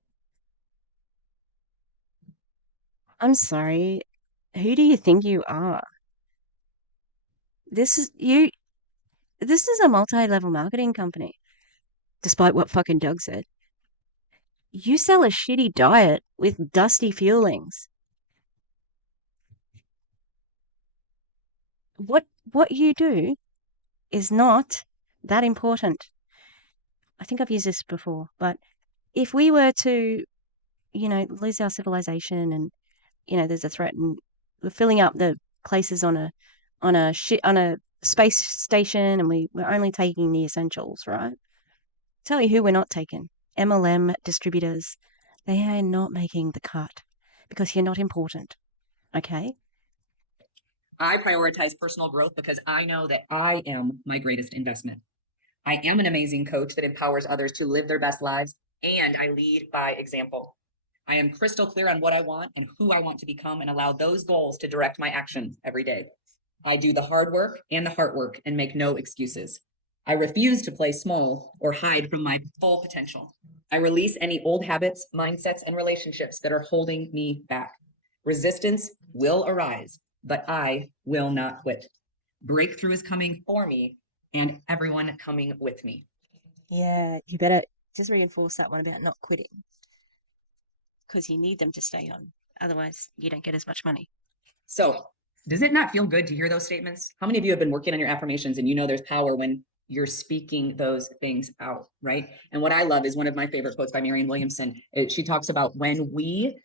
I'm sorry. Who do you think you are? This is a multi-level marketing company, despite what fucking Doug said. You sell a shitty diet with dusty fuelings. What you do is not that important. I think I've used this before, but if we were to, lose our civilization and, there's a threat and we're filling up the places on a space station and we're only taking the essentials, right? Tell you who we're not taking. MLM distributors. They are not making the cut because you're not important. Okay? I prioritize personal growth because I know that I am my greatest investment. I am an amazing coach that empowers others to live their best lives, and I lead by example. I am crystal clear on what I want and who I want to become and allow those goals to direct my action every day. I do the hard work and the heart work and make no excuses. I refuse to play small or hide from my full potential. I release any old habits, mindsets, and relationships that are holding me back. Resistance will arise, but I will not quit. Breakthrough is coming for me and everyone coming with me. Yeah, you better just reinforce that one about not quitting because you need them to stay on. Otherwise, you don't get as much money. So, does it not feel good to hear those statements? How many of you have been working on your affirmations and you know there's power when you're speaking those things out, right? And what I love is one of my favorite quotes by Marianne Williamson. She talks about when we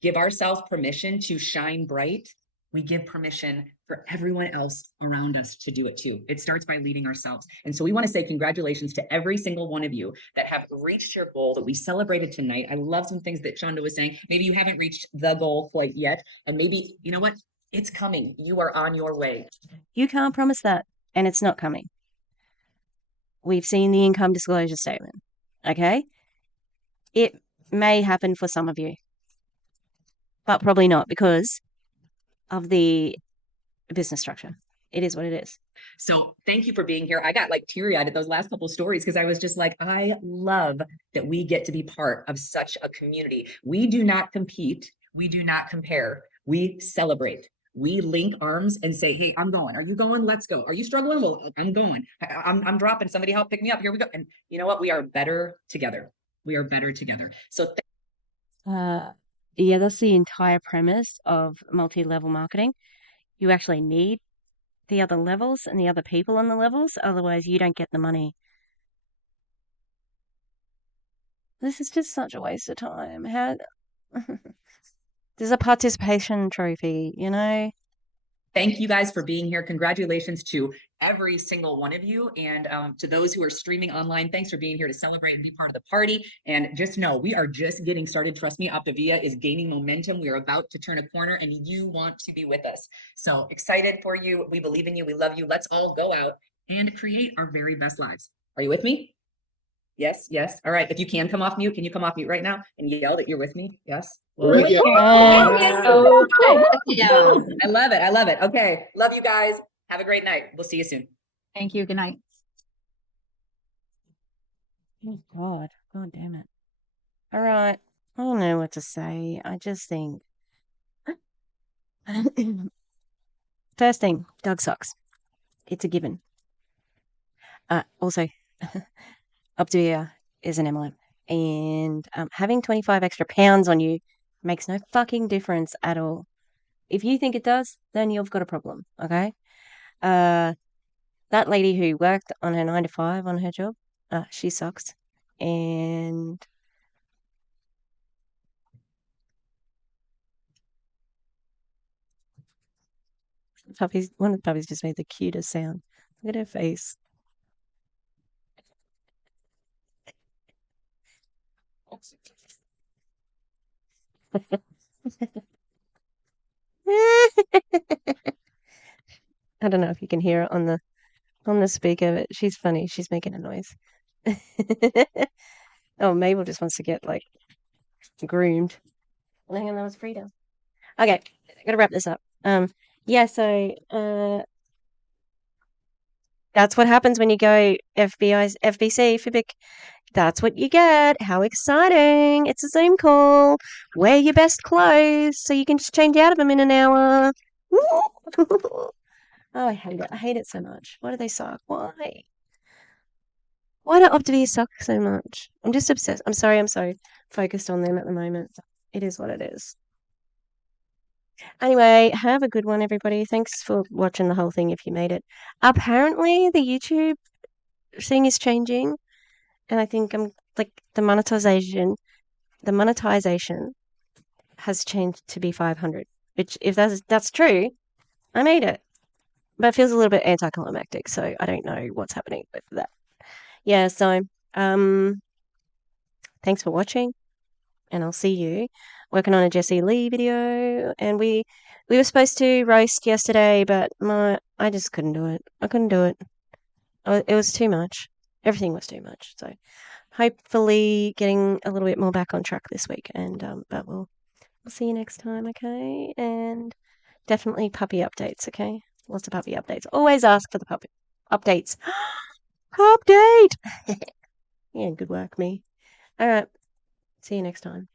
give ourselves permission to shine bright, we give permission for everyone else around us to do it too. It starts by leading ourselves. And so we want to say congratulations to every single one of you that have reached your goal that we celebrated tonight. I love some things that Shonda was saying. Maybe you haven't reached the goal quite yet. And maybe, you know what? It's coming. You are on your way. You can't promise that, and it's not coming. We've seen the income disclosure statement, okay? It may happen for some of you, but probably not because of the business structure. It is what it is. So thank you for being here. I got like teary-eyed at those last couple of stories because I was just like, I love that we get to be part of such a community. We do not compete. We do not compare. We celebrate. We link arms and say, hey, I'm going. Are you going? Let's go. Are you struggling? Well, I'm going. I'm dropping. Somebody help pick me up. Here we go. And you know what? We are better together. We are better together. So yeah, that's the entire premise of multi-level marketing. You actually need the other levels and the other people on the levels, otherwise you don't get the money. This is just such a waste of time. How there's a participation trophy, you know? thank you guys for being here. Congratulations to every single one of you. And to those who are streaming online, thanks for being here to celebrate and be part of the party. And just know, we are just getting started. Trust me, OPTAVIA is gaining momentum. We are about to turn a corner and you want to be with us. So excited for you. We believe in you. We love you. Let's all go out and create our very best lives. Are you with me? Yes, yes. All right. If you can come off mute, can you come off mute right now and yell that you're with me? Yes. Well, With you. yeah. I love it. I love it. Okay. Love you guys. Have a great night. We'll see you soon. Thank you. Good night. Oh God. God damn it. All right. I don't know what to say. I just think first thing, Doug sucks. It's a given. Also, OPTAVIA is an MLM. And having 25 extra pounds on you makes no fucking difference at all. If you think it does, then you've got a problem, okay? That lady who worked on her 9 to 5 on her job, she sucks. And one of the puppies just made the cutest sound. Look at her face. I don't know if you can hear it on the speaker, but she's funny. She's making a noise. Oh, Mabel just wants to get like groomed. Hang on, that was Frida. Okay, gotta wrap this up. Yeah, so that's what happens when you go FBC, FIBIC. That's what you get. How exciting. It's a Zoom call. Wear your best clothes so you can just change out of them in an hour. Oh, I hate it. I hate it so much. Why do they suck? Why? Why do OPTAVIA suck so much? I'm just obsessed. I'm sorry, I'm so focused on them at the moment. It is what it is. Anyway, have a good one, everybody. Thanks for watching the whole thing if you made it. Apparently, the YouTube thing is changing, and I think I'm like the monetization has changed to be 500. Which, if that's true, I made it. But it feels a little bit anticlimactic, so I don't know what's happening with that. Yeah, so thanks for watching, and I'll see you. Working on a Jessie Lee video, and we were supposed to roast yesterday, but I just couldn't do it. I couldn't do it. It was too much. Everything was too much. So hopefully getting a little bit more back on track this week, and but we'll see you next time, okay? And definitely puppy updates, okay? Lots of puppy updates. Always ask for the puppy updates. Update. Yeah, good work, me. All right. See you next time.